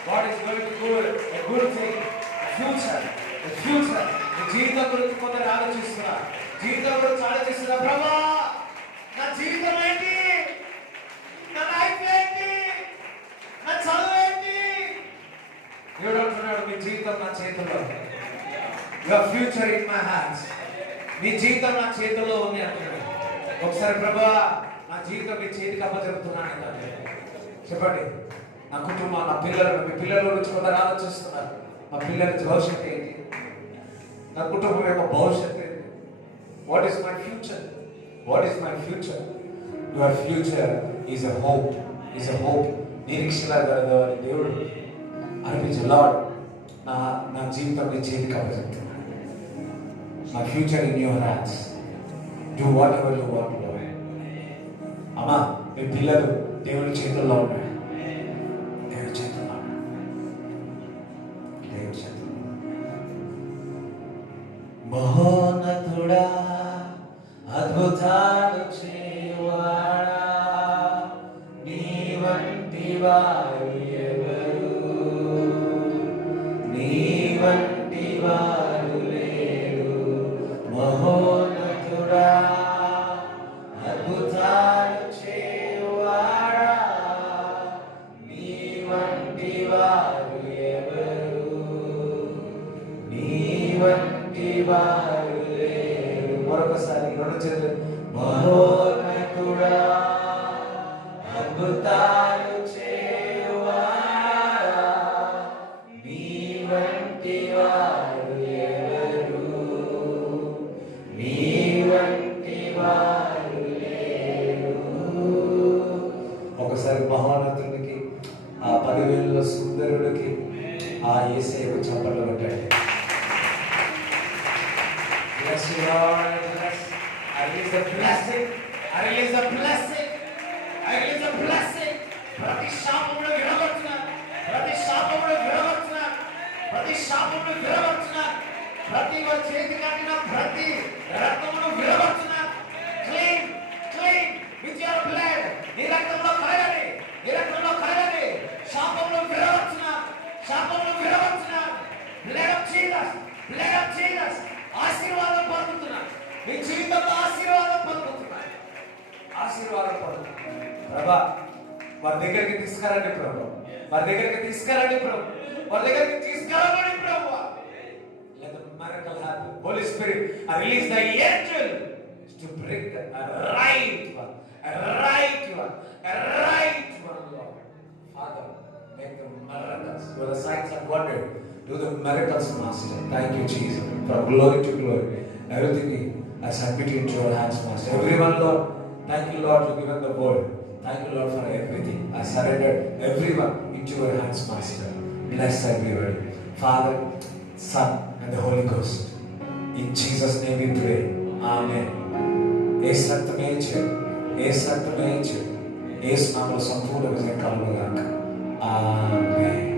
God is going to do a good thing. Future. జీవితం గురించి కొందరు ఆలోచిస్తున్నారు. ప్రభా నా జీవితం ఏంటి, నా లైఫ్ ఏంటి, నా చదువు ఏంటి? దేవుడు అంటున్నాడు మీ జీవితం నా చేతుల్లో. Your future in my hands. నీ జీవితం నా చేతుల్లో ఉంది అంటున్నాడు. ఒకసారి ప్రభా నా జీవితం మీ చేతికి అప్పచెప్తున్నాను చెప్పండి. నా కుటుంబం, నా పిల్లల గురించి కొందరు ఆలోచిస్తున్నారు. మా పిల్లల భవిష్యత్తు ఏంటి, నా కుటుంబం యొక్క భవిష్యత్తు ఏంటి? What is my future? Your future is a hope. నిరీక్షణ కలదని దేవుడు అనిపించే లార్డ్ నా జీవితం నీ చేతికి అప్పచెప్తున్నాను. My future in your hands. Do whatever you want, Lord. అమ్మా మీ పిల్లలు దేవుని చేతుల్లో ఉన్నారు. మహోన్నతుడా, అద్భుతాలు చేయువాడా, నీ వంటి వారు ఎవరు? నీ వంటి వారు లేరు. మహోన్నతుడా, అద్భుతాలు చేయువాడా, నీ వంటి వారు ఎవరు? నీ వంటి వారు లేరు. మరొకసారి రెండు చేతులు. మహోన్నతుడా, అద్భుతాలు చేయువాడా, నీ వంటి వారు ఎవరు? నీ వంటి వారు లేరు. ఒకసారి మహోన్నతుడికి, ఆ 10,000 సుందరుడికి, ఆ యేసయ్యకు చప్పట్లు కొట్టండి. Bless you, Lord. I release a blessing. ప్రతి శాపమును విరగొట్టున్నారు. ప్రతి చేతి కట్టిన ప్రతి రక్తమును విరగొట్టున్నారు. Clean with your blood. నీ రక్తంలో కడగండి. శాపమును విరగొట్టున్నారు. Blood of Jesus. ఆశీర్వాదం పొందుతున్నారు. మీ జీవితంలో ఆశీర్వాదం పొందుతున్నారు. ప్రభా వారి దగ్గరికి తీసుకురండి ప్రభు. వారి దగ్గరికి తీసుకురండి ప్రభు. miracle happen. Holy Spirit, I release the angel to bring a right one, Lord. Father, make the miracles. Do the signs and wonders. Do the miracles, Master. Thank you, Jesus. From glory to glory. Everything I submit into your hands, Master. Everyone, Lord. Thank you, Lord, for giving the word. Thank you, Lord, for everything. I surrendered everyone into your hands, Master. Blessed be ready. Father, Son, and the Holy Ghost. In Jesus' name we pray. Amen. యేసు రక్తమే చేయి. యేసు రక్తమే చేయి. యేసు నామములో సంపూర్ణ విజయం కలుగుగాక. ఆమేన్.